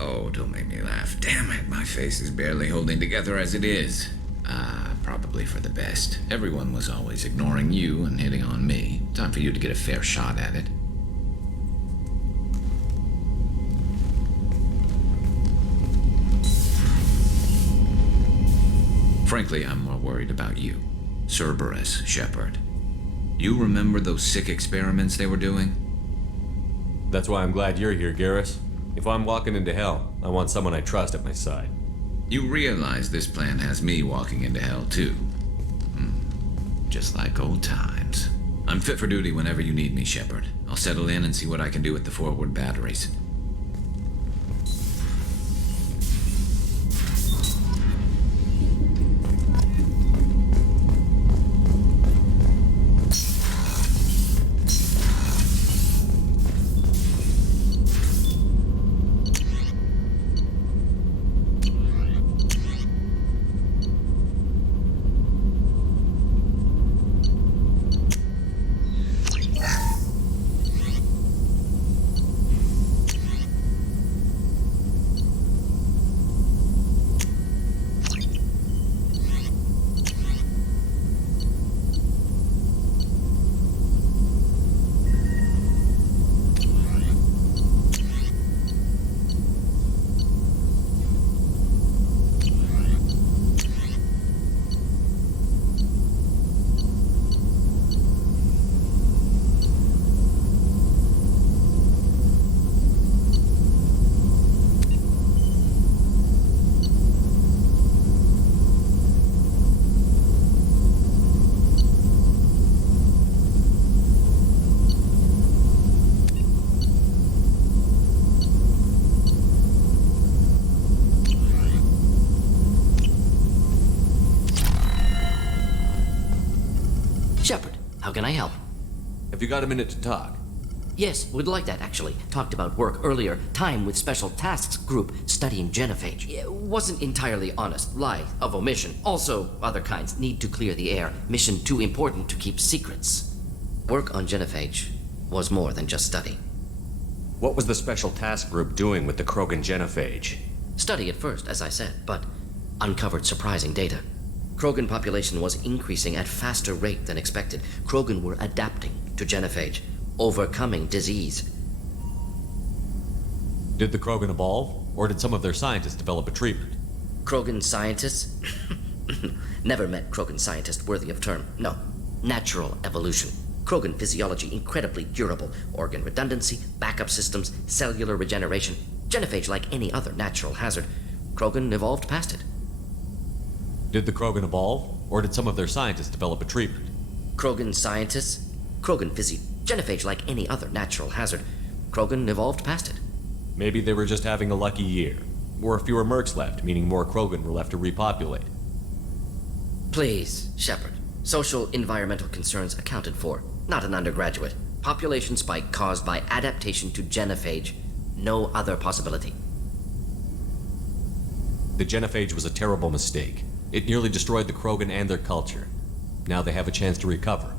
Oh, don't make me laugh. Damn it, my face is barely holding together as it is. Probably for the best. Everyone was always ignoring you and hitting on me. Time for you to get a fair shot at it. Frankly, I'm more worried about you. Cerberus, Shepard. You remember those sick experiments they were doing? That's why I'm glad you're here, Garrus. If I'm walking into hell, I want someone I trust at my side. You realize this plan has me walking into hell, too. Just like old times. I'm fit for duty whenever you need me, Shepard. I'll settle in and see what I can do with the forward batteries. Shepard, how can I help? Have you got a minute to talk? Yes, would like that, actually. Talked about work earlier. Time with Special Tasks Group studying genophage. Wasn't entirely honest. Lie of omission. Also, other kinds. Need to clear the air. Mission too important to keep secrets. Work on genophage was more than just study. What was the Special Task Group doing with the Krogan genophage? Study at first, as I said, but uncovered surprising data. Krogan population was increasing at faster rate than expected. Krogan were adapting to genophage, overcoming disease. Did the Krogan evolve, or did some of their scientists develop a treatment? Krogan scientists? Never met Krogan scientist worthy of term. No. Natural evolution. Krogan physiology incredibly durable. Organ redundancy, backup systems, cellular regeneration. Genophage like any other natural hazard. Krogan evolved past it. Did the Krogan evolve, or did some of their scientists develop a treatment? Krogan scientists? Genophage like any other natural hazard. Krogan evolved past it. Maybe they were just having a lucky year. Or fewer mercs left, meaning more Krogan were left to repopulate. Please, Shepard. Social environmental concerns accounted for. Not an undergraduate. Population spike caused by adaptation to genophage. No other possibility. The genophage was a terrible mistake. It nearly destroyed the Krogan and their culture. Now they have a chance to recover.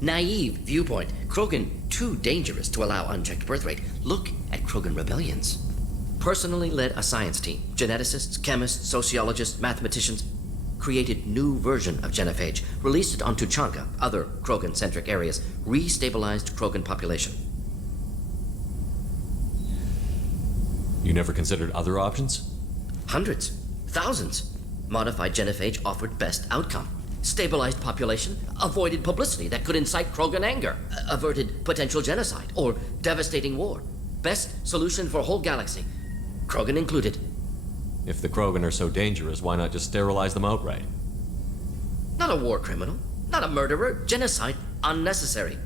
Naive viewpoint. Krogan too dangerous to allow unchecked birth rate. Look at Krogan rebellions. Personally led a science team. Geneticists, chemists, sociologists, mathematicians. Created new version of genophage. Released it on Tuchanka, other Krogan-centric areas. Restabilized Krogan population. You never considered other options? Hundreds. Thousands. Modified genophage offered best outcome. Stabilized population, avoided publicity that could incite Krogan anger, averted potential genocide or devastating war. Best solution for whole galaxy, Krogan included. If the Krogan are so dangerous, why not just sterilize them outright? Not a war criminal, not a murderer, genocide unnecessary.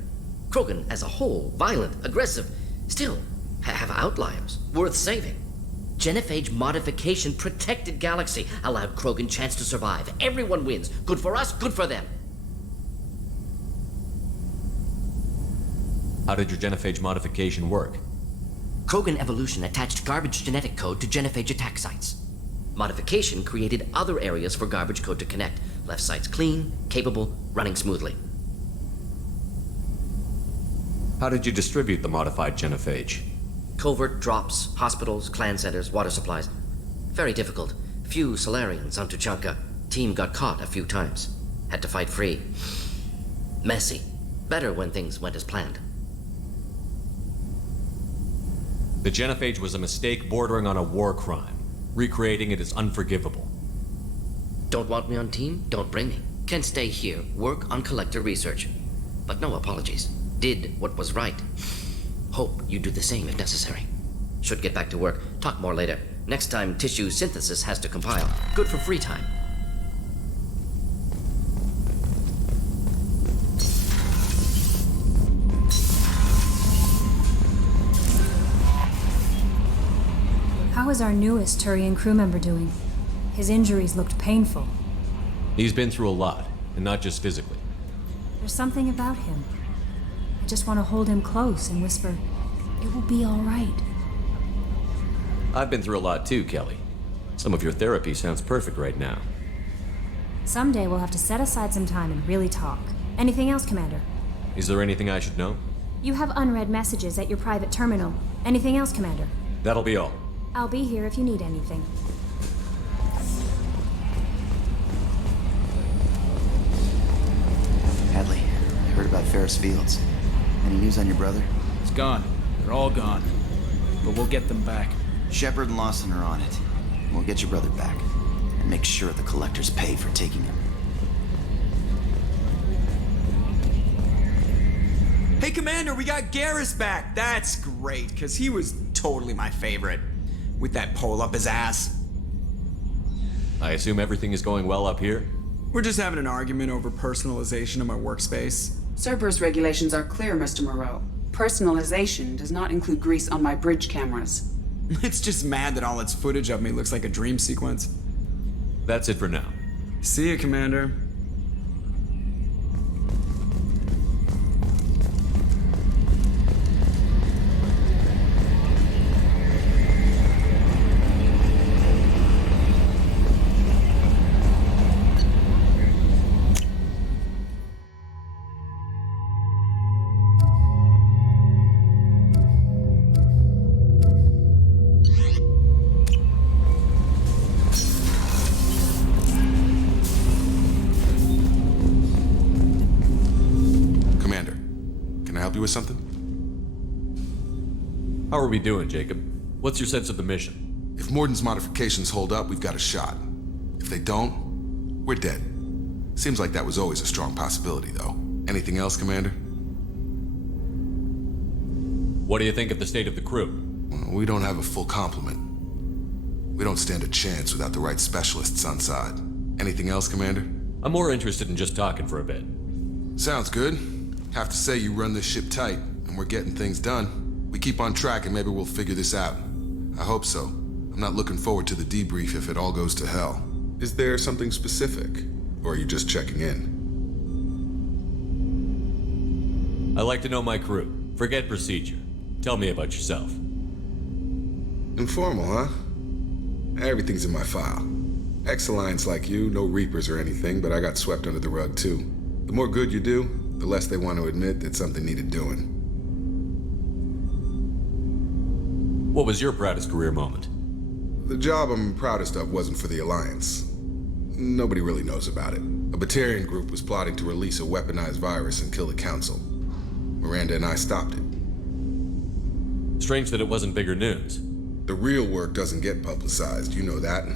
Krogan as a whole, violent, aggressive, still have outliers worth saving. Genophage modification protected galaxy, allowed Krogan chance to survive. Everyone wins. Good for us, good for them. How did your genophage modification work? Krogan evolution attached garbage genetic code to genophage attack sites. Modification created other areas for garbage code to connect. Left sites clean, capable, running smoothly. How did you distribute the modified genophage? Covert drops, hospitals, clan centers, water supplies. Very difficult. Few Solarians on Tuchanka. Team got caught a few times. Had to fight free. Messy. Better when things went as planned. The genophage was a mistake bordering on a war crime. Recreating it is unforgivable. Don't want me on team? Don't bring me. Can stay here, work on collector research. But no apologies. Did what was right. Hope you do the same if necessary. Should get back to work. Talk more later. Next time, tissue synthesis has to compile. Good for free time. How is our newest Turian crew member doing? His injuries looked painful. He's been through a lot, and not just physically. There's something about him. I just want to hold him close and whisper, "It will be all right." I've been through a lot too, Kelly. Some of your therapy sounds perfect right now. Someday we'll have to set aside some time and really talk. Anything else, Commander? Is there anything I should know? You have unread messages at your private terminal. Anything else, Commander? That'll be all. I'll be here if you need anything. Hadley, I heard about Ferris Fields. Any news on your brother? It's gone. They're all gone. But we'll get them back. Shepard and Lawson are on it. We'll get your brother back. And make sure the collectors pay for taking him. Hey, Commander, we got Garrus back. That's great, because he was totally my favorite. With that pole up his ass. I assume everything is going well up here? We're just having an argument over personalization of my workspace. Cerberus regulations are clear, Mr. Moreau. Personalization does not include grease on my bridge cameras. It's just mad that all its footage of me looks like a dream sequence. That's it for now. See you, Commander. help you with something? How are we doing, Jacob? What's your sense of the mission? If Morden's modifications hold up, we've got a shot. If they don't, we're dead. Seems like that was always a strong possibility, though. Anything else, Commander? What do you think of the state of the crew? Well, we don't have a full complement. We don't stand a chance without the right specialists on side. Anything else, Commander? I'm more interested in just talking for a bit. Sounds good. Have to say you run this ship tight, and we're getting things done. We keep on track and maybe we'll figure this out. I hope so. I'm not looking forward to the debrief if it all goes to hell. Is there something specific? Or are you just checking in? I like to know my crew. Forget procedure. Tell me about yourself. Informal, huh? Everything's in my file. Ex-Alliance like you, no Reapers or anything, but I got swept under the rug too. The more good you do, the less they want to admit that something needed doing. What was your proudest career moment? The job I'm proudest of wasn't for the Alliance. Nobody really knows about it. A Batarian group was plotting to release a weaponized virus and kill the Council. Miranda and I stopped it. Strange that it wasn't bigger news. The real work doesn't get publicized, you know that.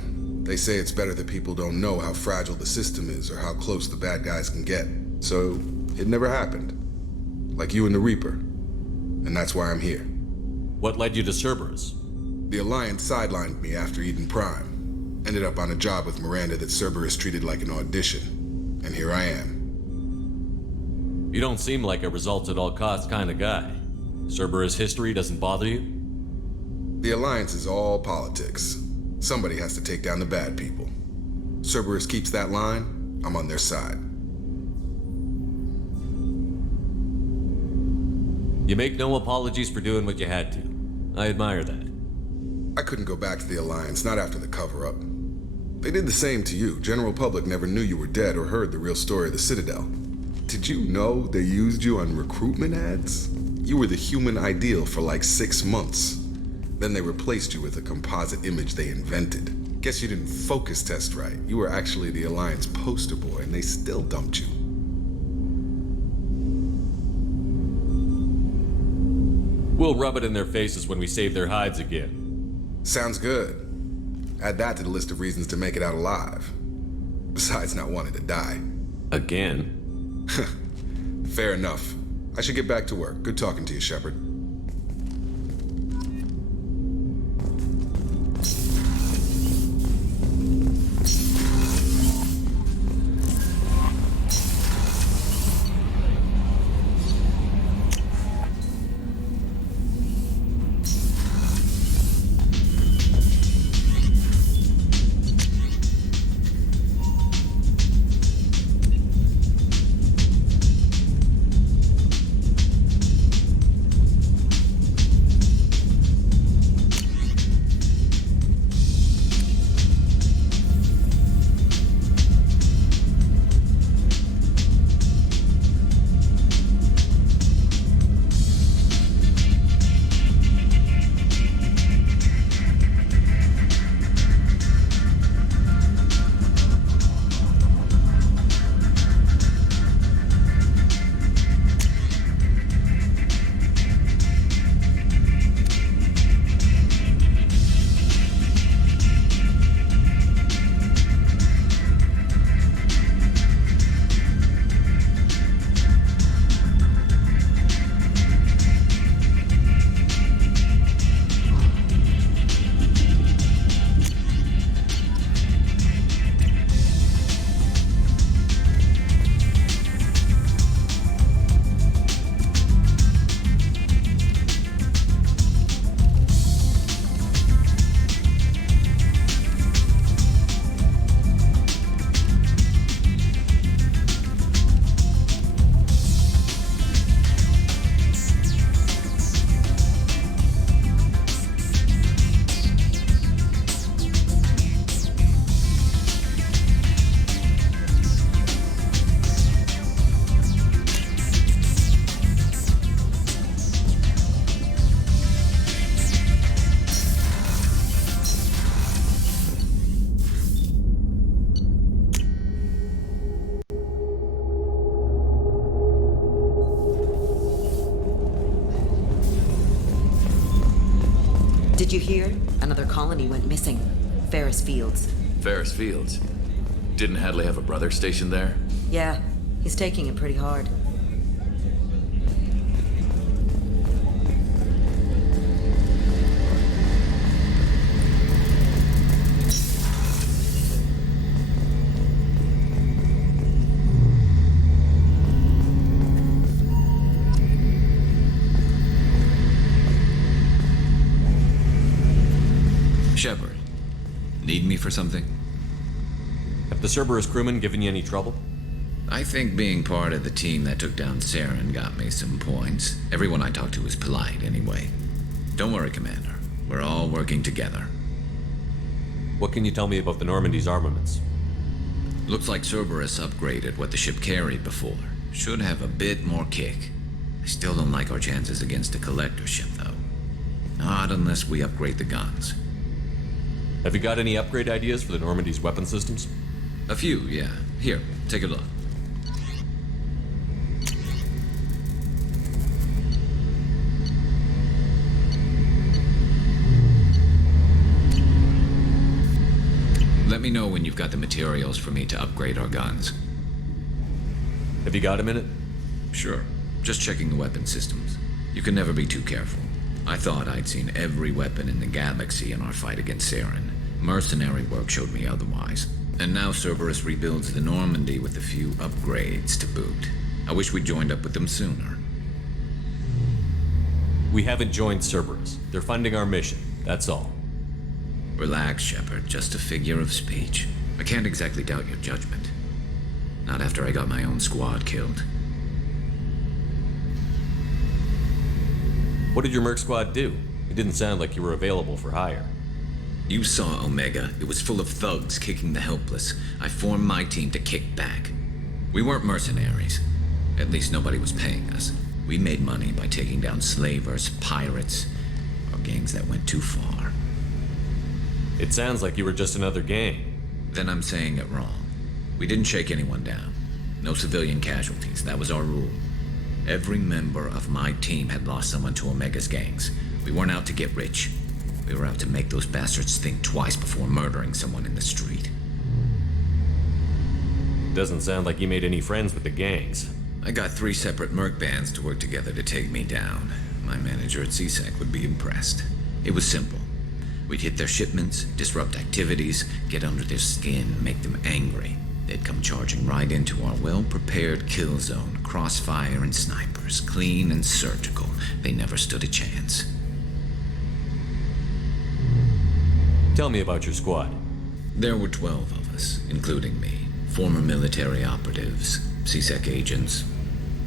They say it's better that people don't know how fragile the system is or how close the bad guys can get. So, it never happened. Like you and the Reaper. And that's why I'm here. What led you to Cerberus? The Alliance sidelined me after Eden Prime. Ended up on a job with Miranda that Cerberus treated like an audition. And here I am. You don't seem like a results-at-all-costs kind of guy. Cerberus history doesn't bother you? The Alliance is all politics. Somebody has to take down the bad people. Cerberus keeps that line, I'm on their side. You make no apologies for doing what you had to. I admire that. I couldn't go back to the Alliance, not after the cover-up. They did the same to you. General public never knew you were dead or heard the real story of the Citadel. Did you know they used you on recruitment ads? You were the human ideal for like 6 months. Then they replaced you with a composite image they invented. Guess you didn't focus test right. You were actually the Alliance poster boy, and they still dumped you. We'll rub it in their faces when we save their hides again. Sounds good. Add that to the list of reasons to make it out alive. Besides not wanting to die. Again? Fair enough. I should get back to work. Good talking to you, Shepard. Did you hear? Another colony went missing. Ferris Fields. Ferris Fields? Didn't Hadley have a brother stationed there? Yeah, he's taking it pretty hard. Shepard, need me for something? Have the Cerberus crewmen given you any trouble? I think being part of the team that took down Saren got me some points. Everyone I talked to was polite, anyway. Don't worry, Commander. We're all working together. What can you tell me about the Normandy's armaments? Looks like Cerberus upgraded what the ship carried before. Should have a bit more kick. I still don't like our chances against a collector ship, though. Not unless we upgrade the guns. Have you got any upgrade ideas for the Normandy's weapon systems? A few, yeah. Here, take a look. Let me know when you've got the materials for me to upgrade our guns. Have you got a minute? Sure. Just checking the weapon systems. You can never be too careful. I thought I'd seen every weapon in the galaxy in our fight against Saren. Mercenary work showed me otherwise. And now Cerberus rebuilds the Normandy with a few upgrades to boot. I wish we'd joined up with them sooner. We haven't joined Cerberus. They're funding our mission, that's all. Relax, Shepard. Just a figure of speech. I can't exactly doubt your judgment. Not after I got my own squad killed. What did your Merc squad do? It didn't sound like you were available for hire. You saw Omega. It was full of thugs kicking the helpless. I formed my team to kick back. We weren't mercenaries. At least nobody was paying us. We made money by taking down slavers, pirates, or gangs that went too far. It sounds like you were just another gang. Then I'm saying it wrong. We didn't shake anyone down. No civilian casualties. That was our rule. Every member of my team had lost someone to Omega's gangs. We weren't out to get rich. We were out to make those bastards think twice before murdering someone in the street. Doesn't sound like you made any friends with the gangs. I got 3 separate merc bands to work together to take me down. My manager at CSEC would be impressed. It was simple. We'd hit their shipments, disrupt activities, get under their skin, make them angry. They'd come charging right into our well-prepared kill zone, crossfire and snipers, clean and surgical. They never stood a chance. Tell me about your squad. There were 12 of us, including me. Former military operatives, CSEC agents,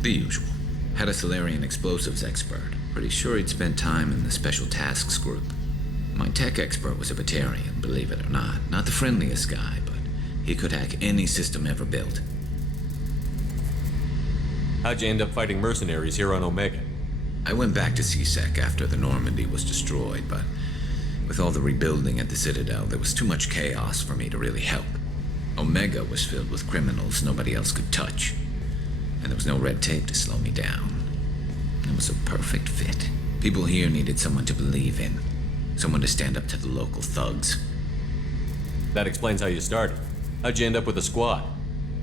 the usual. Had a Solarian explosives expert. Pretty sure he'd spent time in the Special Tasks Group. My tech expert was a Batarian, believe it or not. Not the friendliest guy, but he could hack any system ever built. How'd you end up fighting mercenaries here on Omega? I went back to CSEC after the Normandy was destroyed, but with all the rebuilding at the Citadel, there was too much chaos for me to really help. Omega was filled with criminals nobody else could touch, and there was no red tape to slow me down. It was a perfect fit. People here needed someone to believe in, someone to stand up to the local thugs. That explains how you started. How'd you end up with a squad?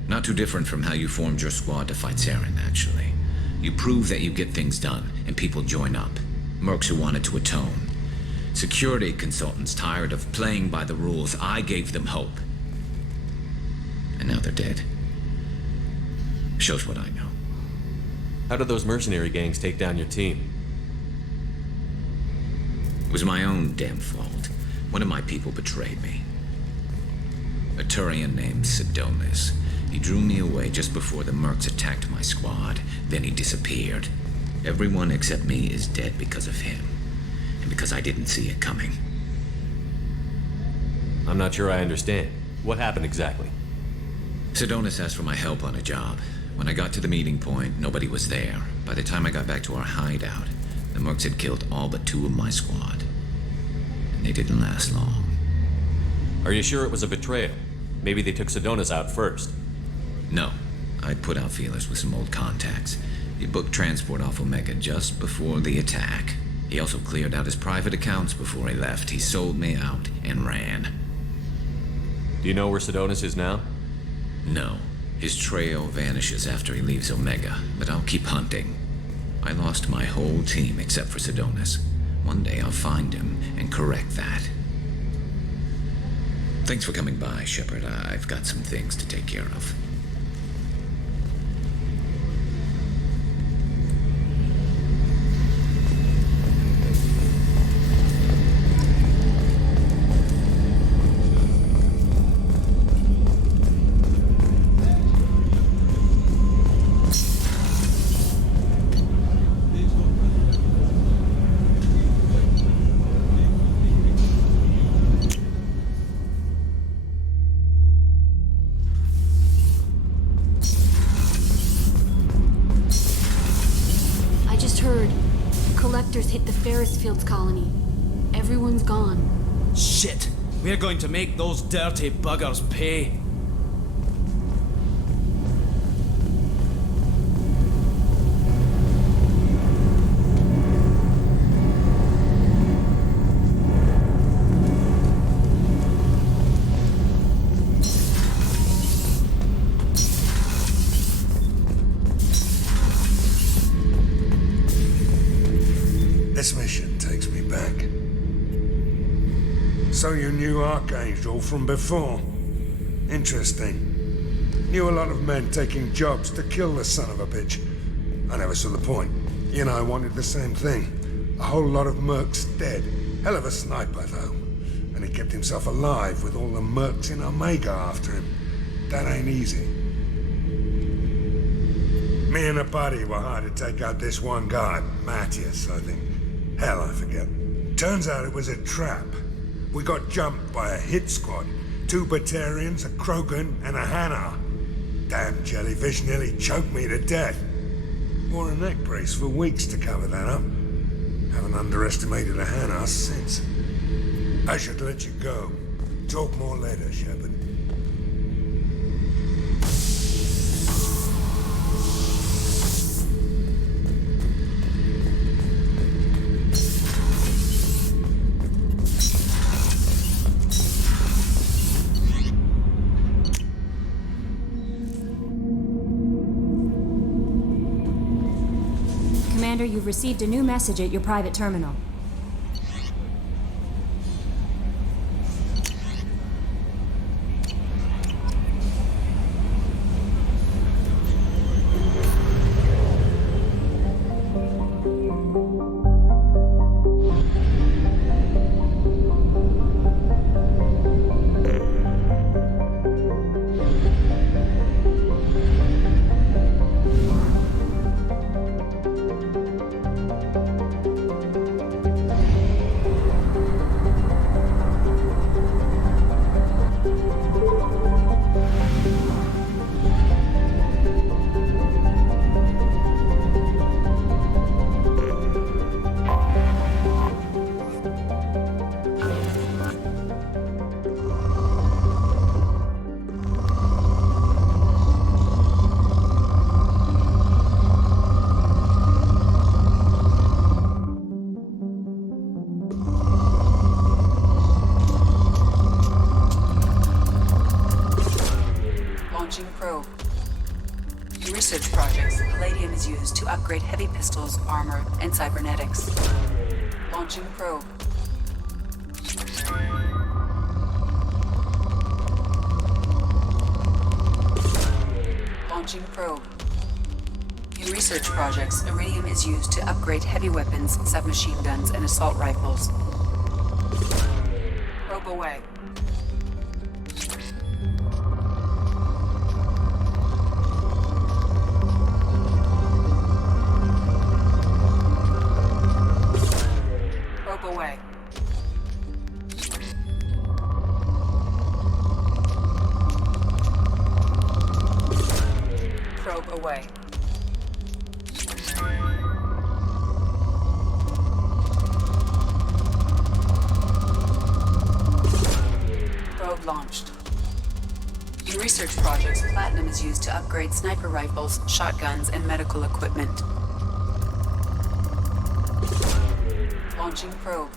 Not too different from how you formed your squad to fight Saren, actually. You prove that you get things done, and people join up. Mercs who wanted to atone. Security consultants tired of playing by the rules. I gave them hope. And now they're dead. Shows what I know. How did those mercenary gangs take down your team? It was my own damn fault. One of my people betrayed me. A Turian named Sidonis. He drew me away just before the mercs attacked my squad. Then he disappeared. Everyone except me is dead because of him. And because I didn't see it coming. I'm not sure I understand. What happened exactly? Sidonis asked for my help on a job. When I got to the meeting point, nobody was there. By the time I got back to our hideout, the mercs had killed all but 2 of my squad. And they didn't last long. Are you sure it was a betrayal? Maybe they took Sidonis out first. No. I'd put out feelers with some old contacts. He booked transport off Omega just before the attack. He also cleared out his private accounts before he left. He sold me out and ran. Do you know where Sidonis is now? No. His trail vanishes after he leaves Omega, but I'll keep hunting. I lost my whole team except for Sidonis. One day I'll find him and correct that. Thanks for coming by, Shepard. I've got some things to take care of. Hit the Ferris Fields colony. Everyone's gone. Shit! We're going to make those dirty buggers pay. This mission takes me back. So you knew Archangel from before? Interesting. Knew a lot of men taking jobs to kill the son of a bitch. I never saw the point. You and I wanted the same thing. A whole lot of mercs dead. Hell of a sniper, though. And he kept himself alive with all the mercs in Omega after him. That ain't easy. Me and a buddy were hired to take out this one guy, Matthias, I think. Hell, I forget. Turns out it was a trap. We got jumped by a hit squad. 2 Batarians, a Krogan, and a Hanar. Damn jellyfish nearly choked me to death. Wore a neck brace for weeks to cover that up. Haven't underestimated a Hanar since. I should let you go. Talk more later, Shepard. Commander, you've received a new message at your private terminal. Upgrade heavy pistols, armor, and cybernetics. Launching probe. Launching probe. In research projects, Iridium is used to upgrade heavy weapons, submachine guns, and assault rifles. Probe away. Away. Probe away. Probe launched. In research projects, Platinum is used to upgrade sniper rifles, shotguns, and medical equipment. Launching probe.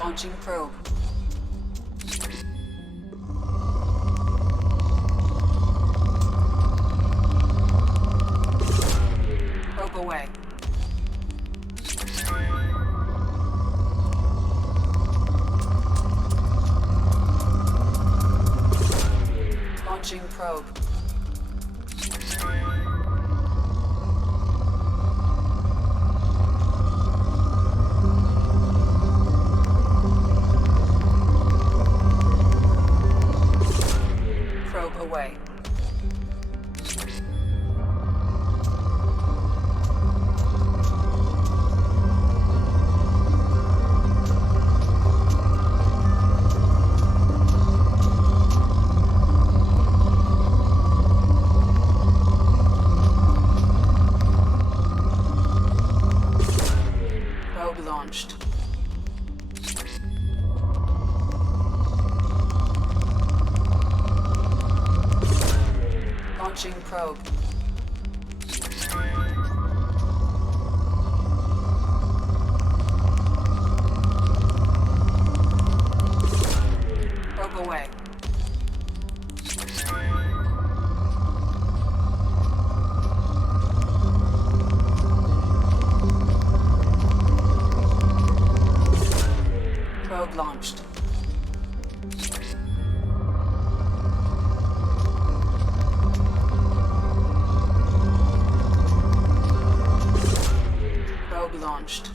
Launching probe. Probe away. Launching probe. Probe away. Probe launched. Launching probe. Probe away. Probe launched. Probe launched.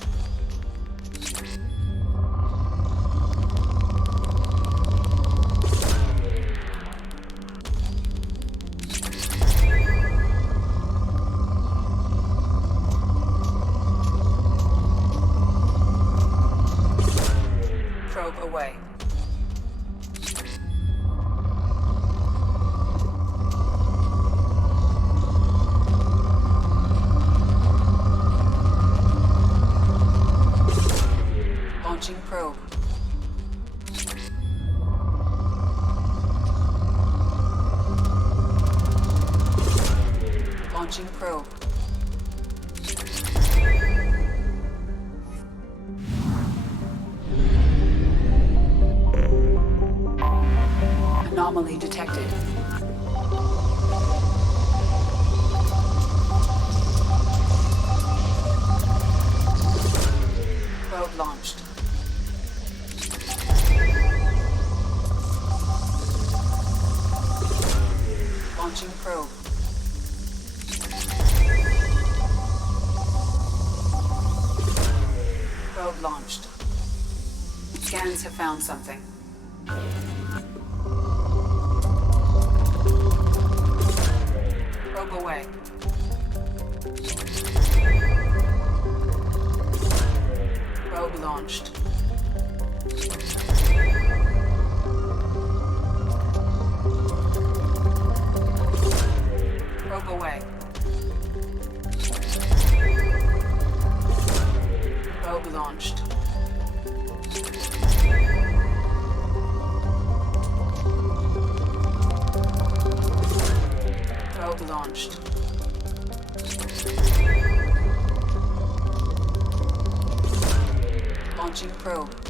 Probe away. Launching probe. Launching probe. Anomaly detected. Probe launched. Launching probe. Probe launched. Scans have found something. Probe away. Probe launched. Probe away. Probe launched. Probe launched. Launching probe.